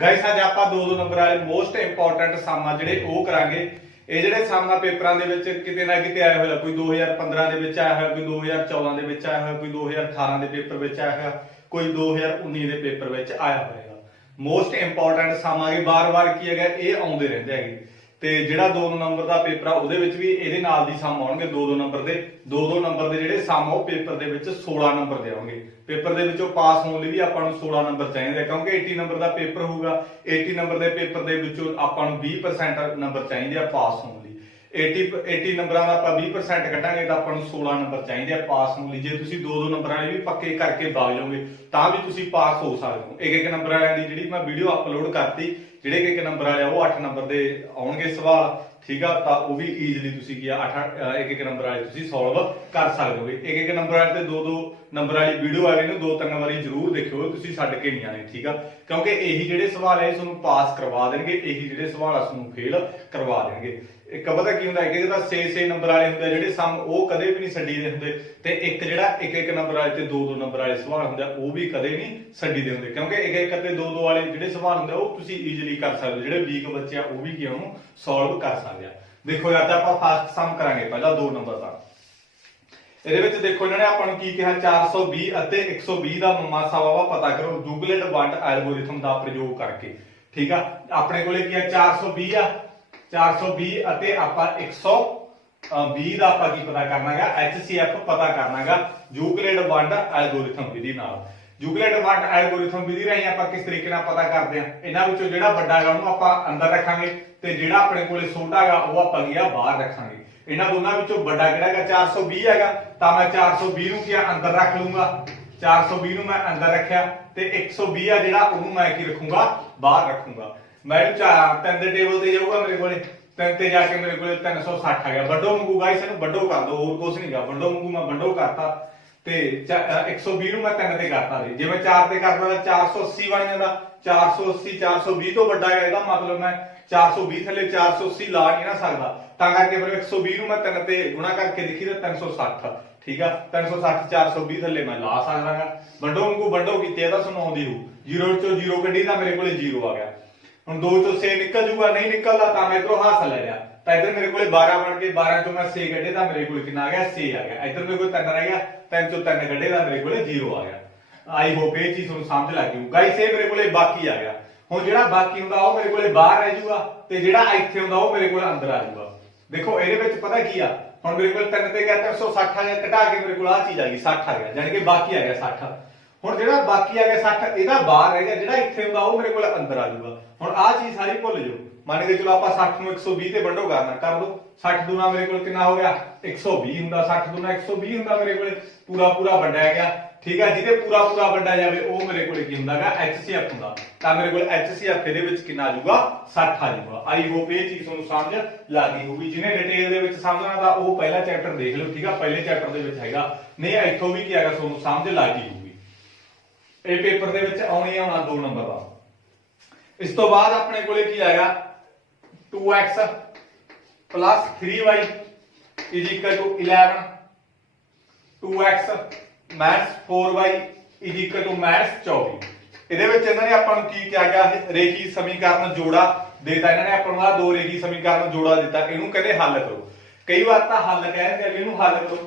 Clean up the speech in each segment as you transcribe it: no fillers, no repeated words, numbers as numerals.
Guys ਅੱਜ ਆਪਾਂ ਦੋ ਦੋ ਨੰਬਰ ਵਾਲੇ ਮੋਸਟ ਇੰਪੋਰਟੈਂਟ ਸਮ ਆ ਜਿਹੜੇ ਉਹ ਕਰਾਂਗੇ। ਇਹ ਜਿਹੜੇ ਸਮ ਆ ਪੇਪਰਾਂ ਦੇ ਵਿੱਚ ਕਿਤੇ ਨਾ ਕਿਤੇ ਆਇਆ ਹੋਇਆ, ਕੋਈ 2015 ਦੇ ਵਿੱਚ ਆਇਆ ਹੋਇਆ, ਕੋਈ 2014 ਦੇ ਵਿੱਚ ਆਇਆ ਹੋਇਆ, ਕੋਈ 2018 ਦੇ ਪੇਪਰ ਵਿੱਚ ਆਇਆ ਹੋਇਆ, ਕੋਈ 2019 ਦੇ ਪੇਪਰ ਵਿੱਚ ਆਇਆ ਹੋਏਗਾ। ਮੋਸਟ ਇੰਪੋਰਟੈਂਟ ਸਮ ਆ, ਬਾਰ-ਬਾਰ ਕੀ ਹੈਗਾ ਇਹ ਆਉਂਦੇ ਰਹਿੰਦੇ ਹੈਗੇ। ਤੇ ਜਿਹੜਾ 2 ਨੰਬਰ ਦਾ ਪੇਪਰ ਆ ਉਹਦੇ ਵਿੱਚ ਵੀ ਇਹਦੇ ਨਾਲ ਦੀ ਸਮ ਆਉਣਗੇ। 2 ਨੰਬਰ ਦੇ 2 ਨੰਬਰ ਦੇ ਜਿਹੜੇ ਸਮ ਉਹ ਪੇਪਰ ਦੇ ਵਿੱਚ 16 ਨੰਬਰ ਦੇ ਆਉਣਗੇ। ਪੇਪਰ ਦੇ ਵਿੱਚੋਂ ਪਾਸ ਹੋਣ ਲਈ ਵੀ ਆਪਾਂ ਨੂੰ 16 ਨੰਬਰ ਚਾਹੀਦੇ, ਕਿਉਂਕਿ 80 ਨੰਬਰ ਦਾ ਪੇਪਰ ਹੋਊਗਾ। 80 ਨੰਬਰ ਦੇ ਪੇਪਰ ਦੇ ਵਿੱਚੋਂ ਆਪਾਂ ਨੂੰ 20% ਨੰਬਰ ਚਾਹੀਦੇ ਆ ਪਾਸ ਹੋਣ ਲਈ। 80 ਨੰਬਰਾਂ ਦਾ ਆਪਾਂ 20% ਕੱਢਾਂਗੇ ਤਾਂ ਆਪਾਂ ਨੂੰ 16 ਨੰਬਰ ਚਾਹੀਦੇ ਆ ਪਾਸ ਹੋਣ ਲਈ। ਜੇ ਤੁਸੀਂ 2 ਨੰਬਰਾਂ ਵਾਲੇ ਵੀ ਪੱਕੇ ਕਰਕੇ ਵਗ ਜਾਓਗੇ ਤਾਂ ਵੀ ਤੁਸੀਂ ਪਾਸ ਹੋ ਸਕਦੇ ਹੋ। ਇੱਕ ਨੰਬਰ ਵਾਲਿਆਂ ਦੀ ਜਿਹੜੀ ਮੈਂ ਵੀਡੀਓ ਅਪਲੋਡ ਕਰਤੀ, ਜਿਹੜੇ ਇੱਕ ਨੰਬਰ ਵਾਲੇ ਉਹ 8 ਨੰਬਰ ਦੇ ਆਉਣਗੇ ਸਵਾਲ, ਠੀਕ ਆ, ਤਾਂ ਉਹ ਵੀ ਈਜ਼ੀਲੀ ਤੁਸੀਂ ਕੀ ਆ ਇੱਕ ਨੰਬਰ ਵਾਲੇ ਤੁਸੀਂ ਸੋਲਵ ਕਰ ਸਕਦੇ ਹੋਗੇ। ਇੱਕ ਨੰਬਰ ਵਾਲੇ ਤੇ 2 ਨੰਬਰ ਵਾਲੀ ਵੀਡੀਓ ਆ ਗਈ ਨੂੰ 2-3 ਵਾਰੀ ਜ਼ਰੂਰ ਦੇਖਿਓ, ਤੁਸੀਂ ਛੱਡ ਕੇ ਨਹੀਂ ਆਣੇ, ਠੀਕ ਆ, ਕਿਉਂਕਿ ਇਹੀ ਜਿਹੜੇ ਸਵਾਲ ਹੈ ਤੁਹਾਨੂੰ ਪਾਸ ਕਰਵਾ ਦੇਣਗੇ, ਇਹੀ ਜਿਹੜੇ ਸਵਾਲ ਆ ਤੁਹਾਨੂੰ ਫੇਲ ਕਰਵਾ ਦੇਣਗੇ। ਇੱਕ ਪਤਾ ਕੀ ਹੁੰਦਾ, ਇੱਕ ਤਾਂ 6 ਨੰਬਰ ਵਾਲੇ ਹੁੰਦੇ ਜਿਹੜੇ ਸਮ ਉਹ ਕਦੇ ਵੀ ਨਹੀਂ ਛੱਡੀ ਦੇ ਹੁੰਦੇ, ਤੇ ਇੱਕ ਜਿਹੜਾ ਇੱਕ ਨੰਬਰ ਵਾਲੇ ਤੇ 2 ਨੰਬਰ ਵਾਲੇ ਸਵਾਲ ਹੁੰਦੇ ਉਹ ਵੀ ਕਦੇ ਨਹੀਂ ਛੱਡੀ ਦੇ ਹੁੰਦੇ, ਕਿਉਂਕਿ ਇੱਕ ਤੇ 2 ਵਾਲੇ ਜਿਹੜੇ ਸਵਾਲ ਹੁੰਦੇ ਉਹ ਤੁਸੀਂ ਈਜ਼ੀਲੀ ਕਰ ਸਕਦੇ ਹੋ। ਜਿਹੜੇ ਵੀਕ ਬੱਚੇ ਆ ਉਹ ਵੀ ਕੀ ਉਹਨੂੰ ਸੋਲਵ ਕਰ ਸਕਦੇ ਆ। ਦੇਖੋ ਅੱਜ ਆਪਾਂ ਫਸਟ ਸਮ ਕਰਾਂਗੇ ਪਹਿਲਾਂ 2 ਨੰਬਰ ਦਾ। ਇਹਦੇ ਵਿੱਚ ਦੇਖੋ ਇਹਨਾਂ ਨੇ ਆਪਾਂ ਨੂੰ ਕੀ ਕਿਹਾ, 420 ਅਤੇ 120 ਦਾ ਮਾਸਾਵਾ ਪਤਾ ਕਰੋ ਯੂਕਲਿਡ ਵੰਡ ਐਲਗੋਰਿਥਮ ਦਾ ਪ੍ਰਯੋਗ ਕਰਕੇ, ਠੀਕ ਆ। ਆਪਣੇ ਕੋਲੇ ਕੀ ਆ 420 ਆ, 420 ਅਤੇ ਆਪਾਂ 120 ਦਾ ਆਪਾਂ ਕੀ ਪਤਾ ਕਰਨਾਗਾ, HCF ਪਤਾ ਕਰਨਾਗਾ ਯੂਕਲਿਡ ਵੰਡ ਐਲਗੋਰਿਥਮ ਵਿਧੀ ਨਾਲ। ਯੂਕਲਿਡ ਵੰਡ ਐਲਗੋਰਿਥਮ ਵਿਧੀ ਰਾਹੀਂ ਆਪਾਂ ਕਿਸ ਤਰੀਕੇ ਨਾਲ ਪਤਾ ਕਰਦੇ ਆ, ਇਹਨਾਂ ਵਿੱਚੋਂ ਜਿਹੜਾ ਵੱਡਾ ਹੈਗਾ ਉਹਨੂੰ ਆਪਾਂ ਅੰਦਰ ਰੱਖਾਂਗੇ ਤੇ ਜਿਹੜਾ ਆਪਣੇ ਕੋਲੇ ਛੋਟਾ ਹੈਗਾ ਉਹ ਆਪਾਂ ਕੀ ਆ ਬਾਹਰ ਰੱਖਾਂਗੇ। ਇਹਨਾਂ ਦੋਨਾਂ ਵਿੱਚੋਂ ਵੱਡਾ ਕਿਹੜਾ ਹੈਗਾ 420 ਹੈਗਾ, ਤਾਂ ਮੈਂ 420 ਨੂੰ ਕੀ ਅੰਦਰ ਰੱਖ ਲੂੰਗਾ। 420 ਨੂੰ ਮੈਂ ਅੰਦਰ ਰੱਖਿਆ ਤੇ 120 ਆ ਜਿਹੜਾ ਉਹਨੂੰ ਮੈਂ ਕੀ ਰੱਖੂੰਗਾ ਬਾਹਰ ਰੱਖੂੰਗਾ। ਮੈਂ 3 ਦੇ ਟੇਬਲ ਤੇ ਜਾਊਗਾ, ਮੇਰੇ ਕੋਲੇ 3 ਤੇ ਜਾ ਕੇ ਮੇਰੇ ਕੋਲੇ 360 ਆ ਗਿਆ। ਵੱਡੋ ਮੰਗੂ ਗਾਇਸ ਇਹਨੂੰ ਵੱਡੋ ਕਰ ਦੋ, ਹੋਰ ਕੁਝ ਨਹੀਂਗਾ। ਵੱਡੋ ਮੰਗੂ ਮੈਂ ਵੱਡੋ ਕਰਤਾ ਤੇ 120 ਨੂੰ ਮੈਂ 3 ਤੇ ਕਰਤਾ। ਜੇ ਮੈਂ 4 ਤੇ ਕਰਦਾ ਤਾਂ 480 ਬਣ ਜਾਂਦਾ। 480 420 ਤੋਂ ਵੱਡਾ ਹੈ, ਇਹਦਾ ਮਤਲਬ ਮੈਂ 420 ਥੱਲੇ 480 ਲਾ ਨਹੀਂ ਨਾ ਸਕਦਾ, ਤਾਂ ਕਰਕੇ ਫਿਰ 120 ਨੂੰ ਮੈਂ 3 ਤੇ ਗੁਣਾ ਕਰਕੇ ਦੇਖੀ ਤਾਂ 360, ਠੀਕ ਆ। 360 420 ਥੱਲੇ ਮੈਂ ਲਾ ਸਕਦਾਗਾ। ਵੱਡੋ ਮੰਗੂ ਵੱਡੋ ਕੀਤੇ ਇਹਦਾ ਤੁਹਾਨੂੰ ਆਉਂਦੀ ਹੋ। 0 ਚੋਂ 0 ਕੱਢੀ ਤਾਂ ਮੇਰੇ ਕੋਲੇ 0 ਆ ਗਿਆ। ਹੁਣ 2 ਚੋਂ 6 ਨਿਕਲ ਜੂਗਾ, ਨਹੀਂ ਨਿਕਲਦਾ ਤਾਂ ਮੈਂ ਇਧਰੋਂ ਹਾਸ ਲੈ ਲਿਆ, ਤਾਂ ਇਧਰ ਮੇਰੇ ਕੋਲੇ 12 ਬਣ ਕੇ 12 ਚੋਂ ਮੈਂ 6 ਕੱਢੇ ਤਾਂ ਮੇਰੇ ਕੋਲੇ ਕਿੰਨਾ ਆ ਗਿਆ 6 ਆ ਗਿਆ। ਇਧਰ ਮੇਰੇ ਕੋਲ 3 ਰਹਿ ਗਿਆ, 3 ਚੋਂ 3 ਕੱਢੇ ਤਾਂ ਮੇਰੇ ਕੋਲੇ 0 ਆ ਗਿਆ। ਆਈ ਹੋਪ ਇਹ ਚੀਜ਼ ਤੁਹਾਨੂੰ ਸਮਝ ਲੱਗ ਗਈ ਗਾਇਸ। ਇਹ ਮੇਰੇ ਕੋਲੇ ਬਾਕੀ ਆ ਗਿਆ। ਹੁਣ ਜਿਹੜਾ ਬਾਕੀ ਹੁੰਦਾ ਉਹ ਮੇਰੇ ਕੋਲੇ ਬਾਹਰ ਰਹਿ ਜੂਗਾ ਤੇ ਜਿਹੜਾ ਇੱਥੇ ਹੁੰਦਾ ਉਹ ਮੇਰੇ ਕੋਲ ਅੰਦਰ ਆ ਜੂਗਾ। ਦੇਖੋ ਇਹਦੇ ਵਿੱਚ ਪਤਾ ਕੀ ਆ, ਹੁਣ ਮੇਰੇ ਕੋਲ 3 ਤੇ ਗਿਆ 360 ਆ ਗਿਆ, ਘਟਾ ਕੇ ਮੇਰੇ ਕੋਲ ਆ ਚੀਜ਼ ਆ ਗਈ 60 ਆ ਗਿਆ, ਯਾਨੀ ਕਿ ਬਾਕੀ ਆ ਗਿਆ 60। ਹੁਣ ਜਿਹੜਾ ਬਾਕੀ ਆ ਗਿਆ 60 ਇਹਦਾ ਬਾਹਰ ਰਹਿ ਗਿਆ, ਜਿਹੜਾ ਇੱਥੇ ਹੁੰਦਾ ਉਹ ਮੇਰੇ ਕੋਲ ਅੰਦਰ ਆ ਜੂਗਾ। ਹੁਣ ਆਹ ਚੀਜ਼ ਸਾਰੀ ਭੁੱਲ ਜਾਓ। ਮੰਨ ਕੇ ਚਲੋ ਆਪਾਂ 60 ਨੂੰ 120 ਤੇ ਵੰਡੋ ਕਰਨਾ, ਕਰ ਦੋ। 60 ਦੂਣਾ ਮੇਰੇ ਕੋਲ ਕਿੰਨਾ ਹੋ ਗਿਆ 120 ਹੁੰਦਾ, 60 ਦੂਣਾ 120 ਹੁੰਦਾ, ਮੇਰੇ ਕੋਲੇ ਪੂਰਾ ਵੰਡਿਆ ਗਿਆ, ਠੀਕ ਆ। ਜਿਹਦੇ ਪੂਰਾ ਵੰਡਿਆ ਜਾਵੇ ਉਹ ਮੇਰੇ ਕੋਲੇ ਕੀ ਹੁੰਦਾਗਾ HCF ਹੁੰਦਾ, ਤਾਂ ਮੇਰੇ ਕੋਲ HCF ਇਹਦੇ ਵਿੱਚ ਕਿੰਨਾ ਆ ਜਾਊਗਾ 60 ਆ ਜਾਊਗਾ। ਆਈ ਹੋਪ ਇਹ ਚੀਜ਼ ਤੁਹਾਨੂੰ ਸਮਝ ਲੱਗ ਗਈ ਹੋਊਗੀ। ਜਿਹਨੇ ਡਿਟੇਲ ਦੇ ਵਿੱਚ ਸਮਝਣਾ ਤਾਂ ਉਹ ਪਹਿਲਾ ਚੈਪਟਰ ਦੇਖ ਲਓ, ਠੀਕ ਆ। ਪਹਿਲੇ ਚੈਪਟਰ ਦੇ ਵਿੱਚ ਹੈਗਾ, ਨਹੀਂ ਇੱਥੋਂ ਵੀ ਕੀ ਹੈਗਾ ਤੁਹਾਨੂੰ ਸਮਝ ਲੱਗ ਗਈ ਹੋਊਗੀ। ਇਹ ਪੇਪਰ ਦੇ ਵਿੱਚ ਆਉਣੀ ਆਉਣਾ 2 ਨੰਬਰ ਦਾ। ਇਸ ਤੋਂ ਬਾਅਦ ਆਪਣੇ ਕੋਲੇ ਕੀ ਆਏਗਾ 2x plus 3y is equal to 11, 2x minus 4y is equal to minus 24। ਇਹਦੇ ਵਿੱਚ ਇਹਨਾਂ ਨੇ ਆਪਾਂ ਨੂੰ ਕੀ ਕਿਹਾ ਗਿਆ, ਰੇਖੀ ਸਮੀਕਰਨ ਜੋੜਾ ਦੇਤਾ। ਇਹਨਾਂ ਨੇ ਆਪਾਂ ਨੂੰ ਆਹ 2 ਰੇਖੀ ਸਮੀਕਰਨ ਜੋੜਾ ਦਿੱਤਾ, ਇਹਨੂੰ ਕਹਿੰਦੇ ਹੱਲ ਕਰੋ। ਕਈ ਵਾਰ ਤਾਂ ਹੱਲ ਕਹਿੰਦੇ ਆ, ਇਹਨੂੰ ਹੱਲ ਕਰੋ।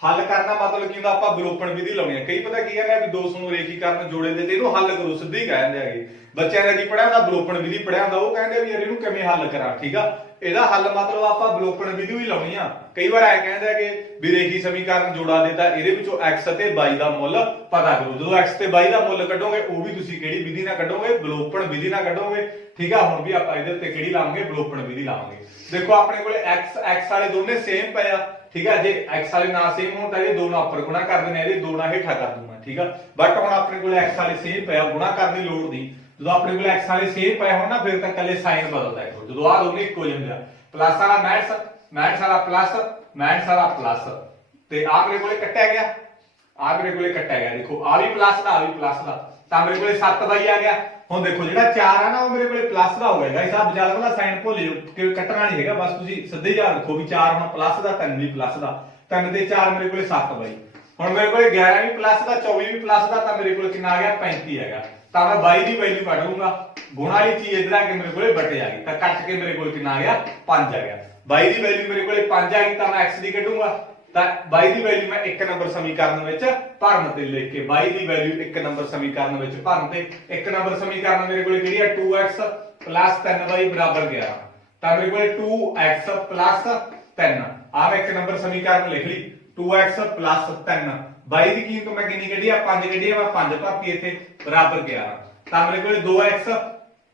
ਹੱਲ ਕਰਨਾ ਮਤਲਬ ਕੀ ਹੁੰਦਾ, ਆਪਾਂ ਵਿਲੋਪਨ ਵਿਧੀ ਲਾਉਣੀ ਹੈ। ਕਈ ਪਤਾ ਕੀ ਕਹਿੰਦੇ ਆ ਵੀ 200 ਨੂੰ ਰੇਖੀਕਰਨ ਜੋੜੇ ਦੇ ਤੇ ਇਹਨੂੰ ਹੱਲ ਕਰੋ, ਸਿੱਧੇ ਹੀ ਕਹਿੰਦੇ ਆਗੇ। ਬੱਚਿਆਂ ਦਾ ਕੀ ਪੜਿਆ ਹੁੰਦਾ, ਵਿਲੋਪਨ ਵਿਧੀ ਪੜਿਆ ਹੁੰਦਾ, ਉਹ ਕਹਿੰਦੇ ਵੀ ਯਾਰ ਇਹਨੂੰ ਕਿਵੇਂ ਹੱਲ ਕਰਾਂ, ਠੀਕ ਆ। ਇਹਦਾ ਹੱਲ ਮਤਲਬ ਆਪਾਂ ਵਿਲੋਪਨ ਵਿਧੀ ਵੀ ਲਾਉਣੀ ਆ। ਕਈ ਵਾਰ ਐ ਕਹਿੰਦੇ ਆ ਕਿ ਵੀ ਰੇਖੀ ਸਮੀਕਰਨ ਜੋੜਾ ਦਿੱਤਾ, ਇਹਦੇ ਵਿੱਚੋਂ x ਅਤੇ y ਦਾ ਮੁੱਲ ਪਤਾ ਕਰੋ। ਜਦੋਂ x ਤੇ y ਦਾ ਮੁੱਲ ਕੱਢੋਗੇ ਉਹ ਵੀ ਤੁਸੀਂ ਕਿਹੜੀ ਵਿਧੀ ਨਾਲ ਕੱਢੋਗੇ, ਵਿਲੋਪਨ ਵਿਧੀ ਨਾਲ ਕੱਢੋਗੇ, ਠੀਕ ਆ। ਹੁਣ ਵੀ ਆਪਾਂ ਇਹਦੇ ਉੱਤੇ ਕਿਹੜੀ ਲਾਵਾਂਗੇ, ਵਿਲੋਪਨ ਵਿਧੀ ਲਾਵਾਂਗੇ। ਦੇਖੋ ਆਪਣੇ ਕੋਲੇ x ਵਾਲੇ ਦੋਨੇ ਸੇਮ ਪਏ ਆ, ਠੀਕ ਆ। ਜੇ x ਵਾਲੇ ਨਾ ਸੇਮ ਹੋਣ ਤਾਂ ਇਹ 2 ਨਾਲ ਉੱਪਰ ਗੁਣਾ ਕਰ ਦੇਣਾ, ਇਹਦੇ 2 ਨਾਲ ਹੇਠਾਂ ਕਰ ਦੂੰਗਾ, ਠੀਕ ਆ। ਬਟ ਹੁਣ ਆਪਣੇ ਕੋਲੇ x ਵਾਲੇ ਸੇਮ ਪਏ ਆ, ਗੁਣਾ ਕਰਨ ਦੀ ਲੋੜ ਨਹੀਂ। ਜਦੋਂ ਆਪਣੇ ਕੋਲ x ਵਾਲੇ ਸੇਮ ਪਏ ਹੋਣ ਨਾ, ਫਿਰ ਤਾਂ ਕੱਲੇ ਸਾਈਨ ਬਦਲਦਾ ਹੈ। ਜਦੋਂ ਆ ਦੋਨੇ ਇੱਕੋ ਜਿਹੇ ਹੁੰਦੇ ਆ, ਪਲੱਸ ਵਾਲਾ ਮਾਈਨਸ ਵਾਲਾ ਪਲੱਸ, ਮਾਈਨਸ ਵਾਲਾ ਪਲੱਸ, ਤੇ ਆ ਮੇਰੇ ਕੋਲੇ ਕੱਟਿਆ ਗਿਆ, ਆ ਮੇਰੇ ਕੋਲੇ ਕੱਟਿਆ ਗਿਆ। ਦੇਖੋ ਆ ਵੀ ਪਲੱਸ ਦਾ, ਆ ਵੀ ਪਲੱਸ ਦਾ, ਤਾਂ ਮੇਰੇ ਕੋਲੇ 7y ਆ ਗਿਆ। ਹੁਣ ਦੇਖੋ ਜਿਹੜਾ 4 ਆ ਨਾ ਉਹ ਮੇਰੇ ਕੋਲੇ ਪਲੱਸ ਦਾ ਹੋ ਗਿਆ। ਗਾਇਸ ਆਹ ਬਜਾਲ ਵਾਲਾ ਸਾਈਨ ਭੁੱਲ ਜਾਓ ਕਿ ਕੱਟਣਾ ਨਹੀਂ ਹੈਗਾ, ਬਸ ਤੁਸੀਂ ਸਿੱਧੇ ਹੀ ਯਾਦ ਰੱਖੋ ਵੀ 4 ਹੁਣ ਪਲੱਸ ਦਾ, 3 ਵੀ ਪਲੱਸ ਦਾ, 3 ਤੇ 4 ਮੇਰੇ ਕੋਲੇ 7y। ਹੁਣ ਮੇਰੇ ਕੋਲੇ 11 ਵੀ ਪਲੱਸ ਦਾ, 24 ਵੀ ਪਲੱਸ ਦਾ, ਤਾਂ ਮੇਰੇ ਕੋਲ ਕਿੰਨਾ ਆ ਗਿਆ 35 ਹੈਗਾ। ਤਾਂ ਮੈਂ 22 ਦੀ ਵੈਲਿਊ ਕੱਢ ਲੂੰਗਾ। ਗੁਣਾ ਵਾਲੀ ਚੀਜ਼ ਇਧਰ ਆ ਕੇ ਮੇਰੇ ਕੋਲੇ ਵੱਟੇ ਆ ਗਈ, ਤਾਂ ਕੱਟ ਕੇ ਮੇਰੇ ਕੋਲ ਕਿੰਨਾ ਆ ਗਿਆ 5 ਆ ਗਿਆ। 22 ਦੀ ਵੈਲਿਊ ਮੇਰੇ ਕੋਲੇ 5 ਆ ਗਈ, ਤਾਂ ਮੈਂ x ਦੀ ਕੱਢੂੰਗਾ। ਤਾਂ 22 ਦੀ ਵੈਲਿਊ ਮੈਂ 1 ਨੰਬਰ ਸਮੀਕਰਨ ਵਿੱਚ ਭਰਨ ਤੇ ਲਿਖ ਕੇ 22 ਦੀ ਵੈਲਿਊ 1 ਨੰਬਰ ਸਮੀਕਰਨ ਵਿੱਚ ਭਰਨ ਤੇ 1 ਨੰਬਰ ਸਮੀਕਰਨ ਮੇਰੇ ਕੋਲੇ ਕਿਹੜੀ ਆ 2x 3y ਬਰਾਬਰ 11। ਤਾਂ ਮੇਰੇ ਕੋਲੇ 2x 3 ਆ ਮੈਂ 1 ਨੰਬਰ ਸਮੀਕਰਨ ਲਿਖ ਲਈ 2x 3 22 ਦੀ ਕੀਮਤ ਮੈਂ ਕਿੰਨੀ ਕੱਢੀ ਆ 5 ਕੱਢੀ ਆ, ਮੈਂ 5 ਭਰਤੀ ਇੱਥੇ ਬਰਾਬਰ 11। ਤਾਂ ਮੇਰੇ ਕੋਲੇ 2x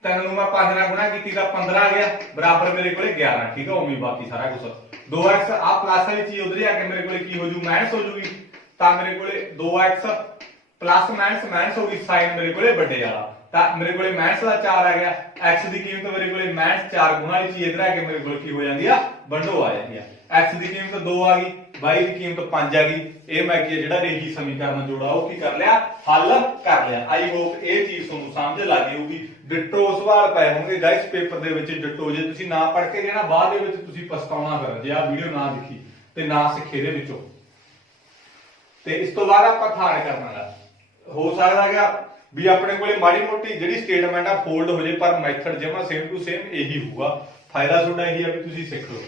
3 ਨੂੰ ਮੈਂ 5 ਨਾਲ ਗੁਣਾ ਕੀਤੀ ਤਾਂ 15 ਆ ਗਿਆ ਬਰਾਬਰ ਮੇਰੇ ਕੋਲੇ 11। ਠੀਕ ਆ, ਉਵੇਂ ਬਾਕੀ ਸਾਰਾ ਕੁਝ 2x ਆ ਪਲੱਸ ਵਾਲੀ ਚੀਜ਼ ਉਧਰ ਆ ਕੇ ਮੇਰੇ ਕੋਲੇ ਕੀ ਹੋ ਜੂ ਮਾਈਨਸ ਹੋ ਜੂਗੀ। ਤਾਂ ਮੇਰੇ ਕੋਲੇ 2x ਪਲੱਸ ਮਾਈਨਸ ਹੋ ਗਈ, ਸਾਈਨ ਮੇਰੇ ਕੋਲੇ ਵੱਡੇ ਵਾਲਾ। ਤਾਂ ਮੇਰੇ ਕੋਲੇ ਮਾਈਨਸ ਦਾ 4 ਆ ਗਿਆ। x ਦੀ ਕੀਮਤ ਮੇਰੇ ਕੋਲੇ ਮਾਈਨਸ 4 ਗੁਣਾ ਵਾਲੀ ਚੀਜ਼ ਇਧਰ ਆ ਕੇ ਮੇਰੇ ਕੋਲ ਕੀ ਹੋ ਜਾਂਦੀ ਆ ਵੰਡੋ ਆ ਜਾਂਦੀ ਆ। x ਦੀ ਕੀਮਤ 2 ਆ ਗਈ, y ਦੀ ਕੀਮਤ 5 ਆ ਗਈ। ਇਹ ਮੈਂ ਕੀ ਜਿਹੜਾ ਰੇਖੀ ਸਮੀਕਰਨ ਜੋੜਾ ਉਹ ਕੀ ਕਰ ਲਿਆ ਹੱਲ ਕਰ ਲਿਆ। ਆਈ ਹੋਪ ਇਹ ਚੀਜ਼ ਤੁਹਾਨੂੰ ਸਮਝ ਲੱਗ ਗਈ ਹੋਊਗੀ। ਡਿਟੋ ਸਵਾਲ ਪਏ ਹੋਣਗੇ ਗਾਇਸ ਪੇਪਰ ਦੇ ਵਿੱਚ ਡਿਟੋ, ਜੇ ਤੁਸੀਂ ਨਾ ਪੜ੍ਹ ਕੇ ਜਾਣਾ ਬਾਅਦ ਦੇ ਵਿੱਚ ਤੁਸੀਂ ਪਛਤਾਉਣਾ ਫਿਰ ਜੇ ਆ ਵੀਡੀਓ ਨਾ ਦੇਖੀ ਤੇ ਨਾ ਸਿੱਖੇ ਦੇ ਵਿੱਚੋਂ। ਤੇ ਇਸ ਤੋਂ ਬਾਅਦ ਆਪਾਂ ਥਾੜ ਕਰਨਾਗਾ। ਹੋ ਸਕਦਾ ਹੈਗਾ ਵੀ ਆਪਣੇ ਕੋਲੇ ਮਾੜੀ ਮੋਟੀ ਜਿਹੜੀ ਸਟੇਟਮੈਂਟ ਆ ਫੋਲਡ ਹੋ ਜੇ, ਪਰ ਮੈਥਡ ਜਮਾ ਸੇਮ ਟੂ ਸੇਮ ਇਹੀ ਹੋਊਗਾ। ਫਾਇਦਾ ਤੁਹਾਡਾ ਇਹੀ ਆ ਵੀ ਤੁਸੀਂ ਸਿੱਖ ਲਓ।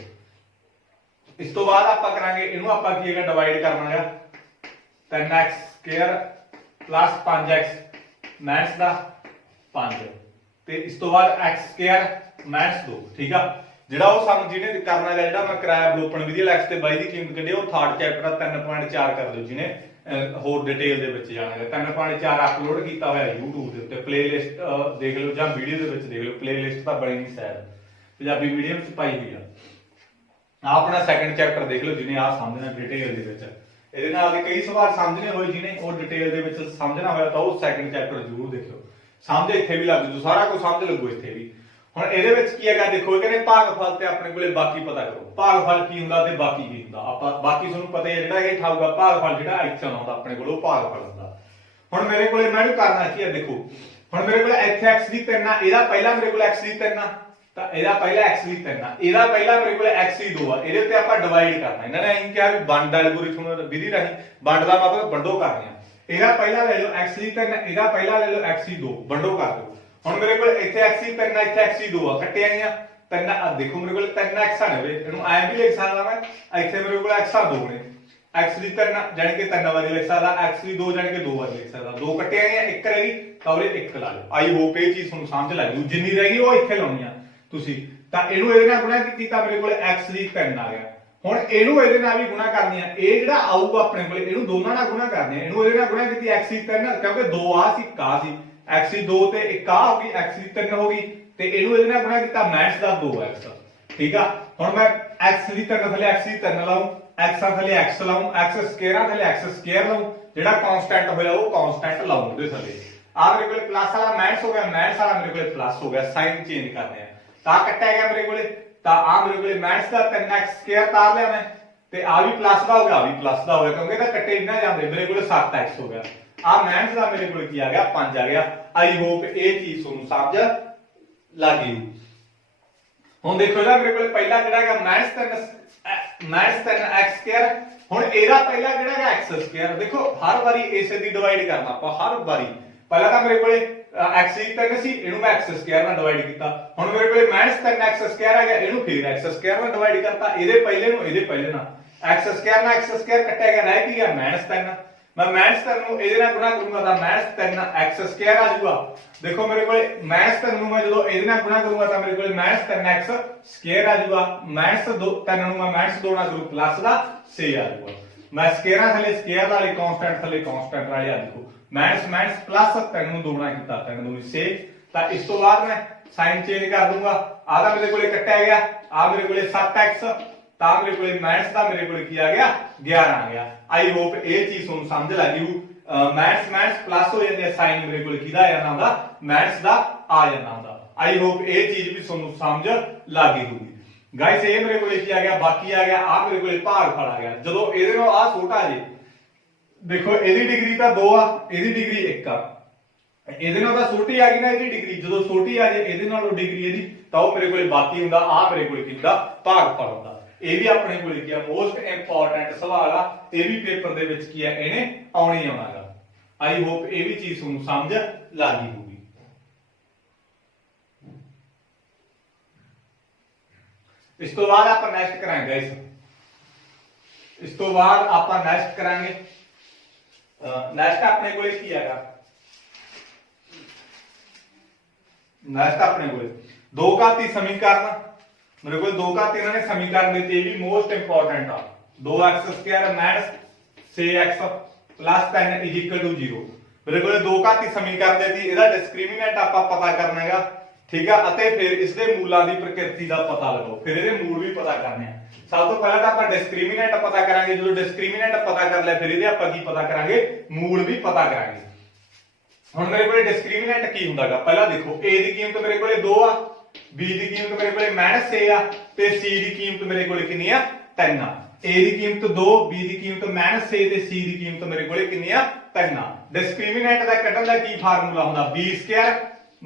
ਇਸ ਤੋਂ ਬਾਅਦ ਆਪਾਂ ਕਰਾਂਗੇ ਇਹਨੂੰ ਆਪਾਂ ਕੀ ਹੈਗਾ ਡਿਵਾਈਡ ਕਰਨਾ ਹੈਗਾ 3x square plus 5x minus ਦਾ 5 ਤੇ ਇਸ ਤੋਂ ਬਾਅਦ x ਸਕੁਅਰ ਮਾਈਨਸ 2। ਠੀਕ ਆ, ਜਿਹੜਾ ਉਹ ਸਮ ਜਿਹਨੇ ਕਰਨਾ ਹੈਗਾ ਜਿਹੜਾ ਮੈਂ ਕਰਾਇਆ ਬਲੋਪਨ ਵਿਧੀ x ਤੇ y ਦੀ ਕੀਮਤ ਕੱਢੀ ਉਹ ਥਰਡ ਚੈਪਟਰ ਆ 3.4 ਕਰ ਦਿਓ ਜਿਹਨੇ ਹੋਰ ਡਿਟੇਲ ਦੇ ਵਿੱਚ ਜਾਣਾ ਹੈ। 3.4 ਅਪਲੋਡ ਕੀਤਾ ਹੋਇਆ YouTube ਦੇ ਉੱਤੇ, ਪਲੇਲਿਸਟ ਦੇਖ ਲਓ ਜਾਂ ਵੀਡੀਓ ਦੇ ਵਿੱਚ ਦੇਖ ਲਓ। ਪਲੇਲਿਸਟ ਤਾਂ ਬਣੀ ਨਹੀਂ ਸ਼ਾਇਦ, ਪੰਜਾਬੀ ਮੀਡੀਅਮ ਚ ਪਾਈ ਹੋਈ ਆ। ਆਪਣਾ ਸੈਕੰਡ ਚੈਪਟਰ ਦੇਖ ਲਓ ਜਿਹਨੇ ਆ ਸਮਝਣਾ ਡਿਟੇਲ ਦੇ ਵਿੱਚ। ਇਹਦੇ ਨਾਲ ਦੇ ਕਈ ਸਵਾਲ ਸਮਝਣੇ ਹੋਏ ਜਿਹਨੇ ਉਹ ਡਿਟੇਲ ਦੇ ਵਿੱਚ ਸਮਝਣਾ ਹੋਇਆ ਤਾਂ ਉਹ ਸੈਕੰਡ ਚੈਪਟਰ ਜ਼ਰੂਰ ਦੇਖਿਓ। ਸਮਝ ਇੱਥੇ ਵੀ ਲੱਗ ਜੂ, ਸਾਰਾ ਕੁਝ ਸਮਝ ਲੱਗੂ ਇੱਥੇ ਵੀ। ਹੁਣ ਇਹਦੇ ਵਿੱਚ ਕੀ ਹੈਗਾ ਦੇਖੋ, ਕਹਿੰਦੇ ਭਾਗਫਲ ਤੇ ਆਪਣੇ ਕੋਲੇ ਬਾਕੀ ਪਤਾ ਕਰੋ। ਭਾਗਫਲ ਕੀ ਹੁੰਦਾ ਤੇ ਬਾਕੀ ਕੀ ਹੁੰਦਾ। ਆਪਾਂ ਬਾਕੀ ਤੁਹਾਨੂੰ ਪਤਾ ਹੀ ਹੈ, ਜਿਹੜਾ ਇਹ ਠਾਊਗਾ ਭਾਗਫਲ ਜਿਹੜਾ ਇੱਥੇ ਆਉਂਦਾ ਆਪਣੇ ਕੋਲ ਉਹ ਭਾਗਫਲ ਹੁੰਦਾ। ਹੁਣ ਮੇਰੇ ਕੋਲੇ ਮੈਨੂੰ ਕਰਨਾ ਕੀ ਹੈ ਦੇਖੋ, ਹੁਣ ਮੇਰੇ ਕੋਲ ਇੱਥੇ x ਦੀ 3 ਆ, ਇਹਦਾ ਪਹਿਲਾ ਮੇਰੇ ਕੋਲ x ਦੀ 3 ਆ, ਤਾਂ ਇਹਦਾ ਪਹਿਲਾ x ਦੀ 3 ਆ, ਇਹਦਾ ਪਹਿਲਾ ਮੇਰੇ ਕੋਲ x ਦੀ 2 ਆ। ਇਹਦੇ ਉੱਤੇ ਆਪਾਂ ਡਿਵਾਈਡ ਕਰਨਾ। ਇਹਨਾਂ ਨੇ ਇਹੀ ਕਿਹਾ ਵੀ ਵੰਡ ਐਲਗੋਰਿਥਮ ਵਿਧੀ ਰਾਹੀਂ ਵੰਡ ਦਾ ਮਤਲਬ ਵੰਡੋ ਕਰਨੀ ਆ। ਇਹਦਾ ਪਹਿਲਾ ਲੈ ਲਓ x ਦੀ 3, ਇਹਦਾ ਪਹਿਲਾ ਲੈ ਲਓ x ਦੀ 2, ਵੰਡੋ ਕਰ ਦਿਓ। ਹੁਣ ਮੇਰੇ ਕੋਲ ਇੱਥੇ x ਦੀ 3 ਆ, ਇੱਥੇ x ਦੀ 2 ਆ, ਕੱਟੇ ਆਈਆਂ 3 ਆ। ਦੇਖੋ ਮੇਰੇ ਕੋਲ 3x ਆ ਨੇ, ਇਹਨੂੰ ਐਂ ਵੀ ਲਿਖ ਸਕਦਾ ਮੈਂ। ਇੱਥੇ ਮੇਰੇ ਕੋਲ x ਆ 2 ਨੇ, x ਦੀ 3 ਜਾਨੀ ਕਿ 3 ਵਾਰੀ ਲਿਖ ਸਕਦਾ, x ਦੀ 2 ਜਾਨੀ ਕਿ 2 ਵਾਰੀ ਲਿਖ ਸਕਦਾ। 2 ਕੱਟੇ ਆਈਆਂ 1 ਰਹਿ ਗਈ ਤਾਂ ਉਹਦੇ 1 ਲਾ ਲਓ। ਆਈ ਹੋਪ ਇਹ ਚੀਜ਼ ਤੁਹਾਨੂੰ ਸਮਝ ਲੱਗ ਜੂ। ਜਿੰਨੀ ਰਹਿ ਗਈ ਉਹ ਇੱਥੇ ਲਾਉਣੀ ਆ ਤੁਸੀਂ। ਤਾਂ ਇਹਨੂੰ ਇਹਦੇ ਨਾਲ ਗੁਣਾ ਕੀਤੀ ਤਾਂ ਮੇਰੇ ਕੋਲ x ਦੀ 3 ਆ ਗਿਆ। ਹੁਣ ਇਹਨੂੰ ਇਹਦੇ ਨਾਲ ਵੀ ਗੁਣਾ ਕਰਨੀ ਆ। ਇਹ ਜਿਹੜਾ ਆਊਗਾ ਆਪਣੇ ਕੋਲੇ ਇਹਨੂੰ ਦੋਨਾਂ ਨਾਲ ਗੁਣਾ ਕਰਨੀ ਆ। ਇਹਨੂੰ ਇਹਦੇ ਨਾਲ ਗੁਣਾ ਕੀਤੀ x ਦੀ 3 ਕਿਉਂਕਿ 2 ਆ ਸੀ ਕਾ ਸੀ, x ਦੀ 2 ਤੇ 1 ਆ ਹੋ ਗਈ, x ਦੀ 3 ਹੋ ਗਈ ਤੇ ਇਹਨੂੰ ਇਹਦੇ ਨਾਲ ਗੁਣਾ ਕੀਤਾ ਮਾਈਨਸ ਦਾ 2x। ਠੀਕ ਆ, ਹੁਣ ਮੈਂ x ਦੀ 3 ਥੱਲੇ x ਦੀ 3 ਲਾਉਂ, x ਥੱਲੇ x ਲਾਉਂ, x ਸਕੁਅਰ ਥੱਲੇ x ਸਕੁਅਰ ਲਾਉਂ। ਜਿਹੜਾ ਕਾਂਸਟੈਂਟ ਹੋਇਆ ਉਹ ਕਾਂਸਟੈਂਟ ਲਾਉਂ ਉਹਦੇ ਥੱਲੇ। ਆ ਮੇਰੇ ਕੋਲੇ ਪਲੱਸ ਵਾਲਾ ਮਾਈਨਸ ਹੋ ਗਿਆ, ਮਾਈਨਸ ਵਾਲਾ ਮੇਰੇ ਕੋਲੇ ਪਲੱਸ ਹੋ ਗਿਆ। ਸਾਈਨ ਚੇਂਜ ਕਰਦੇ ਆ ਤਾਂ ਕੱਟਿਆ ਗਿਆ ਮੇਰੇ ਕੋਲੇ। ਤਾਂ ਆ ਮੇਰੇ ਕੋਲੇ ਮਾਈਨਸ ਦਾ 3x ਸਕੁਅਰ ਤਾਰ ਲਿਆ ਮੈਂ ਤੇ ਆ ਵੀ ਪਲੱਸ ਦਾ ਹੋ ਗਿਆ, ਆ ਵੀ ਪਲੱਸ ਦਾ ਹੋ ਗਿਆ ਕਿਉਂਕਿ ਇਹਦਾ ਕੱਟੇ ਬਿਨਾ ਜਾਂਦੇ। ਮੇਰੇ ਕੋਲੇ 7x ਹੋ ਗਿਆ। ਆ ਮਾਈਨਸ ਦਾ ਮੇਰੇ ਕੋਲ ਕੀ ਆ ਗਿਆ 5 ਆ ਗਿਆ। ਆਈ ਹੋਪ ਇਹ ਚੀਜ਼ ਤੁਹਾਨੂੰ ਸਮਝ ਲੱਗ ਗਈ। ਹੁਣ ਦੇਖੋ ਇਹਦਾ ਮੇਰੇ ਕੋਲ ਪਹਿਲਾ ਜਿਹੜਾ ਹੈਗਾ ਮਾਈਨਸ 3x ਸਕੁਅਰ। ਹੁਣ ਇਹਦਾ ਪਹਿਲਾ ਜਿਹੜਾ ਹੈਗਾ x ਸਕੁਅਰ। ਦੇਖੋ ਹਰ ਵਾਰੀ ਇਸੇ ਦੀ ਡਿਵਾਈਡ ਕਰਨਾ ਆਪਾਂ ਹਰ ਵਾਰੀ। ਪਹਿਲਾਂ ਤਾਂ ਮੇਰੇ ਕੋਲੇ x ਦੀ 3 ਸੀ, ਇਹਨੂੰ ਮੈਂ x ਸਕੁਅਰ ਨਾਲ ਡਿਵਾਈਡ ਕੀਤਾ। ਹੁਣ ਮੇਰੇ ਕੋਲੇ -3x ਸਕੁਅਰ ਆ ਗਿਆ, ਇਹਨੂੰ ਫਿਰ x ਸਕੁਅਰ ਨਾਲ ਡਿਵਾਈਡ ਕਰਤਾ। ਇਹਦੇ ਪਹਿਲੇ ਨੂੰ ਇਹਦੇ ਪਹਿਲੇ ਨਾਲ x ਸਕੁਅਰ ਨਾਲ x ਸਕੁਅਰ ਕੱਟਿਆ ਗਿਆ, ਰਹਿ ਕੀ ਗਿਆ -3। ਮੈਂ -3 ਨੂੰ ਇਹਦੇ ਨਾਲ ਗੁਣਾ ਕਰੂੰਗਾ ਤਾਂ -3x ਸਕੁਅਰ ਆ ਜਾਊਗਾ। ਦੇਖੋ ਮੇਰੇ ਕੋਲੇ -3 ਨੂੰ ਮੈਂ ਜਦੋਂ ਇਹਦੇ ਨਾਲ ਗੁਣਾ ਕਰੂੰਗਾ ਤਾਂ ਮੇਰੇ ਕੋਲੇ -3x ਸਕੁਅਰ ਆ ਜਾਊਗਾ। -3 ਨੂੰ ਮੈਂ -2 ਨਾਲ ਕਰੂ ਪਲੱਸ ਦਾ 6 ਆ ਜਾਊਗਾ। ਮੈਂ ਸਕੁਅਰਾਂ ਥੱਲੇ ਸਕੁਅਰ ਵਾਲੇ ਕਾਂਸਟੈਂਟ ਥੱਲੇ ਕਾਂਸਟੈਂਟ ਵਾਲੇ ਆ ਦੇਖੋ ਮਾਈਨਸ ਪਲੱਸ 3 ਨੂੰ 2 ਨਾਲ ਕੀਤਾ 3 2 6। ਤਾਂ ਇਸ ਤੋਂ ਬਾਅਦ ਮੈਂ ਸਾਈਨ ਚੇਂਜ ਕਰ ਦੂੰਗਾ। ਆਹ ਤਾਂ ਮੇਰੇ ਕੋਲੇ ਕੱਟਿਆ ਗਿਆ, ਆ ਮੇਰੇ ਕੋਲੇ 7x ਤਾਂ ਮੇਰੇ ਕੋਲੇ ਮਾਈਨਸ ਦਾ ਮੇਰੇ ਕੋਲੇ ਕੀ ਆ ਗਿਆ 11 ਆ ਗਿਆ। ਆਈ ਹੋਪ ਇਹ ਚੀਜ਼ ਤੁਹਾਨੂੰ ਸਮਝ ਲੱਗ ਗਈ। ਮਾਈਨਸ ਪਲੱਸ ਹੋ ਜਾਂਦੀ ਹੈ, ਸਾਈਨ ਮੇਰੇ ਕੋਲੇ ਕਿਹਦਾ ਆ ਜਾਂਦਾ ਹੁੰਦਾ ਮਾਈਨਸ ਦਾ ਆ ਜਾਂਦਾ ਹੁੰਦਾ। ਆਈ ਹੋਪ ਇਹ ਚੀਜ਼ ਵੀ ਤੁਹਾਨੂੰ ਸਮਝ ਲੱਗ ਗਈ ਹੋਊਗੀ। ਗਾਇਸ ਇਹ ਮੇਰੇ ਕੋਲੇ ਕੀ ਆ ਗਿਆ ਬਾਕੀ ਆ ਗਿਆ। ਆ ਮੇਰੇ ਕੋਲੇ ਭਾਗਫਲ ਆ ਗਿਆ। ਜਦੋਂ ਇਹਦੇ ਨਾਲ ਆ ਛੋਟਾ ਜੇ ਦੇਖੋ ਇਹਦੀ ਡਿਗਰੀ ਤਾਂ 2 ਆ, ਇਹਦੀ ਡਿਗਰੀ 1 ਆ। ਇਹਦੇ ਨਾਲ ਤਾਂ ਛੋਟੀ ਆ ਗਈ ਨਾ ਇਹਦੀ ਡਿਗਰੀ। ਜਦੋਂ ਛੋਟੀ ਆ ਜੇ ਇਹਦੇ ਨਾਲੋਂ ਡਿਗਰੀ ਇਹਦੀ ਤਾਂ ਉਹ ਮੇਰੇ ਕੋਲੇ ਬਾਕੀ ਹੁੰਦਾ। ਆ ਮੇਰੇ ਕੋਲੇ ਕੀ ਹੁੰਦਾ ਭਾਗਫਲ ਹੁੰਦਾ। ਇਹ ਵੀ ਆਪਣੇ ਕੋਲੇ ਕੀ ਆ ਮੋਸਟ ਇੰਪੋਰਟੈਂਟ ਸਵਾਲ ਆ। ਇਹ ਵੀ ਪੇਪਰ ਦੇ ਵਿੱਚ ਕੀ ਆ ਇਹਨੇ ਆਉਣੀ ਆਉਣਾਗਾ। ਆਈ ਹੋਪ ਇਹ ਵੀ ਚੀਜ਼ ਤੁਹਾਨੂੰ ਸਮਝ ਲੱਗ ਗਈ ਹੋਊਗੀ। इस तो बाद आप नेक्स्ट करांगे इस तो बाद आप नेक्स्ट करांगे नेक्स्ट अपने को की हैगा नेक्स्ट अपने को दो घाती समीकरण मेरे को दो घाती इन्होंने समीकरण दिते ये भी मोस्ट इंपॉर्टेंट आ 2x² minus 6x plus 10 is equal to 0 मेरे को दो घाती समीकरण देती ਇਹਦਾ डिस्क्रिमिनेंट ਆਪਾਂ पता करना हैगा ठीक है ਅਤੇ ਫਿਰ ਇਸ ਦੇ ਮੂਲਾਂ ਦੀ ਪ੍ਰਕਿਰਤੀ ਦਾ ਪਤਾ ਲਗਾਓ ਫਿਰ ਇਹਦੇ ਮੂਲ ਵੀ ਪਤਾ ਕਰਨੇ ਆ ਸਭ ਤੋਂ ਪਹਿਲਾਂ ਤਾਂ ਆਪਾਂ डिस्क्रिमिनेंट पता ਕਰਾਂਗੇ ਜਦੋਂ डिस्क्रिमिनेंट पता कर लिया ਫਿਰ ਇਹਦੇ ਆਪਾਂ ਕੀ ਪਤਾ ਕਰਾਂਗੇ ਮੂਲ ਵੀ ਪਤਾ ਕਰਾਂਗੇ ਹੁਣ ਮੇਰੇ ਕੋਲੇ डिस्क्रिमिनेंट ਕੀ ਹੁੰਦਾਗਾ ਪਹਿਲਾਂ ਦੇਖੋ a ਦੀ ਕੀਮਤ ਮੇਰੇ ਕੋਲੇ 2 ਆ b ਦੀ ਕੀਮਤ ਮੇਰੇ ਕੋਲੇ -6 ਆ ਤੇ c ਦੀ ਕੀਮਤ ਮੇਰੇ ਕੋਲੇ ਕਿੰਨੀ ਆ 3 ਆ a ਦੀ ਕੀਮਤ 2 b ਦੀ ਕੀਮਤ -6 ਤੇ c ਦੀ ਕੀਮਤ ਮੇਰੇ ਕੋਲੇ ਕਿੰਨੀ ਆ 3 ਆ डिस्क्रिमिनेंट ਦਾ ਕੱਢਣ ਦਾ ਕੀ ਫਾਰਮੂਲਾ ਹੁੰਦਾ b²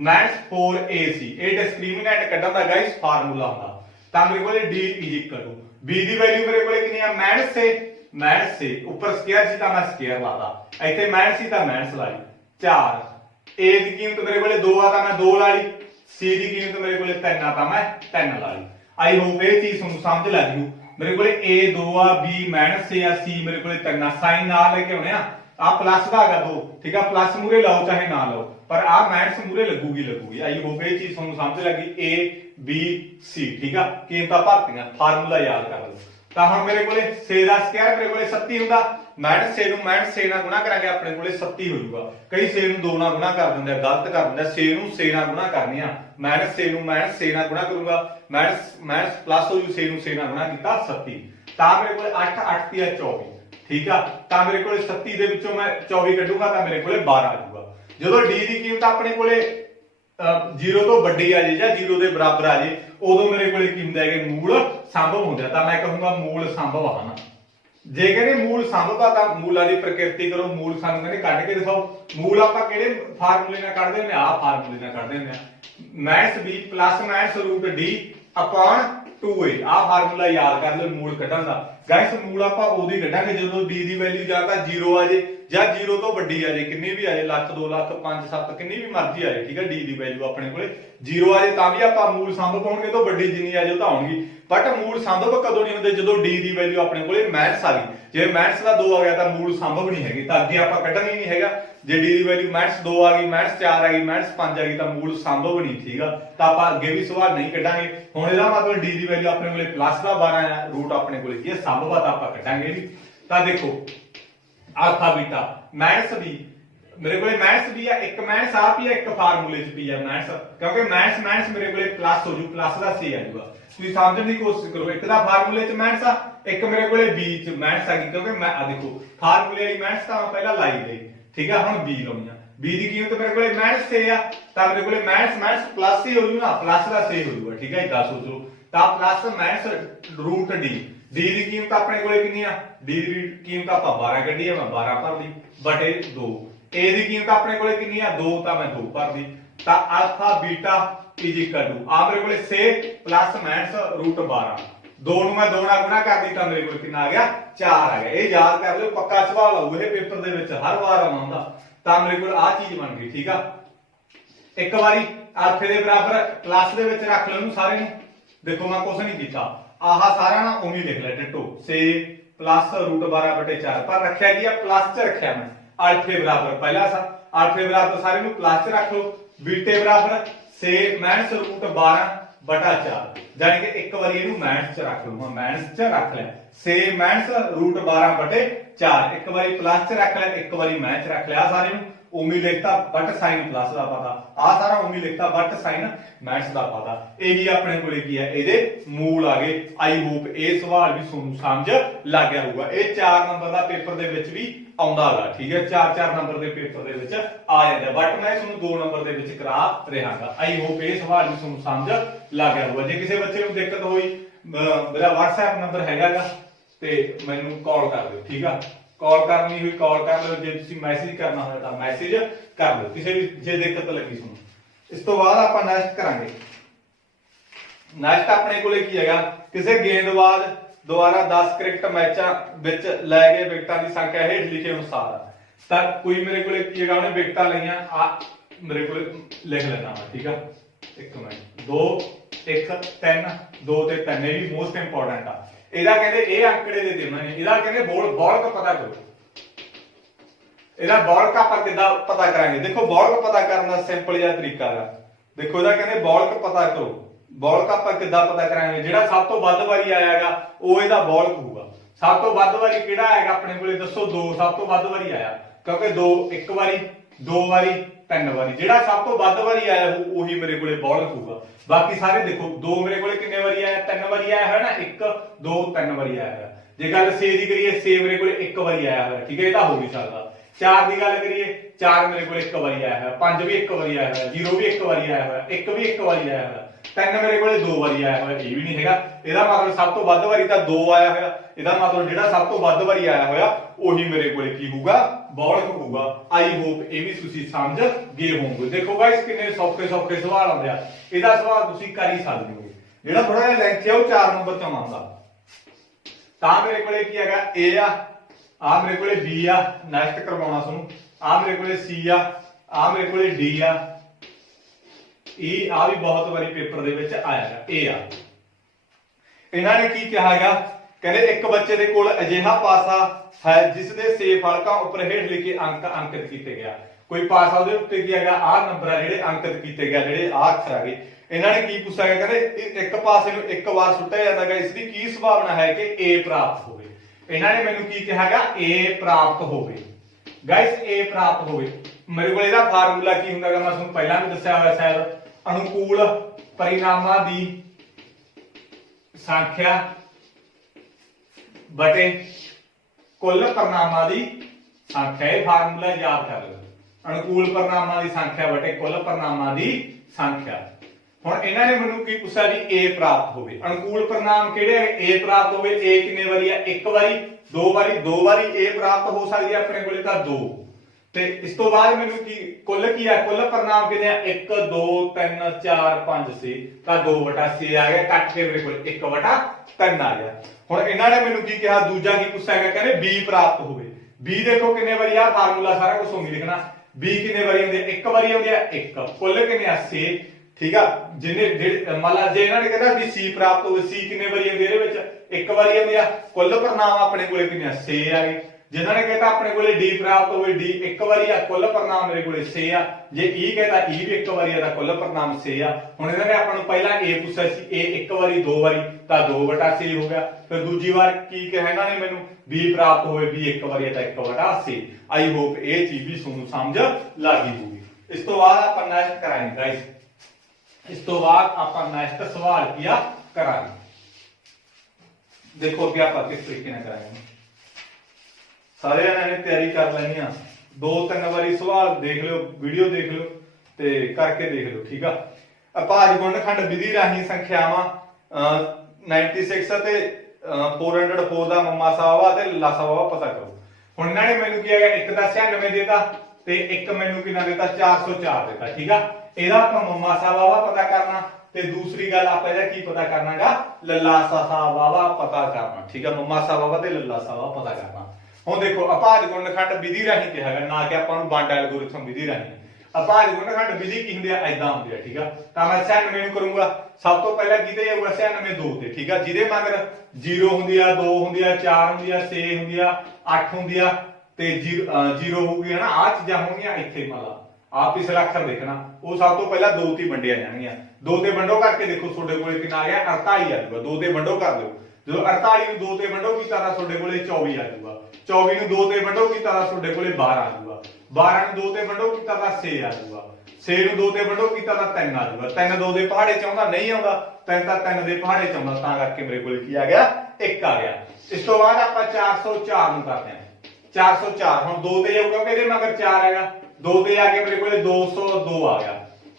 -4ac ਇਹ डिस्क्रिमिनेंट ਕੱਢਣ ਦਾ ਗਾਇਸ ਫਾਰਮੂਲਾ ਹੁੰਦਾ ਤਾਂ ਮੇਰੇ ਕੋਲੇ d b ਦੀ ਵੈਲਿਊ ਮੇਰੇ ਕੋਲੇ ਕਿੰਨੀ ਆ -6 ਉੱਪਰ ਸਕੁਅਰ ਸੀ ਤਾਂ ਮੈਂ ਸਕੁਅਰ ਲਾਤਾ ਇੱਥੇ ਮਾਈਨਸ ਸੀ ਤਾਂ ਮਾਈਨਸ ਲਾ ਲਈ 4 a ਦੀ ਕੀਮਤ ਮੇਰੇ ਕੋਲੇ 2 ਆ ਤਾਂ ਮੈਂ 2 ਲਾ ਲਈ c ਦੀ ਕੀਮਤ ਮੇਰੇ ਕੋਲੇ 3 ਆ ਤਾਂ ਮੈਂ 3 ਲਾ ਲਈ ਆਈ ਹੋਪ ਇਹ ਚੀਜ਼ ਤੁਹਾਨੂੰ ਸਮਝ ਲੱਗ ਜੂ ਮੇਰੇ ਕੋਲੇ a 2 ਆ b -6 ਆ c ਮੇਰੇ ਕੋਲੇ 3 ਆ ਸਾਈਨ ਨਾਲ ਲੈ ਕੇ ਆਉਣੇ ਆ ਪਲੱਸ ਦਾ ਹੈਗਾ 2 ਠੀਕ ਆ ਪਲੱਸ ਮੂਰੇ ਲਾਓ ਚਾਹੇ ਨਾ ਲਾਓ ਪਰ ਆ ਮਾਈਨਸ ਮੂਰੇ ਲੱਗੂਗੀ ਆਈ ਹੋਪ ਇਹ ਚੀਜ਼ ਤੁਹਾਨੂੰ ਸਮਝ ਲੱਗੀ a b c ਠੀਕ ਆ ਕੀਮਤਾਂ ਭਰਤੀਆਂ ਫਾਰਮੂਲਾ ਯਾਦ ਕਰ ਲਓ ਤਾਂ ਹੁਣ ਮੇਰੇ ਕੋਲੇ 6 ਦਾ ਸਕੁਅਰ ਮੇਰੇ ਕੋਲੇ 37 ਹੁੰਦਾ -6 ਨੂੰ -6 ਨਾਲ ਗੁਣਾ ਕਰਾਂਗੇ ਆਪਣੇ ਕੋਲੇ 37 ਹੋ ਜਾਊਗਾ ਕਈ 6 ਨੂੰ 2 ਨਾਲ ਗੁਣਾ ਕਰ ਦਿੰਦੇ ਆ ਗਲਤ ਕਰ ਦਿੰਦੇ ਆ 6 ਨੂੰ 6 ਨਾਲ ਗੁਣਾ ਕਰਨੀ ਆ -6 ਨੂੰ -6 ਨਾਲ ਗੁਣਾ ਕਰੂੰਗਾ ਮਾਈਨਸ ਪਲੱਸ ਹੋ ਜੂ 6 ਨੂੰ 6 ਨਾਲ ਗੁਣਾ ਕੀਤਾ 37 ਤਾਂ ਮੇਰੇ ਕੋਲੇ 8 8 ਤੇ 24 ਠੀਕ ਆ ਤਾਂ ਮੇਰੇ ਕੋਲੇ 37 ਦੇ ਵਿੱਚੋਂ ਮੈਂ 24 ਕੱਢੂਗਾ ਤਾਂ ਮੇਰੇ ਕੋਲੇ 12 ਆ ਜਾਊਗਾ ਜਦੋਂ d ਦੀ ਕੀਮਤ ਆਪਣੇ ਕੋਲੇ 0 ਤੋਂ ਵੱਡੀ ਆ ਜੇ ਜਾਂ 0 ਦੇ ਬਰਾਬਰ ਆ ਜੇ ਉਦੋਂ ਮੇਰੇ ਕੋਲੇ ਕੀ ਹੁੰਦਾ ਹੈ ਕਿ ਮੂਲ ਸੰਭਵ ਹੁੰਦਾ ਤਾਂ ਮੈਂ ਕਹੂੰਗਾ ਮੂਲ ਸੰਭਵ ਆ ਨਾ ਜੇ ਕਹਿੰਦੇ ਮੂਲ ਸੰਭਵ ਆ ਤਾਂ ਮੂਲਾਂ ਦੀ ਪ੍ਰਕਿਰਤੀ ਕਰੋ ਮੂਲ ਸਾਨੂੰ ਕਹਿੰਦੇ ਕੱਢ ਕੇ ਦਿਖਾਓ ਮੂਲ ਆਪਾਂ ਕਿਹੜੇ ਫਾਰਮੂਲੇ ਨਾਲ ਕੱਢਦੇ ਹੁੰਦੇ ਆ ਫਾਰਮੂਲੇ ਨਾਲ ਕੱਢਦੇ ਹੁੰਦੇ ਆ -b +- √d ਅਪਨ 2a ਆ ਫਾਰਮੂਲਾ ਯਾਦ ਕਰ ਲਓ ਮੂਲ ਕੱਢਣ ਦਾ ਗਾਇਸ ਮੂਲ ਆਪਾਂ ਉਹਦੀ ਕੱਢਾਂਗੇ ਜਦੋਂ d ਦੀ ਵੈਲਿਊ ਜਾਂ ਤਾਂ 0 ਆ ਜੇ ਜਾਂ 0 ਤੋਂ ਵੱਡੀ ਆ ਜੇ ਕਿੰਨੀ ਵੀ ਆ ਜੇ ਲੱਖ 2 ਲੱਖ 5 7 ਕਿੰਨੀ ਵੀ ਮਰਜ਼ੀ ਆ ਜੇ ਠੀਕ ਹੈ d ਦੀ ਵੈਲਿਊ ਆਪਣੇ ਕੋਲੇ 0 ਆ ਜੇ ਤਾਂ ਵੀ ਆਪਾਂ ਮੂਲ ਸੰਭਵ ਹੋਣਗੇ ਤੋਂ ਵੱਡੀ ਜਿੰਨੀ ਆ ਜੇ ਉਹ ਤਾਂ ਆਉਣਗੀ ਬਟ ਮੂਲ ਸੰਭਵ ਕਦੋਂ ਨਹੀਂ ਹੁੰਦੇ ਜਦੋਂ d ਦੀ ਵੈਲਿਊ ਆਪਣੇ ਕੋਲੇ ਮਾਈਨਸ ਆ ਗਈ ਜੇ ਮਾਈਨਸ ਦਾ 2 ਆ ਗਿਆ ਤਾਂ ਮੂਲ ਸੰਭਵ ਨਹੀਂ ਹੈਗੀ ਤਾਂ ਅੱਗੇ ਆਪਾਂ ਕੱਢਣੀ ਨਹੀਂ ਹੈਗਾ ਜੇ d ਦੀ ਵੈਲਿਊ -2 ਆ ਗਈ -4 ਆ ਗਈ -5 ਆ ਗਈ ਤਾਂ ਮੂਲ ਸੰਭਵ ਨਹੀਂ ਠੀਕ ਆ ਤਾਂ ਆਪਾਂ ਅੱਗੇ ਵੀ ਸਵਾਲ ਨਹੀਂ ਕੱਢਾਂਗੇ ਹੁਣ ਇਹਦਾ ਮਤਲਬ d ਦੀ ਵੈਲਿਊ ਆਪਣੇ ਕੋਲੇ +12 ਆ ਰੂਟ ਆਪਣੇ ਕੋਲੇ ਕੀ ਹੈ ਸੰਭਵ ਆ ਤਾਂ ਆਪਾਂ ਕੱਢਾਂਗੇ ਵੀ ਤਾਂ ਦੇਖੋ ਆਲਫਾ ਬੀਟਾ -b ਮੇਰੇ ਕੋਲੇ -b ਆ ਇੱਕ ਮਾਈਨਸ ਆ ਪੀ ਆ ਇੱਕ ਫਾਰਮੂਲੇ ਚ ਪੀ ਆ ਮਾਈਨਸ ਕਿਉਂਕਿ ਮਾਈਨਸ ਮੇਰੇ ਕੋਲੇ ਪਲੱਸ ਹੋ ਜੂ ਪਲੱਸ ਦਾ c ਆ ਜੂਗਾ ਤੁਸੀਂ ਸਮਝਣ ਦੀ ਕੋਸ਼ਿਸ਼ ਕਰੋ ਇੱਕ ਦਾ ਫਾਰਮੂਲੇ ਚ ਮਾਈਨਸ ਆ ਇੱਕ ਮੇਰੇ ਕੋਲੇ b ਚ ਮਾਈਨਸ ਆ ਗਈ ਕਿਉਂਕਿ ਮੈਂ ਆ ਦੇਖੋ ਫਾਰਮੂਲੇ ਵਾਲੀ ਮਾਈਨਸ ਤਾਂ ਪਹਿਲਾਂ ਲਾਈ ਗਈ ਠੀਕ ਆ ਹੁਣ b ਲਾਉਣੀ ਆ b ਦੀ ਕੀਮਤ ਮੇਰੇ ਕੋਲੇ -6 ਆ ਤਾਂ ਮੇਰੇ ਕੋਲੇ ਮਾਈਨਸ ਪਲੱਸ ਹੀ ਹੋ ਜੂ ਨਾ ਪਲੱਸ ਦਾ c ਹੋ ਜੂਗਾ ਠੀਕ ਹੈ ਇਦਾਂ ਸੋਚ ਲਓ ਤਾਂ ਪਲੱਸ -√d d ਦੀ ਕੀਮਤ ਆਪਣੇ ਕੋਲੇ ਕਿੰਨੀ ਆ d ਦੀ ਕੀਮਤ ਆਪਾਂ 12 ਕੱਢੀ ਆ ਮੈਂ 12 ਭਰ ਲਈ ਬਟੇ 2 a ਦੀ ਕੀਮਤ ਆਪਣੇ ਕੋਲੇ ਕਿੰਨੀ ਆ 2 ਤਾਂ ਮੈਂ 2 ਭਰ ਲਈ ਤਾਂ ਆਲਫਾ ਬੀਟਾ ਆ ਮੇਰੇ ਕੋਲੇ 6 +-√12 2 ਨੂੰ ਮੈਂ 2 ਨਾਲ ਗੁਣਾ ਕਰਦੀ ਤਾਂ ਮੇਰੇ ਕੋਲ ਕਿੰਨਾ ਆ ਗਿਆ 4 ਆ ਗਿਆ ਇਹ ਯਾਦ ਕਰ ਲਿਓ ਪੱਕਾ ਸਵਾਲ ਆਊ ਇਹ ਪੇਪਰ ਦੇ ਵਿੱਚ ਹਰ ਵਾਰ ਆਉਂਦਾ ਤਾਂ ਮੇਰੇ ਕੋਲ ਆ ਚੀਜ਼ ਬਣ ਗਈ ਠੀਕ ਆ ਇੱਕ ਵਾਰੀ ਆਲਫੇ ਦੇ ਬਰਾਬਰ ਪਲੱਸ ਦੇ ਵਿੱਚ ਰੱਖ ਲਓ ਇਹਨੂੰ ਸਾਰੇ ਨੂੰ ਦੇਖੋ ਮੈਂ ਕੁਝ ਨਹੀਂ ਕੀਤਾ ਆਹ ਸਾਰਾ ਨਾ ਉਵੇਂ ਲਿਖ ਲੈ ਡਿਟੋ 6 +√12/4 ਪਰ ਰੱਖਿਆ ਕੀ ਆ ਪਲੱਸ ਚ ਰੱਖਿਆ ਮੈਂ ਆਲਫੇ ਬਰਾਬਰ ਪਹਿਲਾ ਆਲਫੇ ਬਰਾਬਰ ਸਾਰੇ ਨੂੰ ਪਲੱਸ ਚ ਰੱਖ ਲਓ ਬੀਟੇ ਬਰਾਬਰ 6 -√12/4 ਜਾਨੀ ਕਿ ਇੱਕ ਵਾਰੀ ਇਹਨੂੰ ਮਾਈਨਸ ਚ ਰੱਖ ਲਓ ਮੈਂ ਮਾਈਨਸ ਚ ਰੱਖ ਲਿਆ 6 -√12/4 ਇੱਕ ਵਾਰੀ ਪਲੱਸ ਚ ਰੱਖ ਲਿਆ ਇੱਕ ਵਾਰੀ ਮਾਈਨਸ ਚ ਰੱਖ ਲਿਆ ਸਾਰੇ ਨੂੰ ਉਮੀ ਲਿਖਤਾ ਬਟ ਸਾਈਨ ਪਲੱਸ ਦਾ ਪਤਾ ਆ ਸਾਰਾ ਉਮੀ ਲਿਖਤਾ ਬਟ ਸਾਈਨ ਮਾਈਨਸ ਦਾ ਪਤਾ ਇਹੀ ਆਪਣੇ ਕੋਲੇ ਕੀ ਹੈ ਇਹਦੇ ਮੂਲ ਆ ਗਏ ਆਈ ਹੋਪ ਇਹ ਸਵਾਲ ਵੀ ਤੁਹਾਨੂੰ ਸਮਝ ਲੱਗ ਗਿਆ ਹੋਊਗਾ ਇਹ 4 ਨੰਬਰ ਦਾ ਪੇਪਰ ਦੇ ਵਿੱਚ ਵੀ ਆਉਂਦਾ ਹੈਗਾ ਠੀਕ ਹੈ 4 ਨੰਬਰ ਦੇ ਪੇਪਰ ਦੇ ਵਿੱਚ ਆ ਜਾਂਦਾ ਬਟ ਮੈਂ ਤੁਹਾਨੂੰ 2 ਨੰਬਰ ਦੇ ਵਿੱਚ ਕਰਾ ਰਹਾਗਾ ਆਈ ਹੋਪ ਇਹ ਸਵਾਲ ਵੀ ਤੁਹਾਨੂੰ ਸਮਝ ਲੱਗ ਗਿਆ ਹੋਊਗਾ ਜੇ ਕਿਸੇ ਬੱਚੇ ਨੂੰ ਦਿੱਕਤ ਹੋਈ ਮੇਰਾ WhatsApp ਨੰਬਰ ਹੈਗਾਗਾ ਤੇ ਮੈਨੂੰ ਕਾਲ ਕਰ ਦਿਓ ਠੀਕ ਆ ਕਾਲ ਕਰਨੀ ਹੋਈ ਕਾਲ ਕਰ ਲਓ ਜੇ ਤੁਸੀਂ ਮੈਸੇਜ ਕਰਨਾ ਹੋਵੇ ਤਾਂ ਮੈਸੇਜ ਕਰ ਲਓ ਕਿਸੇ ਵੀ ਜੇ ਦਿੱਕਤ ਲੱਗੀ ਤੁਹਾਨੂੰ ਇਸ ਤੋਂ ਬਾਅਦ ਆਪਾਂ ਨੈਕਸਟ ਕਰਾਂਗੇ ਨੈਕਸਟ ਆਪਣੇ ਕੋਲੇ ਕੀ ਹੈਗਾ ਕਿਸੇ ਗੇਂਦਬਾਜ਼ ਦੁਆਰਾ 10 ਕ੍ਰਿਕਟ ਮੈਚਾਂ ਵਿੱਚ ਲੈ ਗਏ ਵਿਕਟਾਂ ਦੀ ਸੰਖਿਆ ਹੇਠ ਲਿਖੇ ਅਨੁਸਾਰ ਤਾਂ ਕੋਈ ਮੇਰੇ ਕੋਲੇ ਕੀ ਹੈਗਾ ਉਹਨੇ ਵਿਕਟਾਂ ਲਈਆਂ ਆ ਮੇਰੇ ਕੋਲੇ ਲਿਖ ਲੈਣਾ ਵਾ ਠੀਕ ਆ ਇੱਕ ਮਿੰਟ 2 1 3 2 ਤੇ 3 ਇਹ ਵੀ ਮੋਸਟ ਇੰਪੋਰਟੈਂਟ ਆ। ਇਹਦਾ ਕਹਿੰਦੇ ਇਹ ਅੰਕੜੇ ਦੇ ਦੇਣਾ ਨੇ, ਇਹਦਾ ਕਹਿੰਦੇ ਬੋਲਕ ਪਤਾ ਕਰੋ। ਇਹਦਾ ਬੋਲਕ ਆਪਾਂ ਕਿੱਦਾਂ ਪਤਾ ਕਰਾਂਗੇ? ਦੇਖੋ ਬੋਲਕ ਪਤਾ ਕਰਨ ਦਾ ਸਿੰਪਲ ਜਿਹਾ ਤਰੀਕਾ ਹੈ। ਦੇਖੋ ਇਹਦਾ ਕਹਿੰਦੇ ਬੋਲਕ ਪਤਾ ਕਰੋ। ਬੋਲਕ ਆਪਾਂ ਕਿੱਦਾਂ ਪਤਾ ਕਰਾਂਗੇ? ਜਿਹੜਾ ਸਭ ਤੋਂ ਵੱਧ ਵਾਰੀ ਆਇਆਗਾ ਉਹ ਇਹਦਾ ਬੋਲਕ ਹੋਊਗਾ। ਸਭ ਤੋਂ ਵੱਧ ਵਾਰੀ ਕਿਹੜਾ ਆਏਗਾ ਆਪਣੇ ਕੋਲੇ? ਦੱਸੋ। 2 ਸਭ ਤੋਂ ਵੱਧ ਵਾਰੀ ਆਇਆ, ਕਿਉਂਕਿ 2 1 ਵਾਰੀ 2 ਵਾਰੀ 3 ਵਾਰੀ। ਜਿਹੜਾ ਸਭ ਤੋਂ ਵੱਧ ਵਾਰੀ ਆਇਆ ਉਹੀ ਮੇਰੇ ਕੋਲੇ ਬੋਲਕ ਹੋਊਗਾ। ਬਾਕੀ ਸਾਰੇ ਦੇਖੋ 2 ਮੇਰੇ ਕੋਲੇ ਕਿੰਨੇ ਵਾਰੀ ਆਇਆ? 3 ਵਾਰੀ ਆਇਆ ਹੋਇਆ ਨਾ। 1 2 3 ਵਾਰੀ ਆਇਆ ਹੋਇਆ। ਜੇ ਗੱਲ 6 ਦੀ ਕਰੀਏ 6 ਮੇਰੇ ਕੋਲੇ 1 ਵਾਰੀ ਆਇਆ ਹੋਇਆ, ਠੀਕ ਹੈ, ਇਹ ਤਾਂ ਹੋ ਨਹੀਂ ਸਕਦਾ। 4 ਦੀ ਗੱਲ ਕਰੀਏ 4 ਮੇਰੇ ਕੋਲੇ 1 ਵਾਰੀ ਆਇਆ ਹੋਇਆ। 5 ਵੀ 1 ਵਾਰੀ ਆਇਆ ਹੋਇਆ। 0 ਵੀ 1 ਵਾਰੀ ਆਇਆ ਹੋਇਆ। 1 ਵੀ 1 ਵਾਰੀ ਆਇਆ ਹੋਇਆ। 3 ਮੇਰੇ ਕੋਲੇ 2 ਵਾਰੀ ਆਇਆ ਹੋਇਆ, ਇਹ ਵੀ ਨਹੀਂ ਹੈਗਾ। ਇਹਦਾ ਮਤਲਬ ਸਭ ਤੋਂ ਵੱਧ ਵਾਰੀ ਤਾਂ 2 ਆਇਆ ਹੋਇਆ। ਇਹਦਾ ਮਤਲਬ ਜਿਹੜਾ ਸਭ ਤੋਂ ਵੱਧ ਵਾਰੀ ਆਇਆ ਹੋਇਆ ਉਹੀ ਮੇਰੇ ਕੋਲੇ ਕੀ ਹੋਊਗਾ? ਬੋਲਕ ਹੋਊਗਾ। ਆਈ ਹੋਪ ਇਹ ਵੀ ਤੁਸੀਂ ਸਮਝ ਗਏ ਹੋਵੋਗੇ। ਦੇਖੋ ਗਾਇਸ ਕਿੰਨੇ ਸੌਖੇ ਸਵਾਲ ਆਉਂਦੇ ਆ। ਇਹਦਾ ਸਵਾਲ ਤੁਸੀਂ ਕਰ ਹੀ ਸਕਦੇ ਹੋ। ਜਿਹੜਾ ਥੋੜਾ ਜਿਹਾ ਲੈਂਥ ਹੈ ਉਹ 4 ਨੰਬਰ ਤੋਂ ਆਉਂਦਾ। ਤਾਂ ਮੇਰੇ ਕੋਲੇ ਕੀ ਹੈਗਾ? A ਆ ਮੇਰੇ ਕੋਲੇ B ਆ, ਨੈਕਸਟ ਕਰਵਾਉਣਾ ਤੁਹਾਨੂੰ। ਆ ਮੇਰੇ ਕੋਲੇ C ਆ ਮੇਰੇ ਕੋਲੇ D ਆ, E ਆ ਵੀ ਬਹੁਤ ਵਾਰੀ ਪੇਪਰ ਦੇ ਵਿੱਚ ਆਇਆਗਾ। A ਆ। ਇਹਨਾਂ ਨੇ ਕੀ ਕਿਹਾ ਹੈਗਾ? ਕਹਿੰਦੇ ਇੱਕ ਬੱਚੇ ਦੇ ਕੋਲ ਅਜਿਹਾ ਪਾਸਾ ਹੈ ਜਿਸ ਦੇ 6 ਫਲਕਾਂ ਉੱਪਰ ਹੇਠ ਲਿਖੇ ਅੰਕ ਅੰਕਿਤ ਕੀਤੇ ਗਿਆ। ਕੋਈ ਪਾਸਾ ਉਹਦੇ ਉੱਤੇ ਕੀ ਹੈਗਾ? ਆਹ ਨੰਬਰ ਆ ਜਿਹੜੇ ਅੰਕਿਤ ਕੀਤੇ ਗਿਆ, ਜਿਹੜੇ ਆਹ ਅਖਰ ਆ ਗਏ। ਇਹਨਾਂ ਨੇ ਕੀ ਪੁੱਛਿਆ ਹੈਗਾ? ਕਹਿੰਦੇ ਇੱਕ ਪਾਸੇ ਨੂੰ ਇੱਕ ਵਾਰ ਸੁੱਟਿਆ ਜਾਂਦਾ ਹੈਗਾ, ਇਸ ਦੀ ਕੀ ਸੰਭਾਵਨਾ ਹੈ ਕਿ A ਪ੍ਰਾਪਤ ਹੋਵੇ? ਇਹਨਾਂ ਨੇ ਮੈਨੂੰ ਕੀ ਕਿਹਾ ਹੈਗਾ? A ਪ੍ਰਾਪਤ ਹੋਵੇ। ਗਾਇਸ A ਪ੍ਰਾਪਤ ਹੋਵੇ, ਮੇਰੇ ਕੋਲ ਇਹਦਾ ਫਾਰਮੂਲਾ ਕੀ ਹੁੰਦਾ ਹੈਗਾ? ਮੈਂ ਤੁਹਾਨੂੰ ਪਹਿਲਾਂ ਵੀ ਦੱਸਿਆ ਹੋਇਆ ਸ਼ਾਇਦ। ਅਨੁਕੂਲ ਪਰਿਣਾਮਾਂ ਦੀ ਸੰਖਿਆ ਬਟੇ ਕੁੱਲ ਪਰਿਣਾਮਾਂ ਦੀ ਸੰਖਿਆ। ਇਹ ਫਾਰਮੂਲਾ ਯਾਦ ਕਰ ਲਓ। ਅਨੁਕੂਲ ਪਰਿਣਾਮਾਂ ਦੀ ਸੰਖਿਆ ਬਟੇ ਕੁੱਲ ਪਰਿਣਾਮਾਂ ਦੀ ਸੰਖਿਆ। ਹੁਣ ਇਹਨਾਂ ਨੇ ਮੈਨੂੰ ਕੀ ਪੁੱਛਿਆ ਜੀ? A ਪ੍ਰਾਪਤ ਹੋਵੇ। ਅਨੁਕੂਲ ਪਰਿਣਾਮ ਕਿਹੜੇ ਹੈ? A ਪ੍ਰਾਪਤ ਹੋਵੇ। A ਕਿੰਨੇ ਵਾਰੀ ਹੈ? 1 ਵਾਰੀ 2 ਵਾਰੀ 2 ਵਾਰੀ A ਪ੍ਰਾਪਤ ਹੋ ਸਕਦੀ ਹੈ ਆਪਣੇ ਕੋਲੇ ਤਾਂ 2। ਤੇ ਇਸ ਤੋਂ ਬਾਅਦ ਮੈਨੂੰ ਕੀ ਕੁੱਲ ਕੀ ਹੈ? ਕੁੱਲ ਪਰਿਣਾਮ ਕਿੰਨੇ ਆ? 1 2 3 4 5 6 ਤਾਂ 2/6 ਆ ਗਿਆ। ਕੱਟ ਕੇ ਮੇਰੇ ਕੋਲ 1/3 ਆ ਗਿਆ। ਹੁਣ ਇਹਨਾਂ ਨੇ ਮੈਨੂੰ ਕੀ ਕਿਹਾ? ਦੂਜਾ ਕੀ ਪੁੱਛਿਆ ਹੈਗਾ? ਕਹਿੰਦੇ B ਪ੍ਰਾਪਤ ਹੋਵੇ। B ਦੇਖੋ ਕਿੰਨੇ ਵਾਰੀ ਆ? ਫਾਰਮੂਲਾ ਸਾਰਾ ਕੁਝ ਉਮੀ ਲਿਖਣਾ। B ਕਿੰਨੇ ਵਾਰੀ ਆਉਂਦੀ ਹੈ? 1 ਵਾਰੀ ਆਉਂਦੀ ਹੈ। 1 ਕੁੱਲ ਕਿੰਨੇ ਆ? 6। ਠੀਕ ਆ। ਜਿੰਨੇ ਮੰਨ ਲਾ ਜੇ ਇਹਨਾਂ ਨੇ ਕਹਿੰਦਾ ਵੀ C ਪ੍ਰਾਪਤ ਹੋਵੇ, C ਕਿੰਨੇ ਵਾਰੀ ਆਉਂਦੀ ਇਹਦੇ ਵਿੱਚ? 1 ਵਾਰੀ ਆਉਂਦੀ ਆ। ਕੁੱਲ ਪਰਿਣਾਮ ਆਪਣੇ ਕੋਲੇ ਕਿੰਨੇ ਆ? 6 ਆ ਗਏ। ਜਿਨ੍ਹਾਂ ਨੇ ਕਹਿੰਦਾ ਆਪਣੇ ਕੋਲੇ D ਪ੍ਰਾਪਤ ਹੋਵੇ, D 1 ਵਾਰੀ ਆ। ਕੁੱਲ ਪਰਿਣਾਮ ਮੇਰੇ ਕੋਲੇ 6 ਆ। ਜੇ E ਕਹਿੰਦਾ E ਵੀ 1 ਵਾਰੀ ਆ ਤਾਂ ਕੁੱਲ ਪਰਿਣਾਮ 6 ਆ। ਹੁਣ ਇਹਨਾਂ ਨੇ ਆਪਾਂ ਨੂੰ ਪਹਿਲਾਂ A ਪੁੱਛਿਆ ਸੀ, A 1 ਵਾਰੀ 2 ਵਾਰੀ ਤਾਂ 2/6 ਹੋ ਗਿਆ। ਫਿਰ ਦੂਜੀ ਵਾਰ ਕੀ ਕਿਹਾ ਇਹਨਾਂ ਨੇ ਮੈਨੂੰ? B ਪ੍ਰਾਪਤ ਹੋਵੇ, B 1 ਵਾਰੀ ਆ ਤਾਂ 1/6। ਆਈ ਹੋਪ ਇਹ ਚੀਜ਼ ਵੀ ਤੁਹਾਨੂੰ ਸਮਝ ਲੱਗ ਗਈ ਹੋਊਗੀ। ਇਸ ਤੋਂ ਬਾਅਦ ਆਪਾਂ ਨੈਕਸਟ ਕਰਾਂਗੇ ਗਾਇਸ। ਇਸ ਤੋਂ ਬਾਅਦ ਆਪਾਂ ਨੈਕਸਟ ਸਵਾਲ ਕੀਆ ਕਰਾਂਗੇ। ਦੇਖੋ ਅੱਗੇ ਆਪਾਂ ਕਿਸ ਤਰੀਕੇ ਨਾਲ ਕਰਾਂਗੇ। ਸਾਰੇ ਜਣਿਆਂ ਨੇ ਤਿਆਰੀ ਕਰ ਲੈਣੀ ਆ। 2-3 ਵਾਰੀ ਸਵਾਲ ਦੇਖ ਲਿਓ, ਵੀਡੀਓ ਦੇਖ ਲਿਓ ਤੇ ਕਰਕੇ ਦੇਖ ਲਿਓ। ਠੀਕ ਆ। ਅਭਾਜ ਗੁਣਨਖੰਡ ਵਿਧੀ ਰਾਹੀਂ ਸੰਖਿਆਵਾਂ 96 ਅਤੇ 404 ਦਾ ਮਮਾ ਸਾਵਾ ਤੇ ਲੱਲਾ ਸਾਵਾ ਪਤਾ ਕਰੋ। ਹੁਣ ਇਹਨਾਂ ਨੇ ਮੈਨੂੰ ਕੀ ਹੈਗਾ? ਇੱਕ ਤਾਂ 96 ਦੇਤਾ ਤੇ ਇੱਕ ਮੈਨੂੰ ਕਿੰਨਾ ਦੇਤਾ? 404 ਦੇਤਾ। ਠੀਕ ਆ। ਇਹਦਾ ਆਪਾਂ ਮਮਾ ਸਾਵਾ ਪਤਾ ਕਰਨਾ ਤੇ ਦੂਸਰੀ ਗੱਲ ਆਪਾਂ ਇਹਦਾ ਕੀ ਪਤਾ ਕਰਨਾਗਾ? ਲੱਲਾ ਸਾਵਾ ਪਤਾ ਕਰਨਾ। ਠੀਕ ਆ। ਮਮਾ ਸਾਵਾ ਤੇ ਲੱਲਾ ਸਾਵਾ ਪਤਾ ਕਰਨਾ। ਹੁਣ ਦੇਖੋ ਅਭਾਜ ਗੁਣਨਖੰਡ ਵਿਧੀ ਰਾਹੀਂ ਕਿਹਾ ਹੈਗਾ, ਨਾ ਕਿ ਆਪਾਂ ਨੂੰ ਵੰਡ ਐਲਗੋਰਿਥਮ ਵਿਧੀ ਰਾਹੀਂ। ਅਭਾਜ ਗੁਣਨਖੰਡ ਵਿਧੀ ਕੀ ਹੁੰਦੀ ਆ? ਐਦਾਂ ਹੁੰਦੀ ਆ। ਠੀਕ ਆ। ਤਾਂ ਮੈਂ 96 ਨੂੰ ਕਰੂੰਗਾ। ਸਭ ਤੋਂ ਪਹਿਲਾਂ ਕਿਤੇ ਜਾਊਗਾ? 96 2 ਤੇ। ਠੀਕ ਆ। ਜਿਹਦੇ ਮਗਰ 0 ਹੁੰਦੀ ਆ, 2 ਹੁੰਦੀ ਆ, 4 ਹੁੰਦੀ ਆ, 6 ਹੁੰਦੀ ਆ, 8 ਹੁੰਦੀ ਆ ਤੇ 0 ਹੋਊਗੀ ਹਨਾ। ਆਹ ਚੀਜ਼ਾਂ ਹੋਣਗੀਆਂ ਇੱਥੇ। ਮੰਨ ਲਾ ਆਹ ਪਿਛਲਾ ਅੱਖਰ ਦੇਖਣਾ, ਉਹ ਸਭ ਤੋਂ ਪਹਿਲਾਂ 2 ਤੇ ਵੰਡਿਆ ਜਾਣਗੀਆਂ। 2 ਤੇ ਵੰਡੋ ਕਰਕੇ ਦੇਖੋ ਤੁਹਾਡੇ ਕੋਲੇ ਕਿੰਨਾ ਆ ਗਿਆ? 48 ਆ ਜਾਊਗਾ। 2 ਤੇ ਵੰਡੋ ਕਰ ਦਿਓ। ਜਦੋਂ 48 ਨੂੰ 2 ਤੇ ਵੰਡੋ ਕੀਤਾ ਤਾਂ ਤੁਹਾਡੇ ਕੋਲੇ 24 ਆ ਜਾਊਗਾ। 24 ਨੂੰ 2 ਤੇ ਵੰਡੋ ਕੀਤਾ ਤਾਂ ਤੁਹਾਡੇ ਕੋਲੇ 12 ਆ ਜਾਊਗਾ। 12 ਨੂੰ 2 ਤੇ ਵੰਡੋ ਕੀਤਾ ਤਾਂ 6 ਆ ਜਾਊਗਾ। 6 ਨੂੰ 2 ਤੇ ਵੰਡੋ ਕੀਤਾ ਤਾਂ 3 ਆ ਜਾਊਗਾ। 3 2 ਦੇ ਪਹਾੜੇ ਚ ਆਉਂਦਾ? ਨਹੀਂ ਆਉਂਦਾ। 3 ਤਾਂ 3 ਦੇ ਪਹਾੜੇ ਚ ਆਉਂਦਾ, ਤਾਂ ਕਰਕੇ ਮੇਰੇ ਕੋਲੇ ਕੀ ਆ ਗਿਆ? 1 ਆ ਗਿਆ। ਇਸ ਤੋਂ ਬਾਅਦ ਆਪਾਂ 404 ਨੂੰ ਕਰਦੇ ਹਾਂ। 404 ਹੁਣ 2 ਤੇ ਜਾਊਗਾ ਕਿਉਂਕਿ ਇਹਦੇ ਮਗਰ 4 ਹੈਗਾ। 2 ਤੇ ਆ ਕੇ ਮੇਰੇ ਕੋਲੇ 202 ਆ ਗਿਆ।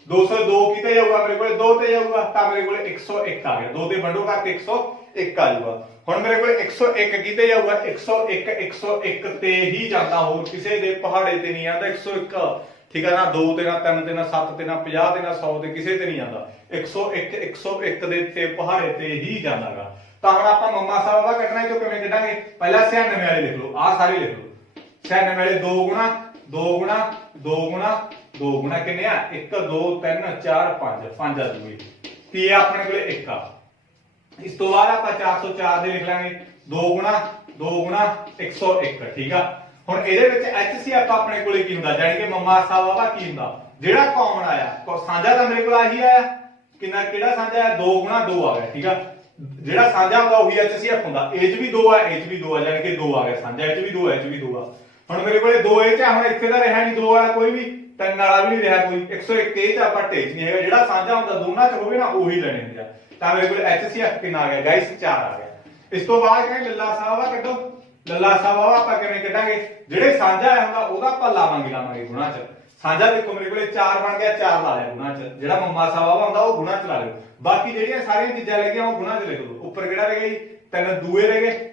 202 ਕਿਤੇ ਜਾਊਗਾ? ਮੇਰੇ ਕੋਲੇ 2 ਤੇ ਜਾਊਗਾ ਤਾਂ ਮੇਰੇ ਕੋਲੇ 101 ਆ ਗਿਆ। 2 ਤੇ ਵੰਡੋ ਕਰਕੇ 101 ਆ ਜਾਊਗਾ। ਹੁਣ ਮੇਰੇ ਕੋਲੇ 101 ਕਿਤੇ ਜਾਊਗਾ? 101 ਤੇ ਹੀ ਜਾਂਦਾ, ਹੋਰ ਕਿਸੇ ਦੇ ਪਹਾੜੇ ਤੇ ਨਹੀਂ ਆਉਂਦਾ 101। ਠੀਕ ਆ ਨਾ। 2 ਤੇ ਨਾ 3 ਤੇ ਨਾ 7 ਤੇ ਨਾ 50 ਤੇ ਨਾ 100 ਤੇ ਕਿਸੇ ਤੇ ਨਹੀਂ ਆਉਂਦਾ। 101 ਦੇ ਤੇ ਪਹਾੜੇ ਤੇ ਹੀ ਜਾਂਦਾਗਾ। ਤਾਂ ਹੁਣ ਆਪਾਂ ਮਮਾ ਸਾਹਿਬ ਦਾ ਕੱਢਣਾ ਜੋ ਕਿਵੇਂ ਕੱਢਾਂਗੇ? ਪਹਿਲਾਂ 96 ਵਾਲੇ ਲਿਖ ਲਓ। ਆਹ ਸਾਰੇ ਲਿਖ ਲਓ। 96 ਵਾਲੇ 2 ਗੁਣਾ 2 ਗੁਣਾ 2 ਗੁਣਾ 2 ਗੁਣਾ ਕਿੰਨੇ ਆ? 1 2 3 4 5 5 ਆ ਜੂਗੇ। ਤੀਆ ਆਪਣੇ ਕੋਲੇ 1 ਆ। ਇਸ ਤੋਂ ਬਾਅਦ ਆਪਾਂ 404 ਦੇ ਲਿਖ ਲਾਂਗੇ 2 ਗੁਣਾ 101। ਠੀਕ ਆ। ਹੁਣ ਇਹਦੇ ਵਿੱਚ HCF ਆਪਣੇ ਕੋਲੇ ਕੀ ਹੁੰਦਾ, ਜਾਨੀ ਕਿ ਮਮਾ ਸਾਹਿਬ ਦਾ ਕੀ ਹੁੰਦਾ, ਜਿਹੜਾ ਕਾਮਨ ਆਇਆ ਸਾਂਝਾ ਤਾਂ ਮੇਰੇ ਕੋਲ ਆਹੀ ਆਇਆ, ਕਿੰਨਾ ਕਿਹੜਾ ਸਾਂਝਾ ਆ 2 ਗੁਣਾ 2 ਆ ਗਿਆ। ਠੀਕ ਆ। ਜਿਹੜਾ ਸਾਂਝਾ ਹੁੰਦਾ ਉਹੀ HCF ਹੁੰਦਾ। ਇਹ ਚ ਵੀ 2 ਆ, ਇਹ ਚ ਵੀ 2 ਆ, ਜਾਨੀ ਕਿ 2 ਆ ਗਿਆ ਸਾਂਝਾ, ਇਹ ਚ ਵੀ 2 ਆ, ਇਹ ਚ ਵੀ 2 ਆ। ਹੁਣ ਮੇਰੇ ਕੋਲੇ 2 ਇਹ ਚ ਆ, ਹੁਣ ਇੱਥੇ ਦਾ ਰਿਹਾ ਨਹੀਂ 2 ਵਾਲਾ ਕੋਈ ਵੀ, 3 ਵਾਲਾ ਵੀ ਨਹੀਂ ਰਿਹਾ ਕੋਈ, 101 ਇਹ ਚ ਆਪਾਂ ਢੇਚ ਨਹੀਂ ਹੈਗਾ। ਜਿਹੜਾ ਸਾਂਝਾ ਹੁੰਦਾ ਦੋਨਾਂ ਚ ਹੋਵੇ ਨਾ ਉਹੀ ਲੈਣੇ ਹੁੰਦੇ ਆ। ਤਾਂ ਮੇਰੇ ਕੋਲ HCF ਕਿੰਨਾ ਆ ਗਿਆ ਗਾਇਸ 4 ਆ ਗਿਆ। ਇਸ ਤੋਂ ਬਾਅਦ ਕਹਿੰਦੇ ਲੱਲਾ ਸਾਹਿਬ ਆ ਕੱਢੋ। ਲੱਲਾ ਸਾਹਿਬ ਆਪਾਂ ਕਿਵੇਂ ਕੱਢਾਂਗੇ, ਜਿਹੜੇ ਸਾਂਝਾ ਆਇਆ ਹੁੰਦਾ ਉਹਦਾ ਆਪਾਂ ਲਾਵਾਂਗੇ ਗੁਣਾ ਚ। ਸਾਂਝਾ ਦੇਖੋ ਮੇਰੇ ਕੋਲੇ 4 ਬਣ ਗਿਆ, 4 ਲਾ ਲਿਆ ਗੁਣਾ ਚ। ਜਿਹੜਾ ਮਮਾ ਸਾਹਿਬ ਹੁੰਦਾ ਉਹ ਗੁਣਾ ਚ ਲਾ ਲਿਓ। ਬਾਕੀ ਜਿਹੜੀਆਂ ਸਾਰੀਆਂ ਚੀਜ਼ਾਂ ਲੱਗੀਆਂ ਉਹ ਗੁਣਾ ਚ ਲਿਖ ਲਓ। ਉੱਪਰ ਕਿਹੜਾ ਰਹਿ ਗਿਆ ਜੀ 3 ਦੂਏ ਰਹਿ ਗਏ,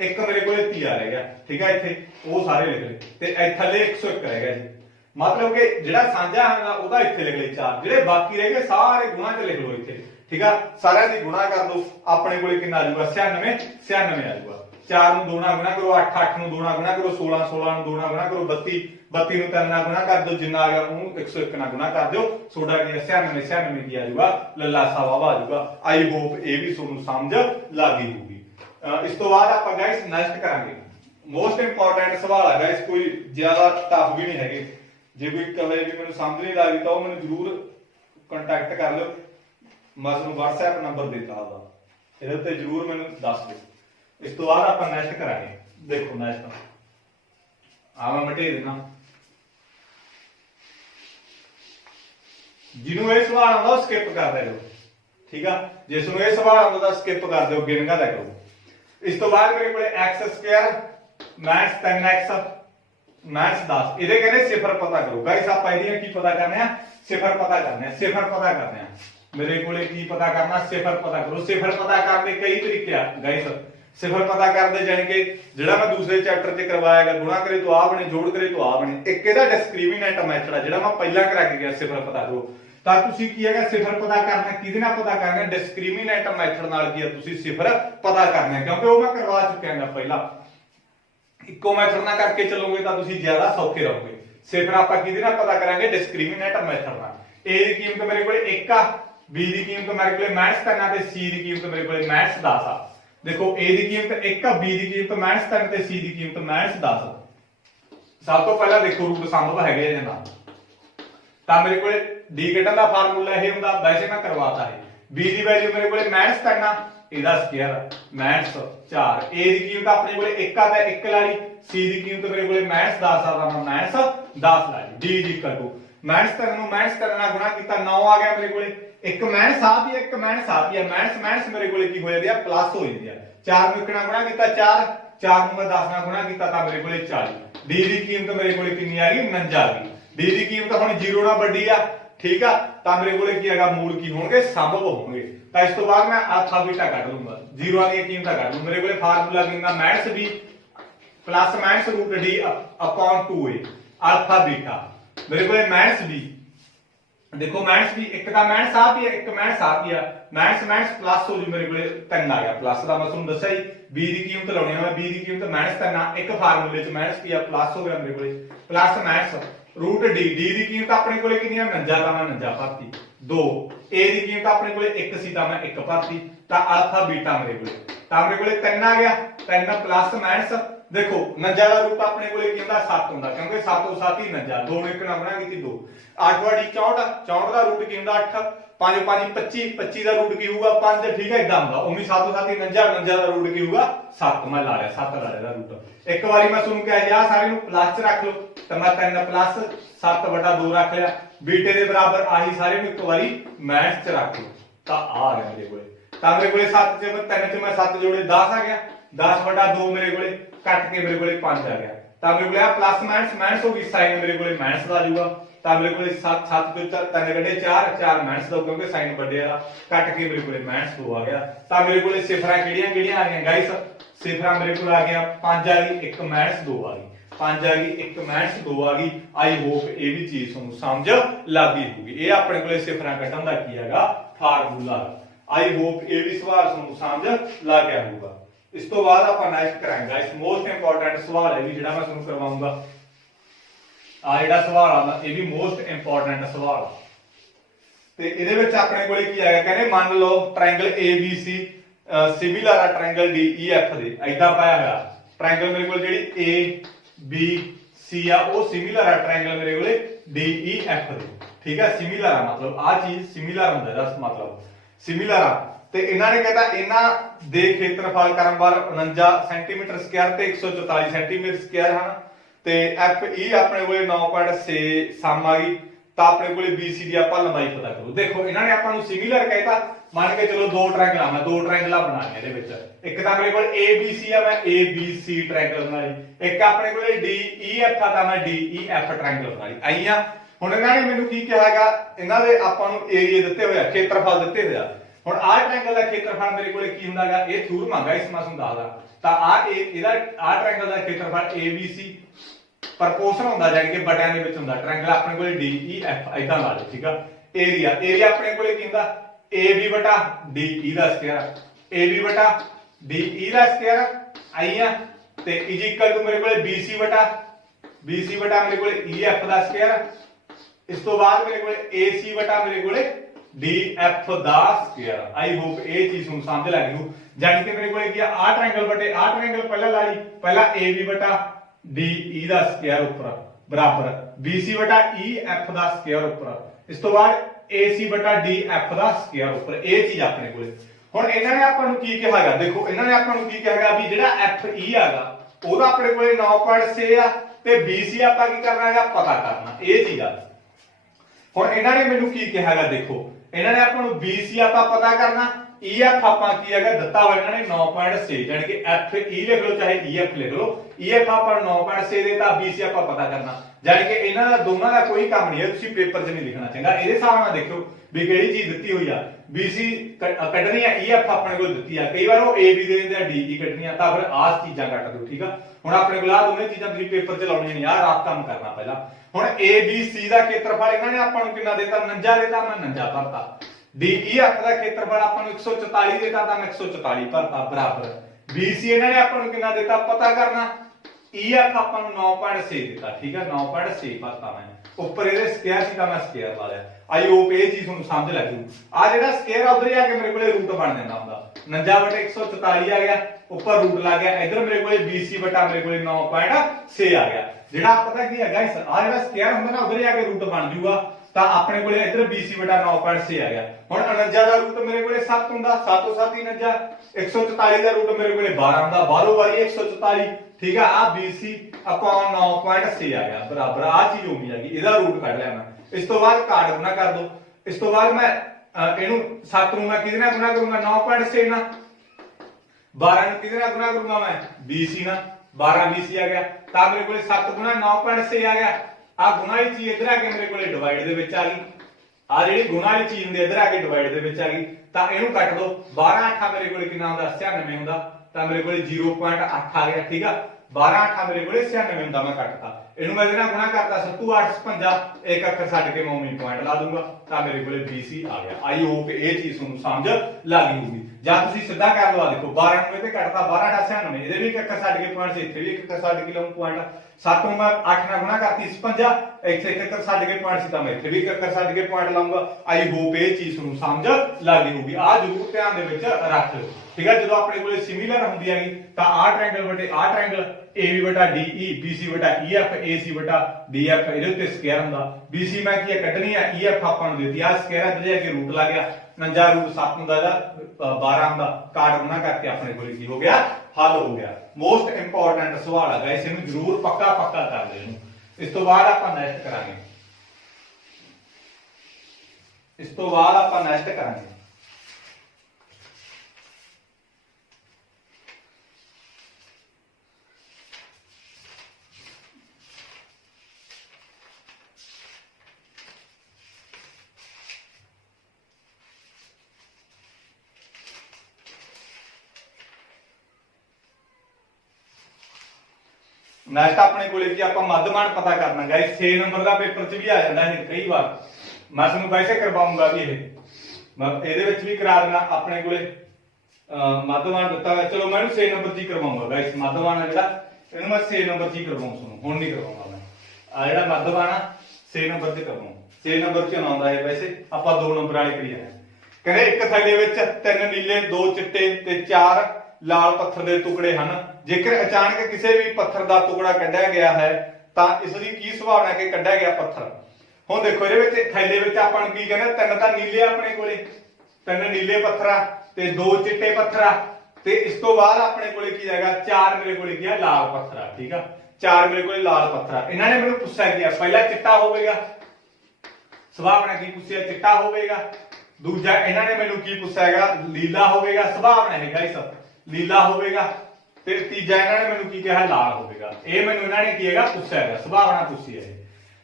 1 ਮੇਰੇ ਕੋਲੇ ਤੀਆ ਰਹਿ ਗਿਆ। ਠੀਕ ਆ। ਇੱਥੇ ਉਹ ਸਾਰੇ ਲਿਖ ਲਏ ਤੇ ਥੱਲੇ 101 ਰਹਿ ਗਿਆ ਜੀ। ਮਤਲਬ ਕਿ ਜਿਹੜਾ ਸਾਂਝਾ ਹੁੰਦਾ ਉਹਦਾ ਇੱਥੇ ਲਿਖ ਲਏ 4, ਜਿਹੜੇ ਬਾਕੀ ਰਹਿ ਗਏ ਸਾਰੇ ਗੁਣਾ ਚ ਲਿਖ ਲਓ ਇੱਥੇ। ਠੀਕ ਆ। ਸਾਰਿਆਂ ਦੀ ਗੁਣਾ ਕਰ ਲਓ, ਆਪਣੇ ਕੋਲੇ ਕਿੰਨਾ ਆ ਜਾਊਗਾ 96 ਆ ਜਾਊਗਾ। 4 ਨੂੰ 2 ਨਾਲ ਗੁਣਾ ਕਰੋ, 8 ਨੂੰ 2 ਨਾਲ ਗੁਣਾ ਕਰੋ, 16 ਨੂੰ 2 ਨਾਲ ਗੁਣਾ ਕਰੋ, 32 ਨੂੰ 3 ਨਾਲ ਗੁਣਾ ਕਰ ਦਿਓ, ਜਿੰਨਾ ਆ ਗਿਆ ਉਹਨੂੰ 101 ਨਾਲ ਗੁਣਾ ਕਰ ਦਿਓ। ਤੁਹਾਡਾ ਕੀ 96 ਕੀ ਆ ਜਾਊਗਾ, ਲੱਲਾ ਸਾਹਿਬ ਆ ਜਾਊਗਾ। ਆਈ ਹੋਪ ਇਹ ਵੀ ਤੁਹਾਨੂੰ ਸਮਝ ਲੱਗ ਗਈ ਹੋਊਗੀ। ਇਸ ਤੋਂ ਬਾਅਦ ਆਪਾਂ ਗਾਇਸ ਨੈਕਸਟ ਕਰਾਂਗੇ ਮੋਸਟ ਇੰਪੋਰਟੈਂਟ ਸਵਾਲ ਆ ਗਾਇਸ, ਕੋਈ ਜ਼ਿਆਦਾ ਟਫ ਵੀ ਨਹੀਂ ਹੈਗੇ। ਜੇ ਕੋਈ ਕਹੇ ਵੀ ਮੈਨੂੰ ਸਮਝ ਨਹੀਂ ਲੱਗੀ ਤਾਂ ਉਹ ਮੈਨੂੰ ਜ਼ਰੂਰ ਕੰਟੈਕਟ ਕਰ ਲਿਓ। ਮੈਂ ਤੁਹਾਨੂੰ WhatsApp ਨੰਬਰ ਦਿੱਤਾ ਹੋਗਾ, ਇਹਦੇ ਉੱਤੇ ਜ਼ਰੂਰ ਮੈਨੂੰ ਦੱਸ ਦਿਓ। ਇਸ ਤੋਂ ਬਾਅਦ ਆਪਾਂ ਨੈਕਸਟ ਕਰਾਂਗੇ। ਦੇਖੋ ਨੈਕਸਟ ਮੈਂ ਮਟੇ ਦੇਣਾ, ਜਿਹਨੂੰ ਇਹ ਸਵਾਲ ਆਉਂਦਾ ਉਹ ਸਕਿਪ ਕਰ ਦਿਓ। ਠੀਕ ਆ। ਜਿਸ ਨੂੰ ਇਹ ਸਵਾਲ ਆਉਂਦਾ ਤਾਂ ਸਕਿਪ ਕਰ ਦਿਓ, ਗਿਣਗਾ ਲਿਆ ਕਰੋ। ਇਸ ਤੋਂ ਬਾਅਦ ਮੇਰੇ ਕੋਲੇ x² ਮਾਈਨਸ 3x ਮਾਈਨਸ 10, ਇਹਦੇ ਕਹਿੰਦੇ ਸਿਫਰ ਪਤਾ ਕਰੋ। ਗਾਇਸ ਆਪਾਂ ਇਹਦੀਆਂ ਕੀ ਪਤਾ ਕਰਨੇ ਆ, ਸਿਫਰ ਪਤਾ ਕਰਨੇ ਆ। ਸਿਫਰ ਪਤਾ ਕਰਨੇ ਆ ਮੇਰੇ ਕੋਲੇ ਕੀ ਪਤਾ ਕਰਨਾ, ਸਿਫਰ ਪਤਾ ਕਰੋ। ਸਿਫਰ ਪਤਾ ਕਰਨ ਦੇ ਕਈ ਤਰੀਕੇ ਆ ਗਾਇਸ। ਸਿਫਰ ਪਤਾ ਕਰਦੇ ਜਾਨੀ ਕਿ ਜਿਹੜਾ ਮੈਂ ਦੂਸਰੇ ਚੈਪਟਰ 'ਚ ਕਰਵਾਇਆਗਾ, ਗੁਣਾ ਕਰੇ ਤੋਂ ਆ ਬਣੇ, ਜੋੜ ਕਰੇ ਤੋਂ ਆ ਬਣੇ। ਇੱਕ ਇਹਦਾ ਡਿਸਕ੍ਰਿਮੀਨੈਂਟ ਮੈਥਡ ਆ ਜਿਹੜਾ ਮੈਂ ਪਹਿਲਾਂ ਕਰਾ ਕੇ ਗਿਆ, ਸਿਫਰ ਪਤਾ ਕਰੋ। ਤਾਂ ਤੁਸੀਂ ਕੀ ਹੈਗਾ ਸਿਫਰ ਪਤਾ ਕਰਨਾ, ਕਿਹਦੇ ਨਾਲ ਪਤਾ ਕਰਨਾ, ਡਿਸਕ੍ਰਿਮੀਨੈਂਟ ਮੈਥਡ ਨਾਲ ਕੀ ਆ ਤੁਸੀਂ ਸਿਫਰ ਪਤਾ ਕਰਨਾ, ਕਿਉਂਕਿ ਉਹ ਮੈਂ ਕਰਵਾ ਚੁੱਕਿਆ ਹਾਂ ਪਹਿਲਾਂ। ਇੱਕੋ ਮੈਥਡ ਨਾਲ ਕਰਕੇ ਚੱਲੋਗੇ ਤਾਂ ਤੁਸੀਂ ਜ਼ਿਆਦਾ ਸੌਖੇ ਰਹੋਗੇ। ਸਿਫਰ ਆਪਾਂ ਕਿਹਦੇ ਨਾਲ ਪਤਾ ਕਰਾਂਗੇ, ਡਿਸਕ੍ਰਿਮੀਨੈਂਟ ਮੈਥਡ ਨਾਲ। A ਦੀ ਕੀਮਤ ਮੇਰੇ ਕੋਲੇ 1 ਆ, B ਦੀ ਕੀਮਤ ਮੇਰੇ ਕੋਲੇ -3 ਆ ਤੇ C ਦੀ ਕੀਮਤ ਮੇਰੇ ਕੋਲੇ -10 ਆ। ਦੇਖੋ A ਦੀ ਕੀਮਤ 1 ਆ, B ਦੀ ਕੀਮਤ -3 ਤੇ C ਦੀ ਕੀਮਤ -10। ਸਭ ਤੋਂ ਪਹਿਲਾਂ ਦੇਖੋ ਰੂਟ ਸੰਭਵ ਹੈਗੇ ਜਾਂ ਨਾ। ਤਾਂ ਮੇਰੇ ਕੋਲੇ D ਕੱਢਣ ਦਾ ਫਾਰਮੂਲਾ ਇਹ ਹੁੰਦਾ, ਵੈਸੇ ਮੈਂ ਕਰਵਾਤਾ ਹੈ। B ਦੀ ਵੈਲਿਊ ਮੇਰੇ ਕੋਲੇ -3 ਆ, ਇਹਦਾ ਸਕੁਅਰ -4। A ਦੀ ਕੀਮਤ ਆਪਣੇ ਕੋਲੇ 1 ਆ ਤਾਂ 1 ਲਾ ਲਈ, C ਦੀ ਕੀਮਤ ਮੇਰੇ ਕੋਲੇ -10 ਆ ਤਾਂ ਮੈਂ -10 ਲਾ ਲਈ। D ਦੀ ਇਕੁਅਲ ਟੂ -3 ਨੂੰ -3 ਨਾਲ ਗੁਣਾ ਕੀਤਾ 9 ਆ ਗਿਆ ਮੇਰੇ ਕੋਲੇ। ਇੱਕ -7 ਹੀ ਇੱਕ -7 ਹੀ ਆ, ਮਾਈਨਸ ਮੇਰੇ ਕੋਲੇ ਕੀ ਹੋ ਜਾਂਦੀ ਆ, ਪਲੱਸ ਹੋ ਜਾਂਦੀ ਆ। 4 ਨੂੰ 1 ਨਾਲ ਗੁਣਾ ਕੀਤਾ 4 ਨੂੰ ਮੈਂ 10 ਨਾਲ ਗੁਣਾ ਕੀਤਾ ਤਾਂ ਮੇਰੇ ਕੋਲੇ 40। D ਦੀ ਕੀਮਤ ਮੇਰੇ ਕੋਲੇ ਕਿੰਨੀ ਆ ਗਈ, 49 ਆ ਗਈ। D ਦੀ ਕੀਮਤ ਹੁਣ 0 ਨਾਲ ਵੱਡੀ ਆ। ਠੀਕ ਆ। ਤਾਂ ਮੇਰੇ ਕੋਲੇ ਕੀ ਹੈਗਾ, ਮੂਲ ਕੀ ਹੋਣਗੇ, ਸੰਭਵ ਹੋਣਗੇ। ਤਾਂ ਇਸ ਤੋਂ ਬਾਅਦ ਮੈਂ ਆਲਫਾ ਬੀਟਾ ਕੱਢ ਲੂੰਗਾ, ਜ਼ੀਰੋਆਂ ਦੀਆਂ ਕੀਮਤਾਂ ਕੱਢ ਲੂੰ। ਮੇਰੇ ਕੋਲੇ ਫਾਰਮੂਲਾ ਕੀ ਹੁੰਦਾ, -b plus -√d upon 2a ਆਲਫਾ ਬੀਟਾ। ਮੇਰੇ ਕੋਲੇ -b ਦੇਖੋ -b ਇੱਕ ਦਾ -7 ਹੀ ਹੈ, ਇੱਕ -7 ਹੀ ਆ। ਮਾਈਨਸ ਪਲੱਸ ਹੋ ਜੂ, ਮੇਰੇ ਕੋਲੇ 3 ਆ ਗਿਆ। ਪਲੱਸ ਦਾ ਮੈਂ ਤੁਹਾਨੂੰ ਦੱਸਿਆ ਹੀ, b ਦੀ ਕੀਮਤ ਲਾਉਣੀ ਹੈ ਮੈਂ। b ਦੀ ਕੀਮਤ -3 ਆ, ਇੱਕ ਫਾਰਮੂਲੇ ਚ ਮਾਈਨਸ ਕੀ ਆ, ਪਲੱਸ ਹੋ ਗਿਆ ਮੇਰੇ ਕੋਲੇ। ਪਲੱਸ -√d d ਦੀ ਕੀਮਤ ਆਪਣੇ ਕੋਲੇ ਕਿੰਨੀ ਆ, 49 ਤਾਂ ਮੈਂ 49 ਭਰਤੀ। 2 a ਦੀ ਕੀਮਤ ਆਪਣੇ ਕੋਲੇ 1 ਸੀ ਤਾਂ ਮੈਂ 1 ਭਰਤੀ। ਤਾਂ ਆਲਫਾ ਬੀਟਾ ਮੇਰੇ ਕੋਲੇ, ਤਾਂ ਮੇਰੇ ਕੋਲੇ 3 ਆ ਗਿਆ। 3 ਪਲੱਸ ਮਾਈਨਸ ਦੇਖੋ 49 ਦਾ ਰੂਟ ਆਪਣੇ ਕੋਲੇ ਕੀ ਹੁੰਦਾ, 7 ਹੁੰਦਾ, ਕਿਉਂਕਿ 7 ਤੋਂ 7 ਹੀ 49। 2 ਨੂੰ 1 ਨਾਲ ਗੁਣਾ ਕੀਤੀ 2। 8 ਵਾਰੀ 64, 64 ਦਾ ਰੂਟ ਕੀ ਹੁੰਦਾ 8। 5 5 25, 25 ਦਾ ਰੂਟ ਕੀ ਹੋਊਗਾ 5। ਠੀਕ ਹੈ, ਇਦਾਂ ਹੁੰਦਾ। ਉਮੀ 7 ਤੋਂ 7 ਹੀ 49, 49 ਦਾ ਰੂਟ ਕੀ ਹੋਊਗਾ 7। ਮੈਂ ਲਾ ਲਿਆ 7 ਲਾ ਲਿਆ ਦਾ ਰੂਟ। ਇੱਕ ਵਾਰੀ ਮੈਂ ਤੁਹਾਨੂੰ ਕਿਹਾ ਯਾ ਸਾਰੇ ਨੂੰ ਪਲੱਸ ਚ ਰੱਖ ਲਓ, ਤਾਂ ਮੈਂ 3 ਪਲੱਸ 7/2 ਰੱਖ ਲਿਆ। ਬੀਟੇ ਦੇ ਬਰਾਬਰ ਆਹੀ ਸਾਰੇ ਨੂੰ ਇੱਕ ਵਾਰੀ ਮੈਥ ਚ ਰੱਖ ਲਓ, ਤਾਂ ਆ ਗਿਆ ਮੇਰੇ ਕੋਲੇ। ਤਾਂ ਮੇਰੇ ਕੋਲੇ 7 ਚ 3 ਚ ਮੈਂ 7 ਜੋੜੇ 10 ਆ ਗਿਆ। 10/2 ਮੇਰੇ ਕੋਲੇ ਕੱਟ ਕੇ ਮੇਰੇ ਕੋਲੇ 5 ਆ ਗਿਆ। ਤਾਂ ਮੇਰੇ ਕੋਲੇ ਆ ਪਲੱਸ ਮਾਈਨਸ ਹੋ ਗਈ, ਸਾਈਨ ਮੇਰੇ ਕੋਲੇ ਮਾਈਨਸ ਦਾ ਆ ਜਾਊਗਾ। ਤਾਂ ਮੇਰੇ ਕੋਲੇ 7 ਤੋਂ 3 ਕੱਢੇ 4 ਮਾਈਨਸ ਦਾ, ਕਿਉਂਕਿ ਸਾਈਨ ਵੱਡੇ ਆ। ਕੱਟ ਕੇ ਮੇਰੇ ਕੋਲੇ -2 ਆ ਗਿਆ। ਤਾਂ ਮੇਰੇ ਕੋਲੇ ਸਿਫਰਾਂ ਕਿਹੜੀਆਂ ਆ ਗਈਆਂ ਗਾਇਸ, ਸਿਫਰਾਂ ਮੇਰੇ ਕੋਲ ਆ ਗਿਆ 5 ਆ ਗਈ, 1 -2 ਆ ਗਈ। 5 ਆ ਗਈ, 1 -2 ਆ ਗਈ। ਆਈ ਹੋਪ ਇਹ ਵੀ ਚੀਜ਼ ਤੁਹਾਨੂੰ ਸਮਝ ਲੱਗ ਗਈ ਹੋਊਗੀ। ਇਹ ਆਪਣੇ ਕੋਲੇ ਸਿਫਰਾਂ ਕੱਢਣ ਦਾ ਕੀ ਹੈਗਾ, ਫਾਰਮੂਲਾ। ਆਈ ਹੋਪ ਇਹ ਵੀ ਸਵਾਲ ਤੁਹਾਨੂੰ ਸਮਝ ਲੱਗ ਗਿਆ ਹੋਊਗਾ। ਇਸ ਤੋਂ ਬਾਅਦ ਆਪਾਂ ਨੈਕਸਟ ਕਰਾਂਗੇ ਗਾਇਸ, ਮੋਸਟ ਇੰਪੋਰਟੈਂਟ ਸਵਾਲ ਹੈ ਵੀ ਜਿਹੜਾ ਮੈਂ ਤੁਹਾਨੂੰ ਕਰਵਾਉਂਗਾ। ਆ ਜਿਹੜਾ ਸਵਾਲ ਆਉਂਦਾ ਇਹ ਵੀ ਮੋਸਟ ਇੰਪੋਰਟੈਂਟ ਸਵਾਲ। ਤੇ ਇਹਦੇ ਵਿੱਚ ਆਪਣੇ ਕੋਲੇ ਕੀ ਆਇਆ, ਕਹਿੰਦੇ ਮੰਨ ਲਓ ਟ੍ਰਾਇੰਗਲ ABC ਸਿਮਿਲਰ ਆ ਟ੍ਰਾਇੰਗਲ DEF ਦੇ, ਐਦਾਂ ਪਾਇਆ ਹੋਇਆ ਟ੍ਰਾਇੰਗਲ ਮੇਰੇ ਕੋਲ ਜਿਹੜੀ ABC ਆ ਉਹ ਸਿਮਿਲਰ ਆ ਟ੍ਰਾਇੰਗਲ ਮੇਰੇ ਕੋਲੇ DEF ਦੇ, ਠੀਕ ਆ। ਸਿਮਿਲਰ ਆ ਮਤਲਬ ਆ ਚੀਜ਼ ਸਿਮਿਲਰ ਹੁੰਦਾ, ਇਹਦਾ ਮਤਲਬ ਸਿਮਿਲਰ ਆ। ਤੇ ਇਹਨਾਂ ਨੇ ਕਹਿੰਦਾ ਇਹਨਾਂ ਦੇ ਖੇਤਰਫਲ ਕਰਮਵਾਰ 49 ਸੈਂਟੀਮੀਟਰ ਸਕੁਅਰ ਤੇ 144 ਸੈਂਟੀਮੀਟਰ ਸਕੁਅਰ ਹਨ ਤੇ FE ਆਪਣੇ ਕੋਲੇ 9.6 ਸਮ ਆ ਗਈ। ਤਾਂ ਆਪਣੇ ਕੋਲੇ BC ਦੀ ਆਪਾਂ ਲੰਬਾਈ ਪਤਾ ਕਰੋ। ਦੇਖੋ ਇਹਨਾਂ ਨੇ ਆਪਾਂ ਨੂੰ ਸਿਮਿਲਰ ਕਹਿਤਾ, ਮੰਨ ਕੇ ਚਲੋ ਦੋ ਟ੍ਰਾਇੰਗਲਾਂ ਮੈਂ ਦੋ ਟ੍ਰਾਇੰਗਲਾਂ ਬਣਾਉਣੀਆਂ ਇਹਦੇ ਵਿੱਚ, ਇੱਕ ਤਾਂ ਮੇਰੇ ਕੋਲ ABC ਆ ਮੈਂ ABC ਟ੍ਰਾਇੰਗਲ ਬਣਾ ਲਈ, ਇੱਕ ਆਪਣੇ ਕੋਲੇ DEF ਆ ਤਾਂ ਮੈਂ DEF ਟ੍ਰਾਇੰਗਲ ਬਣਾ ਲਈ। ਆਈਆਂ ਹੁਣ ਇਹਨਾਂ ਨੇ ਮੈਨੂੰ ਕੀ ਕਿਹਾ ਹੈਗਾ, ਇਹਨਾਂ ਦੇ ਆਪਾਂ ਨੂੰ ਏਰੀਆ ਦਿੱਤੇ ਹੋਇਆ, ਖੇਤਰਫਲ ਦਿੱਤੇ ਹੋਇਆ। ਹੁਣ ਆਹ ਟ੍ਰਾਇੰਗਲ ਦਾ ਖੇਤਰਫਲ ਮੇਰੇ ਕੋਲੇ ਕੀ ਹੁੰਦਾਗਾ, ਇਹ ਥਿਊਰਮ ਆਗਾ ਇਸ ਮਾਸ ਨੂੰ ਦੱਸਦਾ। ਤਾਂ ਇਹਦਾ ਆਹ ਟ੍ਰਾਇੰਗਲ ਦਾ ਖੇਤਰਫਲ ABC ਪ੍ਰਪੋਰਸ਼ਨ ਹੁੰਦਾ, ਜਾਨੀ ਕਿ ਬਟਿਆਂ ਦੇ ਵਿੱਚ ਹੁੰਦਾ। ਟ੍ਰਾਇੰਗਲ ਆਪਣੇ ਕੋਲੇ DEF ਇਦਾਂ ਲਾ ਲਓ, ਠੀਕ ਆ। ਏਰੀਆ ਆਪਣੇ ਕੋਲੇ ਕੀ ਹੁੰਦਾ, AB ਬਟਾ DE ਦਾ ਸਕੁਅਰ, AB ਬਟਾ DE ਦਾ ਸਕੁਅਰ ਆਈਆਂ ਤੇ ਇਜ ਇਕੁਅਲ ਟੂ ਮੇਰੇ ਕੋਲੇ BC ਬਟਾ ਮੇਰੇ ਕੋਲੇ EF ਦਾ ਸਕੁਅਰ। ਇਸ ਤੋਂ ਬਾਅਦ ਮੇਰੇ ਕੋਲੇ AC ਬਟਾ ਮੇਰੇ ਕੋਲੇ DF the square. I hope ਇਹ ਚੀਜ਼ ਨੂੰ ਸਮਝ ਲੱਗ ਜੂ। ਜਾਨੀ ਕਿ ਮੇਰੇ ਕੋਲੇ ਕੀ ਆ, ਆਹ ਟ੍ਰਾਇੰਗਲ ਬਟੇ ਆਹ ਟ੍ਰਾਇੰਗਲ ਪਹਿਲਾਂ ਲਾ ਲਈ, ਪਹਿਲਾਂ AB ਬਟਾ DE ਦਾ ਸਕੁਅਰ ਉੱਪਰ ਬਰਾਬਰ BC ਬਟਾ EF ਦਾ ਸਕੁਅਰ ਉੱਪਰ, ਇਸ ਤੋਂ ਬਾਅਦ AC ਬਟਾ DF ਦਾ ਸਕੁਅਰ ਉੱਪਰ। ਇਹ ਚੀਜ਼ ਆਪਣੇ ਕੋਲੇ। ਹੁਣ ਇਹਨਾਂ ਨੇ ਆਪਾਂ ਨੂੰ ਕੀ ਕਿਹਾ ਹੈਗਾ, ਦੇਖੋ ਇਹਨਾਂ ਨੇ ਆਪਾਂ ਨੂੰ ਕੀ ਕਿਹਾ ਹੈਗਾ ਵੀ ਜਿਹੜਾ FE ਹੈਗਾ ਉਹਦਾ ਆਪਣੇ ਕੋਲੇ 9.6 ਆ ਤੇ BC ਆਪਾਂ ਕੀ ਕਰਨਾ ਹੈਗਾ, ਪਤਾ ਕਰਨਾ। ਇਹ ਚੀਜ਼ ਆ। ਹੁਣ ਇਹਨਾਂ ਨੇ ਮੈਨੂੰ ਕੀ ਕਿਹਾ ਹੈਗਾ, ਦੇਖੋ ਇਹਨਾਂ ਨੇ ਆਪਾਂ ਨੂੰ BC ਆਪਾਂ ਪਤਾ ਕਰਨਾ, EF ਆਪਾਂ ਕੀ ਹੈਗਾ ਦਿੱਤਾ ਹੋਇਆ ਇਹਨਾਂ ਨੇ 9.6, ਜਾਨੀ ਕਿ FE ਲਿਖ ਲਓ ਚਾਹੇ EF ਲਿਖ ਲਓ। EF ਆਪਾਂ 9.6 ਦੇਤਾ, BC ਆਪਾਂ ਪਤਾ ਕਰਨਾ, ਜਾਨੀ ਕਿ ਇਹਨਾਂ ਦਾ ਦੋਨਾਂ ਦਾ ਕੋਈ ਕੰਮ ਨਹੀਂ ਹੈ, ਤੁਸੀਂ ਪੇਪਰ 'ਚ ਨਹੀਂ ਲਿਖਣਾ ਚੰਗਾ। ਇਹਦੇ ਹਿਸਾਬ ਨਾਲ ਦੇਖਿਓ ਵੀ ਕਿਹੜੀ ਚੀਜ਼ ਦਿੱਤੀ ਹੋਈ ਆ। BC ਕੱਢਣੀ ਆ, EF ਆਪਣੇ ਕੋਲ ਦਿੱਤੀ ਆ, ਕਈ ਵਾਰ ਉਹ AB ਦੇ ਦਿੰਦੇ ਆ, DE ਕੱਢਣੀ ਆ, ਤਾਂ ਫਿਰ ਆਹ ਚੀਜ਼ਾਂ ਕੱਟ ਦਿਓ, ਠੀਕ ਆ। ਹੁਣ ਆਪਣੇ ਕੋਲ ਆਹ ਦੋਨੇ ਚੀਜ਼ਾਂ ਤੁਸੀਂ ਪੇਪਰ 'ਚ ਲਾਉਣੀਆਂ ਨਹੀਂ, ਆਹ ਰਾਤ ਕੰਮ ਕਰਨਾ ਪਹਿਲਾਂ। ਹੁਣ ABC ਦਾ ਖੇਤਰਫਲ ਇਹਨਾਂ ਨੇ ਆਪਾਂ ਨੂੰ ਕਿੰਨਾ ਦੇਤਾ, 49 ਦੇਤਾ, ਮੈਂ 49 ਭਰਤਾ। DEF ਦਾ ਖੇਤਰਫਲ ਆਪਾਂ ਨੂੰ 144 ਦੇਤਾ ਤਾਂ ਮੈਂ 144 ਭਰਤਾ ਬਰਾਬਰ। BC ਇਹਨਾਂ ਨੇ ਆਪਾਂ ਨੂੰ ਕਿੰਨਾ ਦਿੱਤਾ ਪਤਾ ਕਰਨਾ, EF ਆਪਾਂ ਨੂੰ 9.6 ਦਿੱਤਾ, ਠੀਕ ਹੈ 9.6 ਭਰਤਾ ਮੈਂ। ਉੱਪਰ ਇਹਦੇ ਸਕੁਅਰ ਸੀ ਤਾਂ ਮੈਂ ਸਕੁਅਰ ਲਾ ਲਿਆ। ਆਈ ਹੋਪ ਇਹ ਚੀਜ਼ ਤੁਹਾਨੂੰ ਸਮਝ ਲੱਗ ਜੂ। ਆ ਜਿਹੜਾ ਸਕੁਅਰ ਆ ਉਧਰ ਹੀ ਆ ਕੇ ਮੇਰੇ ਕੋਲੇ ਰੂਟ ਬਣ ਜਾਂਦਾ ਹੁੰਦਾ, 49/144 ਆ ਗਿਆ, ਉੱਪਰ ਰੂਟ ਲੱਗ ਗਿਆ। ਇਧਰ ਮੇਰੇ ਕੋਲੇ BC ਬਟਾ ਮੇਰੇ ਕੋਲੇ 9.6 ਆ ਗਿਆ। ਜਿਹੜਾ ਪਤਾ ਕੀ ਹੈ ਗਾਇਸ, ਆ ਜਿਹੜਾ ਸਕੁਅਰ ਹੁੰਦਾ ਨਾ ਉਧਰ ਹੀ ਆ ਕੇ ਰੂਟ ਬਣ ਜੂਗਾ। ਤਾਂ ਆਪਣੇ ਕੋਲੇ ਇਧਰ BC ਬਟਾ 9.6 ਆ ਗਿਆ। ਹੁਣ 49 ਦਾ ਰੂਟ ਮੇਰੇ ਕੋਲੇ 7 ਹੁੰਦਾ, 7 ਤੋਂ 7 49, 144 ਦਾ ਰੂਟ ਮੇਰੇ ਕੋਲੇ 12 ਹੁੰਦਾ, 12 ਵਾਰੀ 144, ਠੀਕ ਆ। ਆ BC ਅਪਨ 9.6 ਆ ਗਿਆ ਬਰਾਬਰ। ਆ ਚੀਜ਼ ਹੋ ਗਈ ਹੈਗੀ, ਇਹਦਾ ਰੂਟ ਕੱਢ ਲਿਆ ਮੈਂ। ਇਸ ਤੋਂ ਬਾਅਦ ਕਾਟ ਗੁਣਾ ਕਰ ਦੋ। ਇਸ ਤੋਂ ਬਾਅਦ ਮੈਂ ਇਹਨੂੰ 7 ਨੂੰ ਮੈਂ ਕਿਹਦੇ ਨਾਲ ਗੁਣਾ ਕਰੂੰਗਾ, 9.6 ਨਾਲ। 12 ਨੂੰ ਕਿਹਦੇ ਨਾਲ ਗੁਣਾ ਕਰੂੰਗਾ ਮੈਂ, BC ਨਾਲ। 12 BC ਆ ਗਿਆ ਤਾਂ ਮੇਰੇ ਕੋਲੇ 7 ਗੁਣਾ 9.6 ਆ ਗਿਆ। ਆ ਗੁਣਾ ਵਾਲੀ ਚੀਜ਼ ਇਧਰ ਆ ਕੇ ਮੇਰੇ ਕੋਲੇ ਡਿਵਾਈਡ ਦੇ ਵਿੱਚ ਆ ਗਈ। ਆ ਜਿਹੜੀ ਗੁਣਾ ਵਾਲੀ ਚੀਜ਼ ਹੁੰਦੀ ਇਧਰ ਆ ਕੇ ਡਿਵਾਈਡ ਦੇ ਵਿੱਚ ਆ ਗਈ। ਤਾਂ ਇਹਨੂੰ ਕੱਟ ਦੋ। 12 8 ਮੇਰੇ ਕੋਲੇ ਕਿੰਨਾ ਹੁੰਦਾ, 96 ਹੁੰਦਾ। ਤਾਂ ਮੇਰੇ ਕੋਲੇ 0.8 ਆ ਗਿਆ, ਠੀਕ ਆ। 12 8 ਮੇਰੇ ਕੋਲੇ 96 ਹੁੰਦਾ, ਮੈਂ ਕੱਟਤਾ। ਇਹਨੂੰ ਮੈਂ ਇਹਦੇ ਨਾਲ ਗੁਣਾ ਕਰਤਾ, 7 8 56, ਇੱਕ ਅੱਖਰ ਛੱਡ ਕੇ ਮੈਂ ਉਵੇਂ ਪੁਆਇੰਟ ਲਾ ਦੂੰਗਾ। ਤਾਂ ਮੇਰੇ ਕੋਲੇ BC ਆ ਗਿਆ। ਆਈ ਹੋਪ ਇਹ ਚੀਜ਼ ਤੁਹਾਨੂੰ ਸਮਝ ਲੱਗ ਗਈ ਹੋਊਗੀ। ਜਾਂ ਤੁਸੀਂ ਸਿੱਧਾ ਕਰ ਲਓ, ਦੇਖੋ 12 ਨੂੰ ਇਹਦੇ ਕੱਟਦਾ, 12 8 96, ਇਹਦੇ ਵੀ ਇੱਕ ਅੱਖਰ ਛੱਡ ਕੇ ਪੁਆਇੰਟ, ਇੱਥੇ ਵੀ ਇੱਕ ਅੱਖਰ ਛੱਡ ਕੇ ਲਾਉਂ ਪੁਆਇੰਟ। 7 ਨੂੰ ਮੈਂ 8 ਨਾਲ ਗੁਣਾ ਕਰਤੀ 56, ਇੱਥੇ ਇੱਕ ਅੱਖਰ ਛੱਡ ਕੇ ਪੁਆਇੰਟ ਸੀ ਤਾਂ ਮੈਂ ਇੱਥੇ ਵੀ ਇੱਕ ਅੱਖਰ ਛੱਡ ਕੇ ਪੁਆਇੰਟ ਲਾਉਂਗਾ। ਆਈ ਹੋਪ ਇਹ ਚੀਜ਼ ਤੁਹਾਨੂੰ ਸਮਝ ਲੱਗ ਗਈ ਹੋਊਗੀ। ਆ ਜ਼ਰੂਰ ਧਿਆਨ ਦੇ ਵਿੱਚ ਰੱਖ ਲਿਓ, ਠੀਕ ਹੈ। ਜਦੋਂ ਆਪਣੇ ਕੋਲੇ ਸਿਮਿਲਰ ਹੁੰਦੀ ਹੈਗੀ ਤਾਂ ਆਹ ਟ੍ਰਾਇੰਗਲ ਬਟੇ ਆਹ triangle, AB ਬਟਾ DE, BC ਬਟਾ EF, AC ਬਟਾ DF, ਇਹਦੇ ਉੱਤੇ ਸਕੁਅਰ ਹੁੰਦਾ। BC ਮੈਂ ਕੀ ਕੱਢਣੀ ਆ, EF ਆਪਾਂ ਨੂੰ ਦਿੱਤੀ, ਆ ਸਕੁਅਰ ਇੱਧਰ ਜਾ ਕੇ ਰੂਟ ਲੱਗ ਗਿਆ। 49 ਰੂਟ 7 ਹੁੰਦਾ ਦਾ 12 ਹੁੰਦਾ, ਕਾਟ ਗੁਣਾ ਕਰਕੇ ਆਪਣੇ ਕੋਲੇ ਕੀ ਹੋ ਗਿਆ, ਹੱਲ ਹੋ ਗਿਆ। ਮੋਸਟ ਇੰਪੋਰਟੈਂਟ ਸਵਾਲ ਹੈ ਗਾਇਸ, ਇਹਨੂੰ ਜ਼ਰੂਰ ਪੱਕਾ ਕਰ ਲਿਓ ਇਹਨੂੰ। ਇਸ ਤੋਂ ਬਾਅਦ ਆਪਾਂ ਨੈਕਸਟ ਕਰਾਂਗੇ। ਨੈਕਸਟ ਆਪਣੇ ਕੋਲੇ ਕੀ ਆਪਾਂ ਮੱਧਮਾਨ ਪਤਾ ਕਰਨਾ ਗਾਇਸ। 6 ਨੰਬਰ ਦਾ ਪੇਪਰ 'ਚ ਵੀ ਆ ਜਾਂਦਾ ਇਹ ਕਈ ਵਾਰ। ਮੈਂ ਤੁਹਾਨੂੰ ਵੈਸੇ ਕਰਵਾਉਂਗਾ ਵੀ ਇਹ, ਮੈਂ ਇਹਦੇ ਵਿੱਚ ਵੀ ਕਰਾ ਦੇਣਾ। ਆਪਣੇ ਕੋਲੇ ਮੱਧਮਾਨ ਦਿੱਤਾ ਹੋਇਆ, ਚਲੋ ਮੈਂ ਇਹਨੂੰ 6 ਨੰਬਰ 'ਚ ਹੀ ਕਰਵਾਉਂਗਾ ਗਾਇਸ। ਮੱਧਮਾਨ ਆ ਜਿਹੜਾ, ਇਹਨੂੰ ਮੈਂ 6 ਨੰਬਰ 'ਚ ਹੀ ਕਰਵਾਉਂ, ਤੁਹਾਨੂੰ ਹੁਣ ਨਹੀਂ ਕਰਵਾਉਂਗਾ ਮੈਂ। ਆ ਜਿਹੜਾ ਮੱਧਮਾਨ ਆ 6 ਨੰਬਰ 'ਚ ਕਰਵਾਉਂ, 6 ਨੰਬਰ ਚ ਆਉਂਦਾ ਹੈ ਵੈਸੇ, ਆਪਾਂ 2 ਨੰਬਰ ਵਾਲੇ ਕਰੀ ਜਾਣਾ। ਕਹਿੰਦੇ ਇੱਕ ਥੈਲੇ ਵਿੱਚ 3 ਨੀਲੇ 2 ਚਿੱਟੇ ਤੇ 4 ਲਾਲ ਪੱਥਰ ਦੇ ਟੁਕੜੇ ਹਨ। ਜੇਕਰ ਅਚਾਨਕ ਕਿਸੇ ਵੀ ਪੱਥਰ ਦਾ ਟੁਕੜਾ ਕੱਢਿਆ ਗਿਆ ਹੈ ਤਾਂ ਇਸ ਦੀ ਕੀ ਸੰਭਾਵਨਾ ਹੈ ਕਿ ਕੱਢਿਆ ਗਿਆ ਪੱਥਰ। ਹੁਣ ਦੇਖੋ ਇਹਦੇ ਵਿੱਚ ਥੈਲੇ ਵਿੱਚ ਆਪਾਂ ਨੂੰ ਕੀ ਕਹਿੰਦੇ, 3 ਤਾਂ ਨੀਲੇ ਆਪਣੇ ਕੋਲੇ, 3 ਨੀਲੇ ਪੱਥਰ ਆ ਤੇ 2 ਚਿੱਟੇ ਪੱਥਰ ਆ ਤੇ ਇਸ ਤੋਂ ਬਾਅਦ ਆਪਣੇ ਕੋਲੇ ਕੀ ਹੈਗਾ, 4 ਮੇਰੇ ਕੋਲੇ ਕੀ ਆ, ਲਾਲ ਪੱਥਰ ਆ। ਠੀਕ ਆ, 4 ਮੇਰੇ ਕੋਲੇ ਲਾਲ ਪੱਥਰ ਆ। ਇਹਨਾਂ ਨੇ ਮੈਨੂੰ ਪੁੱਛਿਆ ਕੀ ਆ, ਪਹਿਲਾ ਚਿੱਟਾ ਹੋਵੇਗਾ, ਸੰਭਾਵਨਾ ਕੀ ਪੁੱਛਿਆ, ਚਿੱਟਾ ਹੋਵੇਗਾ। ਦੂਜਾ ਇਹਨਾਂ ਨੇ ਮੈਨੂੰ ਕੀ ਪੁੱਛਿਆ ਹੈਗਾ, ਲੀਲਾ ਹੋਵੇਗਾ, ਸੰਭਾਵਨਾ ਹੈ ਗਾਇਸ ਲੀਲਾ ਹੋਵੇਗਾ। ਤੇ ਤੀਜਾ ਇਹਨਾਂ ਨੇ ਮੈਨੂੰ ਕੀ ਕਿਹਾ, ਲਾਲ ਹੋਵੇਗਾ। ਇਹ ਮੈਨੂੰ ਇਹਨਾਂ ਨੇ ਕੀ ਹੈਗਾ ਪੁੱਛਿਆ ਹੈਗਾ, ਸੰਭਾਵਨਾ ਪੁੱਛੀ ਹੈ।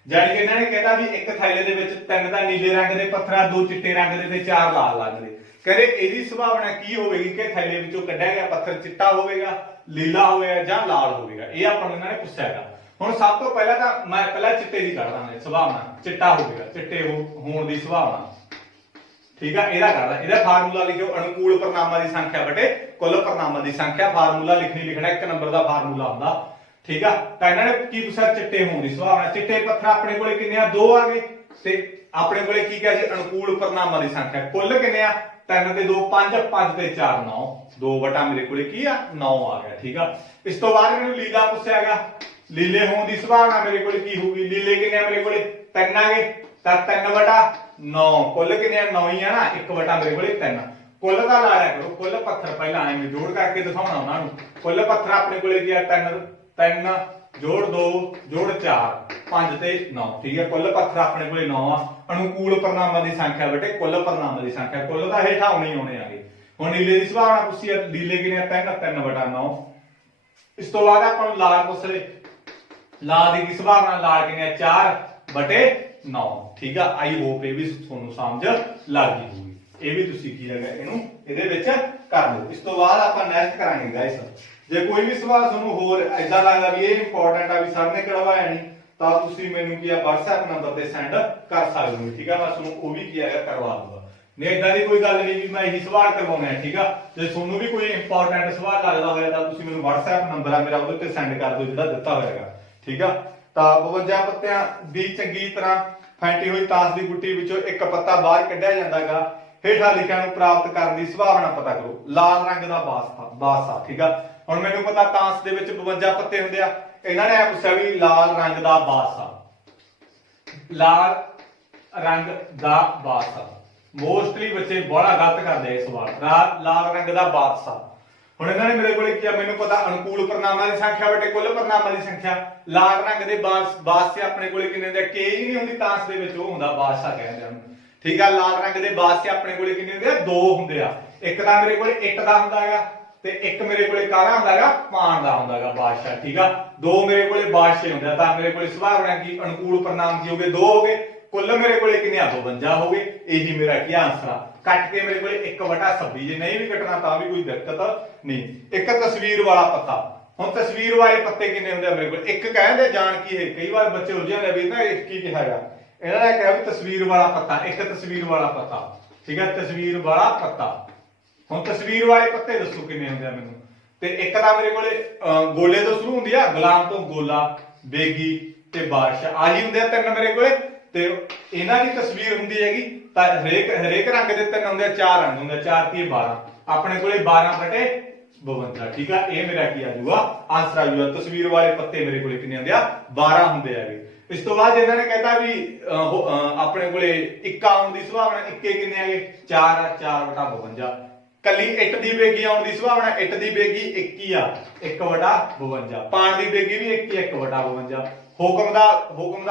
ਜਾਨੀ ਕਿ ਇਹਨਾਂ ਨੇ ਕਹਿੰਦਾ ਵੀ ਇੱਕ ਥੈਲੇ ਦੇ ਵਿੱਚ 3 ਤਾਂ ਨੀਲੇ ਰੰਗ ਦੇ ਪੱਥਰ ਆ, 2 ਚਿੱਟੇ ਰੰਗ ਦੇ ਤੇ 4 ਲਾਲ ਰੰਗ ਦੇ। ਕਹਿੰਦੇ ਇਹਦੀ ਸੰਭਾਵਨਾ ਕੀ ਹੋਵੇਗੀ ਕਿ ਥੈਲੇ ਵਿੱਚੋਂ ਕੱਢਿਆ ਗਿਆ ਪੱਥਰ ਚਿੱਟਾ ਹੋਵੇਗਾ, ਲੀਲਾ ਹੋਵੇਗਾ ਜਾਂ ਲਾਲ ਹੋਵੇਗਾ। ਇਹ ਆਪਾਂ ਨੂੰ ਇਹਨਾਂ ਨੇ ਪੁੱਛਿਆ ਹੈਗਾ। ਹੁਣ ਸਭ ਤੋਂ ਪਹਿਲਾਂ ਤਾਂ ਮੈਂ ਪਹਿਲਾਂ ਚਿੱਟੇ ਦੀ ਕੱਢ ਦਾਂਗੇ ਸੰਭਾਵਨਾ, ਚਿੱਟਾ ਹੋਵੇਗਾ, ਚਿੱਟੇ ਹੋਣ ਦੀ ਸੰਭਾਵਨਾ। ਠੀਕ ਆ, ਇਹਦਾ ਕਰਦਾ, ਇਹਦਾ ਫਾਰਮੂਲਾ ਲਿਖਿਓ, ਅਨੁਕੂਲ ਪਰਿਣਾਮਾਂ ਦੀ ਸੰਖਿਆ ਬਟੇ ਕੁੱਲ ਪਰਿਣਾਮਾਂ ਦੀ ਸੰਖਿਆ। ਫਾਰਮੂਲਾ ਲਿਖਣਾ 1 ਨੰਬਰ ਦਾ ਫਾਰਮੂਲਾ ਹੁੰਦਾ। ਠੀਕ ਆ, ਤਾਂ ਇਹਨਾਂ ਨੇ ਕੀ ਪੁੱਛਿਆ, ਚਿੱਟੇ ਹੋਣ ਦੀ ਸੰਭਾਵਨਾ। ਚਿੱਟੇ ਪੱਥਰ ਆਪਣੇ ਕੋਲੇ ਕਿੰਨੇ ਆ, 2 ਆ ਗਏ ਤੇ ਆਪਣੇ ਕੋਲੇ ਕੀ ਕਿਹਾ ਸੀ, ਅਨੁਕੂਲ ਪਰਿਣਾਮਾਂ ਦੀ ਸੰਖਿਆ। ਕੁੱਲ ਕਿੰਨੇ ਆ, 3 ਤੇ 2 5, 5 ਤੇ 4 9, 2 ਵਟਾ ਮੇਰੇ ਕੋਲੇ ਕੀ ਆ, 9 ਆ ਗਿਆ। ਠੀਕ ਆ, ਇਸ ਤੋਂ ਬਾਅਦ ਮੈਨੂੰ ਲੀਲਾ ਪੁੱਛਿਆ ਹੈਗਾ, ਲੀਲੇ ਹੋਣ ਦੀ ਸੰਭਾਵਨਾ ਮੇਰੇ ਕੋਲੇ ਕੀ ਹੋਊਗੀ, ਲੀਲੇ ਕਿੰਨੇ ਆ ਮੇਰੇ ਕੋਲੇ, 3 ਆ ਗਏ ਤਾਂ 3 ਵਟਾ 9, ਕੁੱਲ ਕਿੰਨੇ ਆ, 9 ਹੀ ਆ ਨਾ, 1 ਵਟਾ ਮੇਰੇ ਕੋਲੇ 3। ਕੁੱਲ ਦਾ ਲਾ ਲਿਆ ਕਰੋ, ਕੁੱਲ ਪੱਥਰ ਪਹਿਲਾਂ ਐਵੇਂ ਜੋੜ ਕਰਕੇ ਦਿਖਾਉਣਾ ਉਹਨਾਂ ਨੂੰ। ਕੁੱਲ ਪੱਥਰ ਆਪਣੇ ਕੋਲੇ ਕੀ ਆ, 3 ਜੋੜ 2 ਜੋੜ 4 5 ਤੇ 9। ਠੀਕ ਹੈ, ਕੁੱਲ ਪੱਥਰ ਆਪਣੇ ਕੋਲੇ 9 ਆ। ਅਨੁਕੂਲ ਪਰਿਣਾਮਾਂ ਦੀ ਸੰਖਿਆ ਬਟੇ ਕੁੱਲ ਪਰਿਣਾਮਾਂ ਦੀ ਸੰਖਿਆ। ਕੁੱਲ ਦਾ ਹੇਠਾਂ ਆਉਣੇ ਆਗੇ। ਹੁਣ ਨੀਲੇ ਦੀ ਸੰਭਾਵਨਾ ਪੁੱਛੀ ਆ, ਨੀਲੇ ਕਿੰਨੇ ਆ, 3 ਵਟਾ 9। ਇਸ ਤੋਂ ਬਾਅਦ ਆਪਾਂ ਨੂੰ ਲਾਲ ਪੁੱਛ ਲਏ, ਲਾਲ ਦੀ ਕੀ ਸੰਭਾਵਨਾ, ਲਾਲ ਕਿੰਨੇ ਆ, 4 ਬਟੇ 9। ਠੀਕ ਆ, ਆਈ ਹੋਪ ਇਹ ਵੀ ਤੁਹਾਨੂੰ ਸਮਝ ਲੱਗ ਗਈ ਹੋਊਗੀ। ਇਹ ਵੀ ਤੁਸੀਂ ਕੀ ਹੈਗਾ ਇਹਨੂੰ ਇਹਦੇ ਵਿੱਚ ਕਰ ਲਓ। ਇਸ ਤੋਂ ਬਾਅਦ ਆਪਾਂ ਨੈਕਸਟ ਕਰਾਂਗੇ ਗਾਇਸ। ਜੇ ਕੋਈ ਵੀ ਸਵਾਲ ਤੁਹਾਨੂੰ ਹੋਰ ਐਦਾਂ ਲੱਗਦਾ ਵੀ ਇਹ ਇੰਪੋਰਟੈਂਟ ਆ ਵੀ ਸਰ ਨੇ ਕਰਵਾਇਆ ਨਹੀਂ ਤਾਂ ਤੁਸੀਂ ਮੈਨੂੰ ਕੀ ਆ WhatsApp ਨੰਬਰ ਤੇ ਸੈਂਡ ਕਰ ਸਕਦੇ ਹੋ। ਠੀਕ ਆ, ਮੈਂ ਤੁਹਾਨੂੰ ਉਹ ਵੀ ਕੀ ਹੈਗਾ ਕਰਵਾ ਦੂੰਗਾ। ਨਹੀਂ ਇਦਾਂ ਦੀ ਕੋਈ ਗੱਲ ਨਹੀਂ ਵੀ ਮੈਂ ਇਹੀ ਸਵਾਲ ਕਰਵਾਉਣਾ ਹੈ। ਠੀਕ ਆ, ਜੇ ਤੁਹਾਨੂੰ ਵੀ ਕੋਈ ਇੰਪੋਰਟੈਂਟ ਸਵਾਲ ਲੱਗਦਾ ਹੋਇਆ ਤਾਂ ਤੁਸੀਂ ਮੈਨੂੰ WhatsApp ਨੰਬਰ ਆ ਮੇਰਾ ਉਹਦੇ ਤੇ ਸੈਂਡ ਕਰ ਦਿਓ ਜਿਹੜਾ ਦਿੱਤਾ ਹੋਏਗਾ। ਠੀਕ ਆ, ਤਾਂ 52 ਪੱਤਿਆਂ ਦੀ ਚੰਗੀ ਤਰ੍ਹਾਂ ਫੈਂਟੀ ਹੋਈ ਤਾਸ਼ ਦੀ ਗੁੱਟੀ ਵਿੱਚੋਂ ਇੱਕ ਪੱਤਾ ਬਾਹਰ ਕੱਢਿਆ ਜਾਂਦਾਗਾ। ਹੇਠਾਂ ਲਿਖਿਆ ਨੂੰ ਪ੍ਰਾਪਤ ਕਰਨ ਦੀ ਸੰਭਾਵਨਾ ਪਤਾ ਕਰੋ। ਲਾਲ ਰੰਗ ਦਾ ਬਾਸ ਆ। ਠੀਕ ਆ, ਹੁਣ ਮੈਨੂੰ ਪਤਾ ਤਾਸ਼ ਦੇ ਵਿੱਚ 52 ਪੱਤੇ ਹੁੰਦੇ ਆ। ਇਹਨਾਂ ਨੇ ਪੁੱਛਿਆ ਵੀ ਲਾਲ ਰੰਗ ਦਾ ਬਾਸ ਆ, ਲਾਲ ਰੰਗ ਦਾ ਬਾਸ ਆ। ਮੋਸਟਲੀ ਬੱਚੇ ਬੜਾ ਗਲਤ ਕਰਦੇ ਇਸ ਸਵਾਲ, ਲਾਲ ਰੰਗ ਦਾ ਬਾਸ ਆ। ਹੁਣ ਇਹਨਾਂ ਨੇ ਮੇਰੇ ਕੋਲੇ ਕੀ ਆ, ਮੈਨੂੰ ਪਤਾ ਅਨੁਕੂਲ ਪਰਿਣਾਮਾਂ ਦੀ ਸੰਖਿਆ ਬਟੇ ਕੁੱਲ ਪਰਿਣਾਮਾਂ ਦੀ ਸੰਖਿਆ। ਲਾਲ ਰੰਗ ਦੇ ਬਾਸ ਸੇ ਆਪਣੇ ਕੋਲੇ ਕਿੰਨੇ ਹੁੰਦੇ ਆ, ਕੇ ਹੀ ਨਹੀਂ ਹੁੰਦੀ ਤਾਸ਼ ਦੇ ਵਿੱਚ, ਉਹ ਹੁੰਦਾ ਬਾਦਸ਼ਾਹ ਕਹਿੰਦੇ ਉਹਨੂੰ। ਠੀਕ ਆ, ਲਾਲ ਰੰਗ ਦੇ ਬਾਸ ਸੇ ਆਪਣੇ ਕੋਲੇ ਕਿੰਨੇ ਹੁੰਦੇ ਆ, 2 ਹੁੰਦੇ ਆ। ਇੱਕ ਤਾਂ ਮੇਰੇ ਕੋਲੇ ਇੱਟ ਦਾ ਹੁੰਦਾ ਹੈਗਾ ਤੇ ਇੱਕ ਮੇਰੇ ਕੋਲੇ ਕਾਰਾ ਹੁੰਦਾ ਹੈਗਾ, ਪਾਣ ਦਾ ਹੁੰਦਾ ਹੈਗਾ ਬਾਦਸ਼ਾਹ। ਠੀਕ ਆ, 2 ਮੇਰੇ ਕੋਲੇ ਬਾਦਸ਼ਾਹ ਹੁੰਦੇ ਆ ਤਾਂ ਮੇਰੇ ਕੋਲੇ ਸੰਭਾਵਨਾ ਕੀ, ਅਨੁਕੂਲ ਪਰਿਣਾਮ ਕੀ ਹੋ ਗਏ, 2 ਹੋ ਗਏ। ਕੁੱਲ ਮੇਰੇ ਕੋਲੇ ਕਿੰਨੇ ਆ, 52 ਹੋ ਗਏ। ਇਹੀ ਮੇਰਾ ਕੀ ਆਨਸਰ ਆ। ਕੱਟ ਕੇ ਮੇਰੇ ਕੋਲੇ 1/26। ਜੇ ਨਹੀਂ ਵੀ ਕੱਟਣਾ ਤਾਂ ਵੀ ਕੋਈ ਦਿੱਕਤ ਨਹੀਂ। ਇੱਕ ਤਸਵੀਰ ਵਾਲਾ ਪੱਤਾ। ਹੁਣ ਤਸਵੀਰ ਵਾਲੇ ਪੱਤੇ ਕਿੰਨੇ ਹੁੰਦੇ ਆ ਮੇਰੇ ਕੋਲ, ਇੱਕ ਕਹਿੰਦੇ ਜਾਣ ਕੀ ਹੈ। ਕਈ ਵਾਰ ਬੱਚੇ ਉਲਝ ਜਾਂਦੇ ਵੀ ਨਾ ਇੱਕ ਕੀ ਕਿਹਾ ਹੈਗਾ। ਇਹਨਾਂ ਨੇ ਕਿਹਾ ਵੀ ਤਸਵੀਰ ਵਾਲਾ ਪੱਤਾ, ਇੱਕ ਤਸਵੀਰ ਵਾਲਾ ਪੱਤਾ। ਠੀਕ ਹੈ, ਤਸਵੀਰ ਵਾਲਾ ਪੱਤਾ। ਹੁਣ ਤਸਵੀਰ ਵਾਲੇ ਪੱਤੇ ਦੱਸੋ ਕਿੰਨੇ ਹੁੰਦੇ ਆ ਮੈਨੂੰ। ਤੇ ਇੱਕ ਤਾਂ ਮੇਰੇ ਕੋਲੇ ਗੋਲੇ ਤੋਂ ਸ਼ੁਰੂ ਹੁੰਦੀ ਆ, ਗੁਲਾਮ ਤੋਂ ਗੋਲਾ, ਬੇਗੀ ਤੇ ਬਾਦਸ਼ਾਹ, ਆਹੀ ਹੁੰਦੇ ਆ 3 ਮੇਰੇ ਕੋਲੇ। ਤੇ ਇਹਨਾਂ ਦੀ ਤਸਵੀਰ ਹੁੰਦੀ ਹੈਗੀ ਤਾਂ ਹਰੇਕ ਰੰਗ ਦੇ 3 ਹੁੰਦੇ ਆ, 4 ਰੰਗ ਹੁੰਦੇ ਆ, 4 ਤੇ 12 ਆਪਣੇ ਕੋਲੇ 12/52। ਠੀਕ ਆ, ਇਹ ਮੇਰਾ ਕੀ ਆ ਜੂਗਾ ਆਨਸਰ ਆ ਜੂਗਾ। ਤਸਵੀਰ ਵਾਲੇ ਪੱਤੇ ਮੇਰੇ ਕੋਲੇ ਕਿੰਨੇ ਹੁੰਦੇ ਆ, 12 ਹੁੰਦੇ ਹੈਗੇ। ਇਸ ਤੋਂ ਬਾਅਦ ਇਹਨਾਂ ਨੇ ਕਹਿੰਦਾ ਵੀ ਆਪਣੇ ਕੋਲੇ ਇੱਕਾ ਆਉਣ ਦੀ ਸੰਭਾਵਨਾ, ਇੱਕੇ ਕਿੰਨੇ ਹੈਗੇ, 4 ਆ, 4/52। ਕੱਲੀ ਇੱਟ ਦੀ ਬੇਗੀ ਆਉਣ ਦੀ ਸੰਭਾਵਨਾ, ਇੱਟ ਦੀ ਬੇਗੀ 1 ਹੀ ਆ, 1/52। ਪਾਣ ਦੀ ਬੇਗੀ ਵੀ 1 ਹੀ, 1/52। ਹੁਕਮ ਦਾ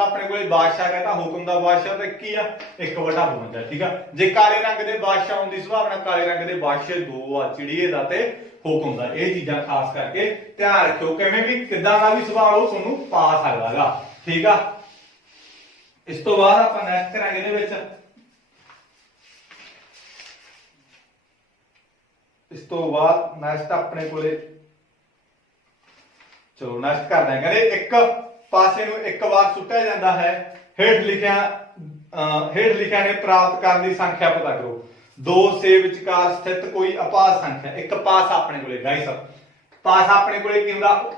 ਆਪਣੇ ਕੋਲੇ ਬਾਦਸ਼ਾਹ ਕਹਿੰਦਾ, ਹੁਕਮ ਦਾ ਬਾਦਸ਼ਾਹ ਤਾਂ 1 ਹੀ ਆ, 1/52। ਠੀਕ ਆ, ਜੇ ਕਾਲੇ ਰੰਗ ਦੇ ਬਾਦਸ਼ਾਹ ਆਉਣ ਦੀ ਸੰਭਾਵਨਾ, ਕਾਲੇ ਰੰਗ ਦੇ ਬਾਦਸ਼ਾਹ 2 ਆ, ਚਿੜੀਏ ਦਾ ਤੇ ਹੁਕਮ ਦਾ। ਇਹ ਚੀਜ਼ਾਂ ਖਾਸ ਕਰਕੇ ਧਿਆਨ ਰੱਖਿਓ, ਕਿਵੇਂ ਵੀ ਕਿੱਦਾਂ ਦਾ ਵੀ ਸਵਾਲ ਉਹ ਤੁਹਾਨੂੰ ਪਾ ਸਕਦਾਗਾ। ਠੀਕ ਆ, ਇਸ ਤੋਂ ਬਾਅਦ ਆਪਾਂ ਨੈਕਸਟ ਕਰਾਂਗੇ ਇਹਦੇ ਵਿੱਚ। ਇਸ ਤੋਂ ਬਾਅਦ ਨੈਕਸਟ ਆਪਣੇ ਕੋਲੇ ਚਲੋ ਨੈਕਸਟ ਕਰਦੇ ਹਾਂ। ਕਹਿੰਦੇ ਇੱਕ ਪਾਸੇ ਨੂੰ ਇੱਕ ਵਾਰ ਸੁੱਟਿਆ ਜਾਂਦਾ ਹੈ। ਹੇਠ ਲਿਖਿਆ ਨੇ ਪ੍ਰਾਪਤ ਕਰਨ ਦੀ ਸੰਖਿਆ ਪਤਾ ਕਰੋ। 2 ਸੇ ਵਿਚਕਾਰ ਸਥਿਤ ਕੋਈ ਅਪਾਸ ਸੰਖਿਆ। ਇੱਕ ਪਾਸ ਆਪਣੇ ਕੋਲੇ ਗਾਇਸ, ਪਾਸ ਆਪਣੇ ਕੋਲੇ ਕੀ ਹੁੰਦਾ,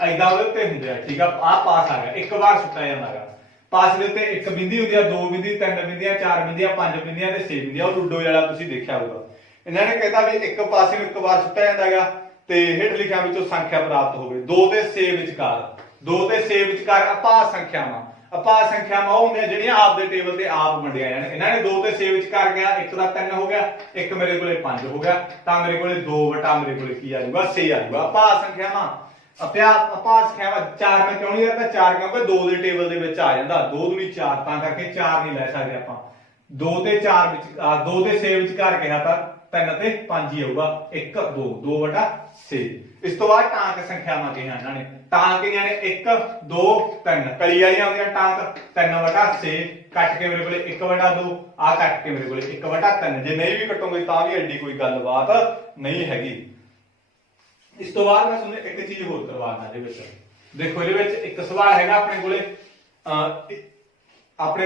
ਐਦਾਂ ਉਹਦੇ ਉੱਤੇ ਹੁੰਦੇ ਆ। ਠੀਕ ਆ, ਆਹ ਪਾਸ ਆ ਗਿਆ, ਇੱਕ ਵਾਰ ਸੁੱਟਿਆ ਜਾਂਦਾ ਹੈਗਾ। ਪਾਸੇ ਦੇ ਉੱਤੇ ਇੱਕ ਬਿੰਦੀ ਹੁੰਦੀ ਆ, ਦੋ ਬਿੰਦੀ, ਤਿੰਨ ਬਿੰਦੀਆਂ, ਚਾਰ ਬਿੰਦੀਆਂ, ਪੰਜ ਬਿੰਦੀਆਂ ਤੇ 6 ਬਿੰਦੀਆਂ। ਉਹ ਲੁੱਡੋ ਵਾਲਾ ਤੁਸੀਂ ਦੇਖਿਆ ਹੋਊਗਾ। ਇਹਨਾਂ ਨੇ ਕਹਿੰਦਾ ਵੀ ਇੱਕ ਪਾਸੇ ਨੂੰ ਇੱਕ ਵਾਰ ਸੁੱਟਿਆ ਜਾਂਦਾ ਹੈਗਾ ਤੇ ਹੇਠ ਲਿਖਿਆ ਵਿੱਚੋਂ ਸੰਖਿਆ ਪ੍ਰਾਪਤ ਹੋਵੇ। 2 ਤੇ 6 ਵਿਚਕਾਰ, 2 ਤੇ 6 ਵਿਚਕਾਰ ਅਪਾਹਜ ਸੰਖਿਆਵਾਂ। ਅਪਾਹਜ ਸੰਖਿਆਵਾਂ ਉਹ ਹੁੰਦੀਆਂ ਜਿਹੜੀਆਂ ਆਪ ਦੇ ਟੇਬਲ ਤੇ ਆਪ ਵੰਡੀਆਂ ਜਾਣ। ਇਹਨਾਂ ਨੇ 2 ਤੇ 6 ਵਿਚਕਾਰ ਗਿਆ, ਇੱਕ ਦਾ 3 ਹੋ ਗਿਆ, ਇੱਕ ਮੇਰੇ ਕੋਲੇ 5 ਹੋ ਗਿਆ, ਤਾਂ ਮੇਰੇ ਕੋਲੇ 2 ਵਟਾ ਮੇਰੇ ਕੋਲੇ ਕੀ ਆ ਜਾਊਗਾ 6 ਆ ਜਾਊਗਾ। ਅਪਾਹਜ ਸੰਖਿਆਵਾਂ ਅਪਾਹਜ ਸੰਖਿਆਵਾਂ 4 ਮੈਂ ਕਿਉਂ ਨਹੀਂ ਕਰਦਾ? 4 ਕਿਉਂਕਿ 2 ਦੇ ਟੇਬਲ ਦੇ ਵਿੱਚ ਆ ਜਾਂਦਾ, 2 ਦੂਣੀ 4, ਤਾਂ ਕਰਕੇ 4 ਨਹੀਂ ਲੈ ਸਕਦੇ ਆਪਾਂ। 2 ਤੇ 4 ਵਿੱਚ 2 ਤੇ 6 ਵਿਚਕਾਰ ਕਿਹਾ ਤਾਂ 3 ਤੇ 5 ਹੀ ਆਊਗਾ। 1 2 2 ਵਟਾ 6। ਇਸ ਤੋਂ ਬਾਅਦ ਟਾਂਕ ਸੰਖਿਆਵਾਂ ਕਿਹਾ ਇਹਨਾਂ ਨੇ। ਟਾਂਕ ਕਿਹਨਾਂ ਨੇ? 1 2 3 ਕਲੀ ਵਾਲੀਆਂ ਹੁੰਦੀਆਂ ਟਾਂਕ। 3 ਵਟਾ 6 ਕੱਟ ਕੇ ਮੇਰੇ ਕੋਲੇ 1 ਵਟਾ 2, ਆ ਕੱਟ ਕੇ ਮੇਰੇ ਕੋਲੇ 1 ਵਟਾ 3। ਜੇ ਨਹੀਂ ਵੀ ਕੱਟੋਗੇ ਤਾਂ ਵੀ ਐਡੀ ਕੋਈ ਗੱਲਬਾਤ ਨਹੀਂ ਹੈਗੀ। ਇਸ ਤੋਂ ਬਾਅਦ ਮੈਂ ਤੁਹਾਨੂੰ ਇੱਕ ਚੀਜ਼ ਹੋਰ ਕਰਵਾਉਣਾ ਇਹਦੇ ਵਿੱਚ। ਦੇਖੋ ਇਹਦੇ ਵਿੱਚ ਇੱਕ ਸਵਾਲ ਹੈਗਾ ਆਪਣੇ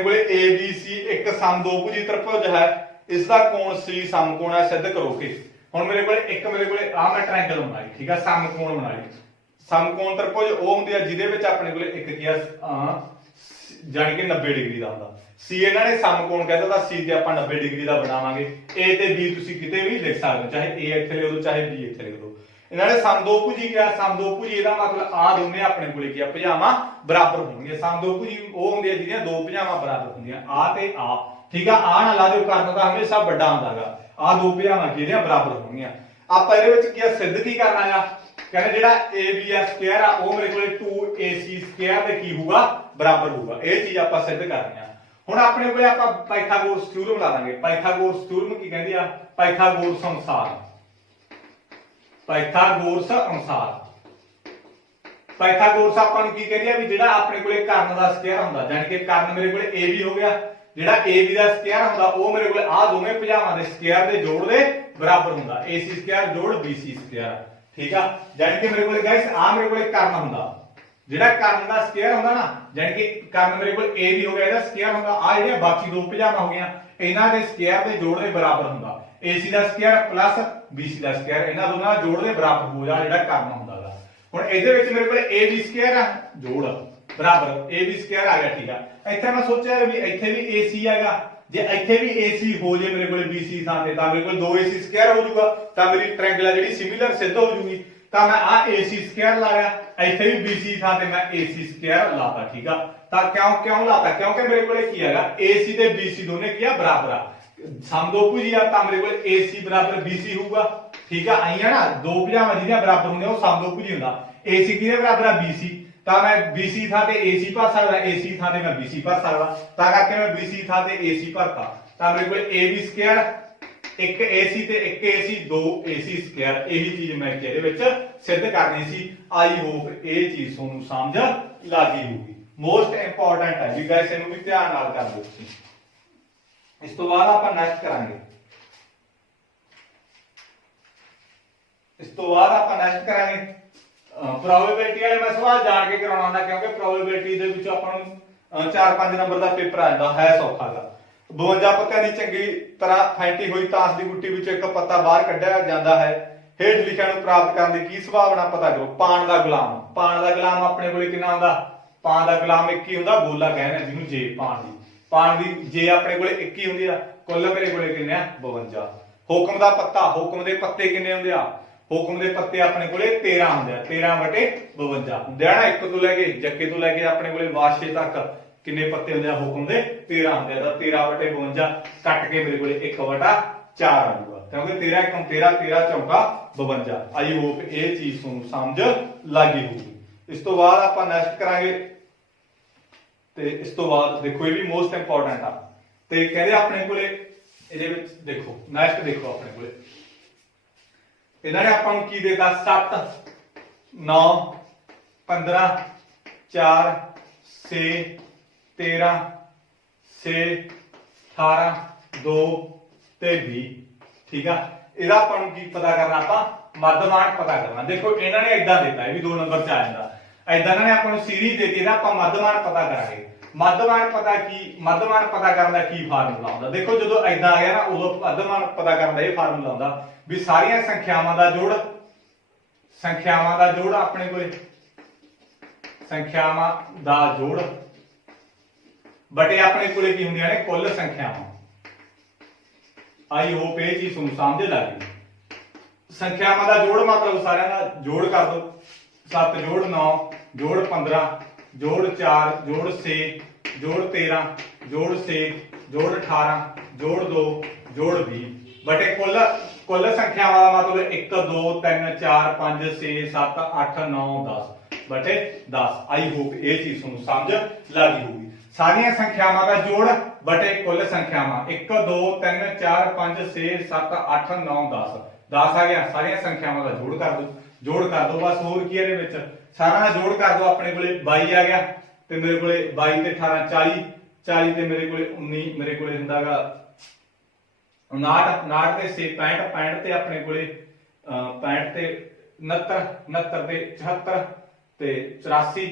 ਕੋਲੇ ABC ਇੱਕ ਸਮਦੋਭੁਜੀ ਤ੍ਰਿਭੁਜ ਹੈ, ਇਸ ਦਾ ਕੋਣ C ਸਮਕੋਣ ਹੈ, ਸਿੱਧ ਕਰੋ ਕਿ। ਹੁਣ ਮੇਰੇ ਕੋਲੇ ਆ ਮੈਂ ਟ੍ਰਾਇੰਗਲ ਬਣਾਈ, ਠੀਕ ਆ, ਸਮਕੋਣ ਬਣਾਈ। ਸਮਕੋਣ ਤ੍ਰਿਭੁਜ ਉਹ ਹੁੰਦੀ ਆ ਜਿਹਦੇ ਵਿੱਚ ਆਪਣੇ ਕੋਲੇ ਇੱਕ ਕੀ ਆ ਜਾਨੀ ਕਿ 90 ਡਿਗਰੀ ਦਾ ਹੁੰਦਾ। C ਇਹਨਾਂ ਨੇ ਸਮਕੋਣ ਕਹਿੰਦਾ ਤਾਂ C ਤੇ ਆਪਾਂ 90 ਡਿਗਰੀ ਦਾ ਬਣਾਵਾਂਗੇ। A ਤੇ B ਤੁਸੀਂ ਕਿਤੇ ਵੀ ਲਿਖ ਸਕਦੇ ਹੋ, ਚਾਹੇ A ਇੱਥੇ ਲਿਖ ਦਿਓ ਚਾਹੇ B ਇੱਥੇ ਲਿਖ ਦਿਓ। ਇਹਨਾਂ ਨੇ ਸਮਦੋਭੁਜੀ ਕਿਹਾ। ਸਮਦੋਭੁਜੀ ਇਹਦਾ ਮਤਲਬ ਆ ਦੋਨੇ ਆਪਣੇ ਕੋਲੇ ਕੀ ਆ ਭੁਜਾਵਾਂ ਬਰਾਬਰ ਹੋਣਗੀਆਂ। ਸਮਦੋਭੁਜੀ ਉਹ ਹੁੰਦੀ ਆ ਜਿਹਦੀਆਂ ਦੋ ਭੁਜਾਵਾਂ ਬਰਾਬਰ ਹੁੰਦੀਆਂ, ਆ ਤੇ ਆ, ਠੀਕ ਆ। ਆ ਨਾ ਲਾ ਦਿਓ, ਕਰਨ ਦਾ ਹਮੇਸ਼ਾ ਵੱਡਾ ਹੁੰਦਾਗਾ। ਆ ਦੋ ਭੁਜਾਵਾਂ ਜਿਹੜੀਆਂ ਬਰਾਬਰ ਹੋਣਗੀਆਂ। ਆਪਾਂ ਇਹਦੇ ਵਿੱਚ ਕੀ ਆ ਸਿੱਧ ਕੀ ਕਰਨਾ ਆ? ਕਹਿੰਦੇ ਜਿਹੜਾ ABS ਸਕੁਅਰ ਆ ਉਹ ਮੇਰੇ ਕੋਲੇ 2AC ਸਕੁਅਰ ਦੇ ਕੀ ਹੋਊਗਾ ਬਰਾਬਰ ਹੋਊਗਾ। ਇਹ ਚੀਜ਼ ਆਪਾਂ ਸਿੱਧ ਕਰਨੀ ਆ। ਹੁਣ ਆਪਣੇ ਕੋਲੇ ਆਪਾਂ ਪਾਇਥਾਗੋਰਸ ਥਿਊਰਮ ਲਾ ਦਾਂਗੇ। ਪਾਇਥਾਗੋਰਸ ਥਿਊਰਮ ਕੀ ਕਹਿੰਦੀ ਆ? ਪਾਇਥਾਗੋਰਸ ਅਨੁਸਾਰ, ਪਾਇਥਾਗੋਰਸ ਅਨੁਸਾਰ ਪਾਇਥਾਗੋਰਸ ਆਪਾਂ ਨੂੰ ਕੀ ਕਹਿੰਦੀ ਆ ਵੀ ਜਿਹੜਾ ਆਪਣੇ ਕੋਲੇ ਕਰਨ ਦਾ ਸਕੁਅਰ ਹੁੰਦਾ, ਯਾਨੀ ਕਿ ਕਰਨ ਮੇਰੇ ਕੋਲੇ AB ਹੋ ਗਿਆ, ਜਿਹੜਾ AB ਦਾ ਸਕੁਅਰ ਹੁੰਦਾ ਉਹ ਮੇਰੇ ਕੋਲੇ ਆ ਦੋਵੇਂ ਭੁਜਾਵਾਂ ਦੇ ਸਕੁਅਰ ਦੇ ਜੋੜ ਦੇ ਬਰਾਬਰ ਹੁੰਦਾ। AC ਸਕੁਅਰ ਜੋੜ BC ਸਕੁਅਰ, ਠੀਕ ਆ। ਯਾਨੀ ਕਿ ਮੇਰੇ ਕੋਲੇ ਗਾਇਸ ਆ ਮੇਰੇ ਕੋਲੇ ਕਰਨ ਹੁੰਦਾ, ਜਿਹੜਾ ਕਰਨ ਦਾ ਸਕੁਅਰ ਹੁੰਦਾ ਨਾ, ਯਾਨੀ ਕਿ ਕਰਨ ਮੇਰੇ ਕੋਲ AB ਹੋ ਗਿਆ, ਇਹਦਾ ਸਕੁਅਰ ਹੁੰਦਾ। ਆ ਜਿਹੜੀਆਂ ਬਾਕੀ ਦੋ ਭੁਜਾਵਾਂ ਹੋ ਗਈਆਂ ਇਹਨਾਂ ਦੇ ਸਕੁਅਰ ਦੇ ਜੋੜ ਦੇ ਬਰਾਬਰ ਹੁੰਦਾ। AC ਦਾ ਸਕੁਅਰ ਪਲੱਸ BC ਦਾ ਸਕੁਅਰ, ਇਹਨਾਂ ਦੋਨਾਂ ਦਾ ਜੋੜ ਦੇ ਬਰਾਬਰ ਹੋ ਜਾ ਜਿਹੜਾ ਕਰਨ ਹੁੰਦਾਗਾ। ਹੁਣ ਇਹਦੇ ਵਿੱਚ ਮੇਰੇ ਕੋਲ AB ਸਕੁਅਰ ਆ ਜੋੜ ਬਰਾਬਰ AB ਸਕੁਅਰ ਆ ਗਿਆ, ਠੀਕ ਆ। ਇੱਥੇ ਮੈਂ ਸੋਚਿਆ ਵੀ ਇੱਥੇ ਵੀ AC ਆਏਗਾ, ਜੇ ਇੱਥੇ ਵੀ AC ਹੋ ਜੇ ਮੇਰੇ ਕੋਲ BC ਥਾਂ ਤੇ ਤਾਂ ਮੇਰੇ ਕੋਲ 2AC ਸਕੁਅਰ ਹੋ ਜਾਊਗਾ, ਤਾਂ ਮੇਰੀ ਟ੍ਰਾਇੰਗਲ ਆ ਜਿਹੜੀ ਸਿਮਿਲਰ ਸਿੱਧ ਹੋ ਜੂਗੀ। ਤਾਂ ਮੈਂ ਆ AC ਸਕੁਅਰ ਲਾਇਆ, ਇੱਥੇ ਵੀ BC ਥਾਂ ਤੇ ਮੈਂ AC ਸਕੁਅਰ ਲਾਤਾ, ਠੀਕ ਆ। ਤਾਂ ਕਿਉਂ ਲਾਤਾ? ਕਿਉਂਕਿ ਮੇਰੇ ਕੋਲੇ ਕੀ ਹੈਗਾ AC ਤੇ BC ਦੋਨੇ ਕੀ ਆ ਬਰਾਬਰ ਆ। ਸਮਦੋਭੁਜੀ ਆ ਤਾਂ ਮੇਰੇ ਕੋਲ AC ਬਰਾਬਰ BC ਹੋਊਗਾ, ਠੀਕ ਆ। ਆਈਆਂ ਨਾ ਦੋ ਭੁਜਾਵਾਂ ਜਿਹਦੀਆਂ ਬਰਾਬਰ ਹੁੰਦੀਆਂ ਉਹ ਸਮਦੋਭੁਜੀ ਹੁੰਦਾ। AC ਕਿਹਦੇ ਬਰਾਬਰ ਆ? BC, ਤਾਂ ਮੈਂ BC ਥਾਂ ਤੇ AC ਭਰ ਸਕਦਾ, AC ਥਾਂ ਤੇ ਮੈਂ BC ਭਰ ਸਕਦਾ, ਤਾਂ ਕਰਕੇ ਮੈਂ BC ਥਾਂ ਤੇ AC ਭਰਤਾ। ਤਾਂ ਮੇਰੇ ਕੋਲ AB ਸਕੁਅਰ ਇੱਕ AC ਤੇ ਇੱਕ AC 2AC ਸਕੁਅਰ। ਇਹੀ ਚੀਜ਼ ਮੈਂ ਇਹਦੇ ਵਿੱਚ ਸਿੱਧ ਕਰਨੀ ਸੀ। ਆਈ ਹੋਪ ਇਹ ਚੀਜ਼ ਤੁਹਾਨੂੰ ਸਮਝ ਲੱਗੀ ਹੋਊਗੀ। ਮੋਸਟ ਇੰਪੋਰਟੈਂਟ ਹੈ ਜੀ ਗਾਇਸ, ਇਹਨੂੰ ਵੀ ਧਿਆਨ ਨਾਲ ਕਰ ਲਓ ਤੁਸੀਂ। ਇਸ ਤੋਂ ਬਾਅਦ ਆਪਾਂ ਨੈਕਸਟ ਕਰਾਂਗੇ। ਪ੍ਰੋਬੇਬਿਲਿਟੀ ਵਾਲੇ ਮੈਂ ਸਵਾਲ ਜਾਣ ਕੇ ਕਰਾਉਣਾ ਹੁੰਦਾ, ਕਿਉਂਕਿ ਪ੍ਰੋਬੇਬਿਲਿਟੀ ਦੇ ਵਿੱਚ ਆਪਾਂ ਨੂੰ 4-5 ਨੰਬਰ ਦਾ ਪੇਪਰ ਆ ਜਾਂਦਾ ਹੈ, ਸੌਖਾਗਾ। 52 ਪੱਤਿਆਂ ਦੀ ਚੰਗੀ ਤਰ੍ਹਾਂ ਫੈਂਟੀ ਹੋਈ ਤਾਸ਼ ਦੀ ਗੁੱਟੀ ਵਿੱਚੋਂ ਇੱਕ ਪੱਤਾ ਬਾਹਰ ਕੱਢਿਆ ਜਾਂਦਾ ਹੈ। ਹੇਠ ਲਿਖਿਆ ਨੂੰ ਪ੍ਰਾਪਤ ਕਰਨ ਦੀ ਕੀ ਸੰਭਾਵਨਾ ਪਤਾ ਕਰੋ। ਪਾਣ ਦਾ ਗੁਲਾਮ, ਪਾਣ ਦਾ ਗੁਲਾਮ ਆਪਣੇ ਕੋਲੇ ਕਿੰਨਾ ਹੁੰਦਾ? ਪਾਣ ਦਾ ਗੁਲਾਮ ਇੱਕ ਹੀ ਹੁੰਦਾ, ਗੋਲਾ ਕਹਿੰਦੇ ਜਿਹਨੂੰ ਜੇ। ਪਾਣ ਦੀ ਜੇ ਆਪਣੇ ਕੋਲੇ ਇੱਕ ਹੀ ਹੁੰਦੀ ਆ। ਕੁੱਲ ਮੇਰੇ ਕੋਲੇ ਕਿੰਨੇ ਆ? 52। ਹੁਕਮ ਦਾ ਪੱਤਾ, ਹੁਕਮ ਦੇ ਪੱਤੇ ਕਿੰਨੇ ਹੁੰਦੇ ਆ? ਹੁਕਮ ਦੇ ਪੱਤੇ ਆਪਣੇ ਕੋਲੇ 13 ਹੁੰਦੇ ਆ। 13/52 ਹੁੰਦੇ ਆ ਨਾ। ਇੱਕ ਤੋਂ ਲੈ ਕੇ ਜੱਕੇ ਤੋਂ ਲੈ ਕੇ ਆਪਣੇ ਕੋਲੇ ਵਾਸ਼ੇ ਤੱਕ ਕਿੰਨੇ ਪੱਤੇ ਹੁੰਦੇ ਆ? ਹੁਕਮ ਦੇ 13 ਹੁੰਦੇ ਆ। ਤਾਂ 13/52 ਕੱਟ ਕੇ ਮੇਰੇ ਕੋਲੇ 1/4 ਆ ਜਾਊਗਾ, ਕਿਉਂਕਿ 13 1 13, 13 ਚੌਕਾ 52। ਆਈ ਹੋਪ ਇਹ ਚੀਜ਼ ਤੁਹਾਨੂੰ ਸਮਝ ਲੱਗੀ ਹੋਊਗੀ। ਇਸ ਤੋਂ ਬਾਅਦ ਆਪਾਂ ਨੈਕਸਟ ਕਰਾਂਗੇ। ਤੇ ਇਸ ਤੋਂ ਬਾਅਦ ਦੇਖੋ ਇਹ ਵੀ ਮੋਸਟ ਇੰਪੋਰਟੈਂਟ ਆ। ਤੇ ਕਹਿੰਦੇ ਆਪਣੇ ਕੋਲੇ ਇਹਦੇ ਵਿੱਚ ਦੇਖੋ ਨੈਕਸਟ ਦੇਖੋ ਆਪਣੇ ਕੋਲੇ ਇਹਨਾਂ ਨੇ ਆਪਾਂ ਨੂੰ ਕੀ ਦੇਤਾ? 7 9 15 4 6 13 6 18 2 ਤੇ 20, ਠੀਕ ਆ। ਇਹਦਾ ਆਪਾਂ ਨੂੰ ਕੀ ਪਤਾ ਕਰਨਾ? ਆਪਾਂ ਮੱਧਮਾਨ ਪਤਾ ਕਰਨਾ। ਦੇਖੋ ਇਹਨਾਂ ਨੇ ਏਦਾਂ ਦਿੱਤਾ, ਇਹ ਵੀ 2 ਨੰਬਰ ਚ ਆ ਜਾਂਦਾ। ਏਦਾਂ ਇਹਨਾਂ ਨੇ ਆਪਾਂ ਨੂੰ ਸੀਰੀਜ਼ ਦਿੱਤੀ, ਇਹਦਾ ਆਪਾਂ ਮੱਧਮਾਨ ਪਤਾ ਕਰਾਂਗੇ। ਮੱਧਮਾਨ ਪਤਾ ਕਰਨ ਦਾ ਕੀ ਫਾਰਮੂਲਾ ਹੁੰਦਾ? ਦੇਖੋ ਜਦੋਂ ਏਦਾਂ ਆ ਗਿਆ ਨਾ, ਉਦੋਂ ਮੱਧਮਾਨ ਪਤਾ ਕਰਨ ਦਾ ਇਹ ਫਾਰਮੂਲਾ ਹੁੰਦਾ ਵੀ ਸਾਰੀਆਂ ਸੰਖਿਆਵਾਂ ਦਾ ਜੋੜ ਆਪਣੇ ਕੋਲੇ ਸੰਖਿਆਵਾਂ ਦਾ ਜੋੜ बटे अपने कोले की हुंदियां ने कुल संख्यावां। आई होप ये चीज तुहानूं समझ लग गई। संख्यावां दा जोड़ मतलब सारियां दा जोड़ कर दो, 7 जोड़ 9 जोड़ 15 जोड़ 4 जोड़ 6 जोड़ 13 जोड़ 6 जोड़ 18 जोड़ 2 जोड़ 20 बटे कुल कुल संख्यावां दा मतलब 1 2 3 4 5 6 7 8 9 10 बटे 10। आई होप ये चीज तुहानूं समझ लगी होगी। सारियां संख्यावां दा जोड़ बटे कुल संख्यावां 1 2 3 4 5 6 7 8 9 10 10 आ गया। सारियां संख्यावां दा जोड़ कर दो बस। होर की इहदे विच सारा दा जोड़ कर दो। अपने कोले 22 आ गया ते मेरे कोले 22 ते 18 40 40 ते मेरे कोले 19 मेरे कोले हुंदागा 59 59 ते 6 65 65 ते अपने कोले 65 ते 69 69 ते 74 ते 84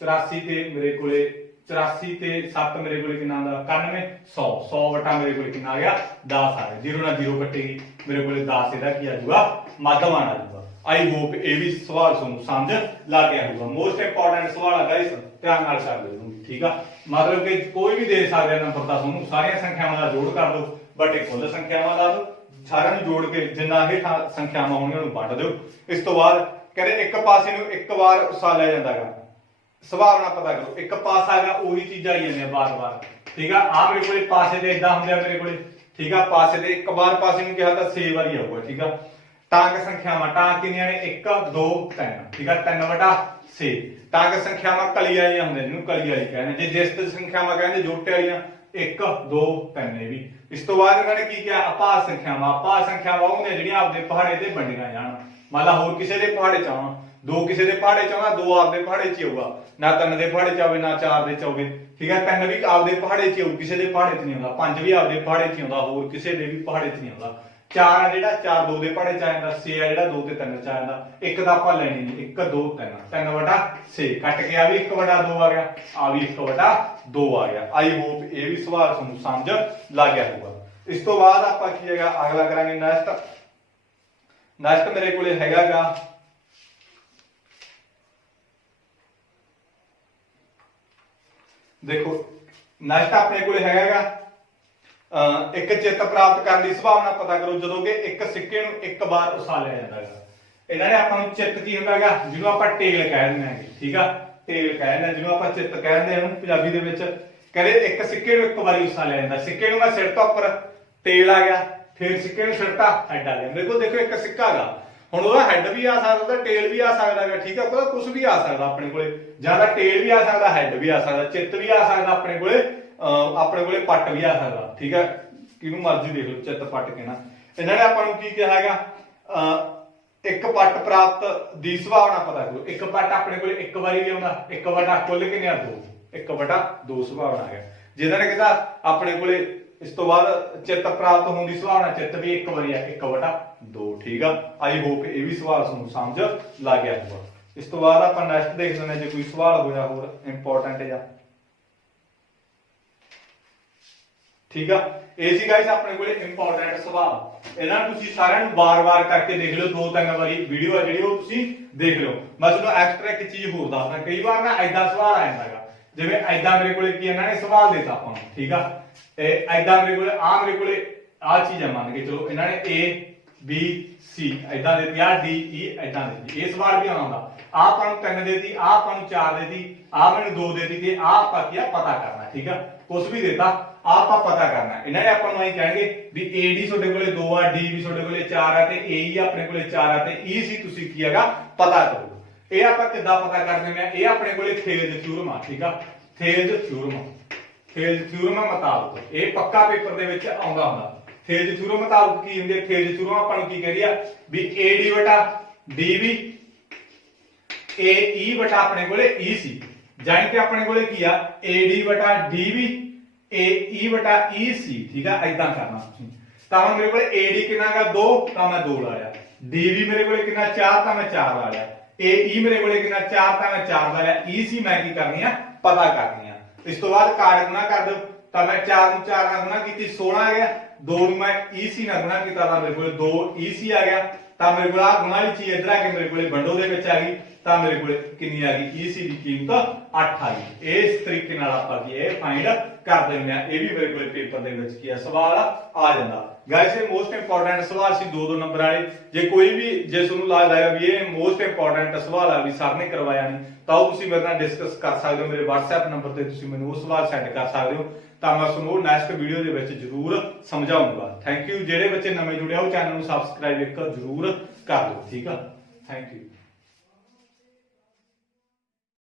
84 ते मेरे कोले 84 ते 7 मेरे कोले कितना आंदा 91 100 100 वटा मेरे कोले कितना आ गया 10 आ गया। 0 ना 0 कटेगी मेरे कोले 10 ਇਹਦਾ ਕੀ ਆ ਜਾਊਗਾ ਮੱਧਵਾਨ ਆ ਜਾਊਗਾ। आई होप ये भी सवाल ਤੁਹਾਨੂੰ समझ ਲੱਗ ਗਿਆ ਹੋਊਗਾ। मोस्ट इंपोर्टेंट सवाल है गाइस, ਧਿਆਨ ਨਾਲ ਕਰ ਲਿਓ ठीक है। मतलब कि कोई भी दे सकदा नंबर ਦਾ ਤੁਹਾਨੂੰ ਸਾਰੀਆਂ ਸੰਖਿਆਵਾਂ ਦਾ ਜੋੜ ਕਰ ਦਿਓ ਬਟੇ ਕੁੱਲ ਸੰਖਿਆਵਾਂ ਦਾ ਦਿਓ। ਸਾਰਿਆਂ ਨੂੰ ਜੋੜ ਕੇ ਜਿੰਨਾ ਇਹ ਸੰਖਿਆਵਾਂ ਹੋਣਗੀਆਂ ਉਹਨੂੰ ਵੰਡ ਦਿਓ। ਇਸ ਤੋਂ ਬਾਅਦ ਕਹਿੰਦੇ ਇੱਕ ਪਾਸੇ ਨੂੰ ਇੱਕ ਵਾਰ ਉਸਾ ਲੈ ਜਾਂਦਾਗਾ। ਸੁਭਾਵਨਾ ਪਤਾ ਕਰੋ, ਇੱਕ ਪਾਸਾ ਹੈਗਾ ਉਹੀ ਚੀਜ਼ਾਂ ਆਈ ਜਾਂਦੀਆਂ ਬਾਰ-ਬਾਰ ਠੀਕ ਆ। ਆ ਮੇਰੇ ਕੋਲੇ ਪਾਸੇ ਦੇ ਇਦਾਂ ਹੁੰਦੇ ਆ ਮੇਰੇ ਕੋਲੇ ਠੀਕ ਆ। ਪਾਸੇ ਦੇ ਇੱਕ ਵਾਰ ਪਾਸੇ ਨੂੰ ਕਿਹਾ ਤਾਂ 6 ਵਾਰੀ ਆਊਗਾ ਠੀਕ ਆ। ਟਾਂਕ ਸੰਖਿਆਵਾਂ ਟਾਂਕ ਕਿੰਨੀਆਂ ਨੇ 1 2 3 ਠੀਕ ਆ 3 ਵਟਾ 6। ਟਾਂਕ ਸੰਖਿਆਵਾਂ ਕਲੀ ਵਾਲੀਆਂ ਹੁੰਦੀਆਂ ਜਿਹਨੂੰ ਕਲੀ ਵਾਲੀ ਕਹਿੰਦੇ। ਜੇ ਜਿਸਤ ਸੰਖਿਆਵਾਂ ਕਹਿੰਦੇ ਜੋਟੇ ਵਾਲੀਆਂ 1 2 3 ਇਹ ਵੀ। ਇਸ ਤੋਂ ਬਾਅਦ ਇਹਨਾਂ ਨੇ ਕੀ ਕਿਹਾ ਅਪਾਸ ਸੰਖਿਆਵਾਂ। ਅਪਾਸ ਸੰਖਿਆਵਾਂ ਉਹ ਨੇ ਜਿਹੜੀਆਂ ਆਪਦੇ ਪਹਾੜੇ ਤੇ ਵੰਡੀਆਂ ਜਾਣ। ਮੰਨ ਲਾ ਹੋਰ ਕਿਸੇ ਦੇ ਪਹਾੜੇ ਚ ਆਉਣਾ, ਦੋ ਕਿਸੇ ਦੇ ਪਹਾੜੇ ਚ ਆਉਣਾ, ਦੋ ਆਪਦੇ ਪਹਾੜੇ ਚ ਹੀ ਆਊਗਾ। ਨਾ 3 ਦੇ ਪਹਾੜੇ ਚ ਆਵੇ ਨਾ 4 ਦੇ ਚ ਆਵੇ ਠੀਕ ਹੈ। 3 ਵੀ ਆਪਦੇ ਪਹਾੜੇ ਚ ਆਊ, ਕਿਸੇ ਦੇ ਪਹਾੜੇ ਚ ਨਹੀਂ ਆਉਂਦਾ। 5 ਵੀ ਆਪਦੇ ਪਹਾੜੇ ਚ ਹੀ ਆਉਂਦਾ, ਹੋਰ ਕਿਸੇ ਦੇ ਵੀ ਪਹਾੜੇ ਚ ਨਹੀਂ ਆਉਂਦਾ। 4 ਆ ਜਿਹੜਾ 4 2 ਦੇ ਪਹਾੜੇ ਚ ਆ ਜਾਂਦਾ। 6 ਆ ਜਿਹੜਾ 2 ਤੇ 3 ਚ ਆ ਜਾਂਦਾ। ਇੱਕ ਦਾ ਆਪਾਂ ਲੈਣੀ ਨਹੀਂ 1 2 3 3 ਵਟਾ 6 ਕੱਟ ਕੇ ਆ ਵੀ 1 ਵਟਾ 2 ਆ ਗਿਆ, ਆ ਵੀ 1 ਵਟਾ 2 ਆ ਗਿਆ। ਆਈ ਹੋਪ ਇਹ ਵੀ ਸਵਾਲ ਤੁਹਾਨੂੰ ਸਮਝ ਲੱਗ ਗਿਆ ਹੋਊਗਾ। ਇਸ ਤੋਂ ਬਾਅਦ ਆਪਾਂ ਕੀ ਹੈਗਾ ਅਗਲਾ ਕਰਾਂਗੇ ਨੈਕਸਟ ਮੇਰੇ ਕੋਲੇ ਹੈਗਾਗਾ देखो नेक्स्ट अपने को एक चित प्राप्त करने की संभावना पता करो जो कि एक सिक्के एक बार उसा लिया जाता है। इन्होंने अपन चित की होगा जिन्होंने आप टेल कह दें ठीक है। टेल कह दें जिन्होंने आप चित कह दें पंजाबी दे कहते एक सिक्के एक बार उसा लिया जाता। सिक्के मैं सिरता उपर टेल आ गया, फिर सिक्के सिरता हैड आ गया। मेरे को देखो एक सिक्का गा ਹੁਣ ਉਹਦਾ ਹੈਡ ਵੀ ਆ ਸਕਦਾ, ਟੇਲ ਵੀ ਆ ਸਕਦਾ ਹੈ ਠੀਕ ਹੈ। ਉਹਦਾ ਕੁਝ ਵੀ ਆ ਸਕਦਾ ਆਪਣੇ ਕੋਲੇ, ਜਿਆਦਾ ਟੇਲ ਵੀ ਆ ਸਕਦਾ, ਹੈਡ ਵੀ ਆ ਸਕਦਾ, ਚਿੱਤ ਵੀ ਆ ਸਕਦਾ ਆਪਣੇ ਕੋਲੇ ਪੱਟ ਵੀ ਆ ਸਕਦਾ ਠੀਕ ਹੈ। ਕਿਹਨੂੰ ਮਰਜ਼ੀ ਦੇਖ ਲਓ ਚਿੱਤ ਪੱਟ ਕੇ ਨਾ। ਇਹਨਾਂ ਨੇ ਆਪਾਂ ਨੂੰ ਕੀ ਕਿਹਾ ਹੈਗਾ ਇੱਕ ਪੱਟ ਪ੍ਰਾਪਤ ਦੀ ਸੰਭਾਵਨਾ ਪਤਾ ਕਰੋ। ਇੱਕ ਪੱਟ ਆਪਣੇ ਕੋਲੇ ਇੱਕ ਵਾਰੀ ਲਿਆਉਂਦਾ, ਇੱਕ ਵਟਾ ਕੁੱਲ ਕਿੰਨੇ ਆ 2, 1 ਵਟਾ 2 ਸੰਭਾਵਨਾ ਹੈ। ਜਿਹਦਾ ਨੇ ਕਹਿੰਦਾ ਆਪਣੇ ਕੋਲੇ ਇਸ ਤੋਂ ਬਾਅਦ ਚਿੱਤ ਪ੍ਰਾਪਤ ਹੋਣ ਦੀ ਸੰਭਾਵਨਾ ਚਿੱਤ ਵੀ ਇੱਕ ਵਾਰੀ ਆ 1 ਵਟਾ 2 ਠੀਕ ਆ। ਆਈ ਹੋਪ ਇਹ ਵੀ ਸਵਾਲ ਤੁਹਾਨੂੰ ਸਮਝ ਲੱਗ ਗਿਆ ਹੋਊਗਾ। ਇਸ ਤੋਂ ਬਾਅਦ ਆਪਾਂ ਨੈਕਸਟ ਦੇਖ ਲੈਂਦੇ ਜੇ ਕੋਈ ਸਵਾਲ ਹੋਇਆ ਹੋਰ ਇੰਪੋਰਟੈਂਟ ਜਾਂ ਠੀਕ ਆ। ਇਹ ਸੀ ਗਾਇਸ ਆਪਣੇ ਕੋਲੇ ਇੰਪੋਰਟੈਂਟ ਸਵਾਲ। ਇਹਨਾਂ ਨੂੰ ਤੁਸੀਂ ਸਾਰਿਆਂ ਨੂੰ ਵਾਰ-ਵਾਰ ਕਰਕੇ ਦੇਖ ਲਿਓ, 2-3 ਵਾਰੀ ਵੀਡੀਓ ਆ ਜਿਹੜੀ ਉਹ ਤੁਸੀਂ ਦੇਖ ਲਿਓ। ਮੈਂ ਤੁਹਾਨੂੰ ਐਕਸਟਰਾ ਇੱਕ ਚੀਜ਼ ਹੋਰ ਦੱਸਦਾ, ਕਈ ਵਾਰ ਨਾ ਐਦਾਂ ਸਵਾਲ ਆ ਜਾਂਦਾਗਾ ਜਿਵੇਂ ਐਦਾਂ ਮੇਰੇ ਕੋਲੇ ਕੀ ਇਹਨਾਂ ਨੇ ਸਵਾਲ ਦਿੱਤਾ ਆਪਾਂ ਨੂੰ ਠੀਕ ਆ। ਐਦਾਂ ਮੇਰੇ ਕੋਲੇ ਆ ਚੀਜ਼ ਆ ਮੰਨ ਕੇ ਚਲੋ ਇਹਨਾਂ ਨੇ A B C ਐਦਾਂ ਦੇਤੀ ਆ D E ਐਦਾਂ ਦੇਤੀ। ਇਹ ਸਵਾਲ ਵੀ ਆਉਂਦਾ ਆ ਆਪਾਂ ਨੂੰ 3 ਦੇਤੀ, ਆ ਆਪਾਂ ਨੂੰ 4 ਦੇਤੀ, ਆ ਮੈਨੂੰ 2 ਦੇਤੀ ਤੇ ਆ ਆਪਾਂ ਕੀ ਆ ਪਤਾ ਕਰਨਾ ਠੀਕ ਆ। ਕੁਝ ਵੀ ਦੇਤਾ ਆ ਆਪਾਂ ਪਤਾ ਕਰਨਾ। ਇਹਨਾਂ ਨੇ ਆਪਾਂ ਨੂੰ ਐਂ ਕਹਿਣਗੇ ਵੀ AD ਤੁਹਾਡੇ ਕੋਲੇ 2 ਆ, D ਵੀ ਤੁਹਾਡੇ ਕੋਲੇ 4 ਆ ਤੇ AE ਆਪਣੇ ਕੋਲੇ 4 ਆ ਤੇ EC ਤੁਸੀਂ ਕੀ ਹੈਗਾ ਪਤਾ ਕਰੋ। ਇਹ ਆਪਾਂ ਕਿੱਦਾਂ ਪਤਾ ਕਰਦੇ ਹਾਂ? ਇਹ ਆਪਣੇ ਕੋਲੇ ਥੇਲਜ਼ ਥਿਊਰਮ ਆ ਠੀਕ ਆ। ਥੇਲਜ਼ ਥਿਊਰਮ ਮੁਤਾਬਕ ਇਹ ਪੱਕਾ ਪੇਪਰ ਦੇ ਵਿੱਚ ਆਉਂਦਾ ਹੁੰਦਾ। ਥੇਲਜ਼ ਥਿਊਰਮ ਮੁਤਾਬਕ ਕੀ ਹੁੰਦੀ ਹੈ? ਥੇਲਜ਼ ਥਿਊਰਮ ਆਪਾਂ ਨੂੰ ਕੀ ਕਹਿੰਦੀ ਆ ਵੀ AD ਵਟਾ DB AE ਵਟਾ ਆਪਣੇ ਕੋਲੇ EC ਜਾਨੀ ਕਿ ਆਪਣੇ ਕੋਲੇ ਕੀ ਆ AD ਵਟਾ DB AE ਵਟਾ EC ਠੀਕ ਆ। ਐਦਾਂ ਕਰਨਾ ਤੁਸੀਂ। ਤਾਂ ਹੁਣ ਮੇਰੇ ਕੋਲੇ AD ਕਿੰਨਾ ਹੈਗਾ 2 ਤਾਂ ਮੈਂ 2 ਲਾ ਲਿਆ। DB ਮੇਰੇ ਕੋਲੇ ਕਿੰਨਾ 4 ਤਾਂ ਮੈਂ 4 ਲਾ ਲਿਆ। AE ਮੇਰੇ ਕੋਲੇ ਕਿੰਨਾ 4 ਤਾਂ ਮੈਂ 4 ਲਾ ਲਿਆ। EC ਮੈਂ ਕੀ ਕਰਨੀ ਆ ਪਤਾ ਕਰਨੀ ਆ। ਇਸ ਤੋਂ ਬਾਅਦ ਕਾਰਡ ਗੁਣਾ ਕਰ ਦਿਓ ਤਾਂ ਮੈਂ 4 ਨੂੰ 4 ਨਾਲ ਗੁਣਾ ਕੀਤੀ 16 ਆ ਗਿਆ। 2 ਨੂੰ ਮੈਂ EC ਨਾਲ ਗੁਣਾ ਕੀਤਾ ਤਾਂ ਮੇਰੇ ਕੋਲੇ 2 EC ਆ ਗਿਆ। ਤਾਂ ਮੇਰੇ ਕੋਲ ਆ ਗੁਣਾ ਵਾਲੀ ਚੀਜ਼ ਇੱਧਰ ਆ ਕੇ ਮੇਰੇ ਕੋਲੇ ਵੰਡੋ ਦੇ ਵਿੱਚ ਆ ਗਈ ਤਾਂ ਮੇਰੇ ਕੋਲੇ ਕਿੰਨੀ ਆ ਗਈ EC ਦੀ ਕੀਮਤ 8 ਆ ਗਈ। ਇਸ ਤਰੀਕੇ ਨਾਲ ਆਪਾਂ ਕੀ ਇਹ ਫਾਈਂਡ ਕਰ ਦਿੰਦੇ ਆ। ਇਹ ਵੀ ਮੇਰੇ ਕੋਲੇ ਪੇਪਰ ਦੇ ਵਿੱਚ ਕੀ ਆ ਸਵਾਲ ਆ ਜਾਂਦਾ। ਗਾਇਸ ਇਹ ਮੋਸਟ ਇੰਪੋਰਟੈਂਟ ਸਵਾਲ ਸੀ 2-2 ਨੰਬਰ ਵਾਲੇ। ਜੇ ਕੋਈ ਵੀ ਜੇ ਤੁਹਾਨੂੰ ਲੱਗਦਾ ਹੈ ਵੀ ਇਹ ਮੋਸਟ ਇੰਪੋਰਟੈਂਟ ਸਵਾਲ ਆ ਵੀ ਸਰ ਨੇ ਕਰਵਾਇਆ ਨਹੀਂ ਤਾਂ ਉਹ ਤੁਸੀਂ ਮੇਰੇ ਨਾਲ ਡਿਸਕਸ ਕਰ ਸਕਦੇ ਹੋ। ਮੇਰੇ WhatsApp ਨੰਬਰ ਤੇ ਤੁਸੀਂ ਮੈਨੂੰ ਉਹ ਸਵਾਲ ਸੈਂਡ ਕਰ ਸਕਦੇ ਹੋ ਤਾਂ ਮੈਂ ਤੁਹਾਨੂੰ ਨੈਕਸਟ ਵੀਡੀਓ ਦੇ ਵਿੱਚ ਜ਼ਰੂਰ ਸਮਝਾਉਂਗਾ। Thank you. ਜਿਹੜੇ ਬੱਚੇ ਨਵੇਂ ਜੁੜੇ ਆ ਉਹ ਚੈਨਲ ਨੂੰ ਸਬਸਕ੍ਰਾਈਬ ਇੱਕ ਜ਼ਰੂਰ ਕਰ ਦਿਓ। ਠੀਕ ਆ, ਥੈਂਕ ਯੂ।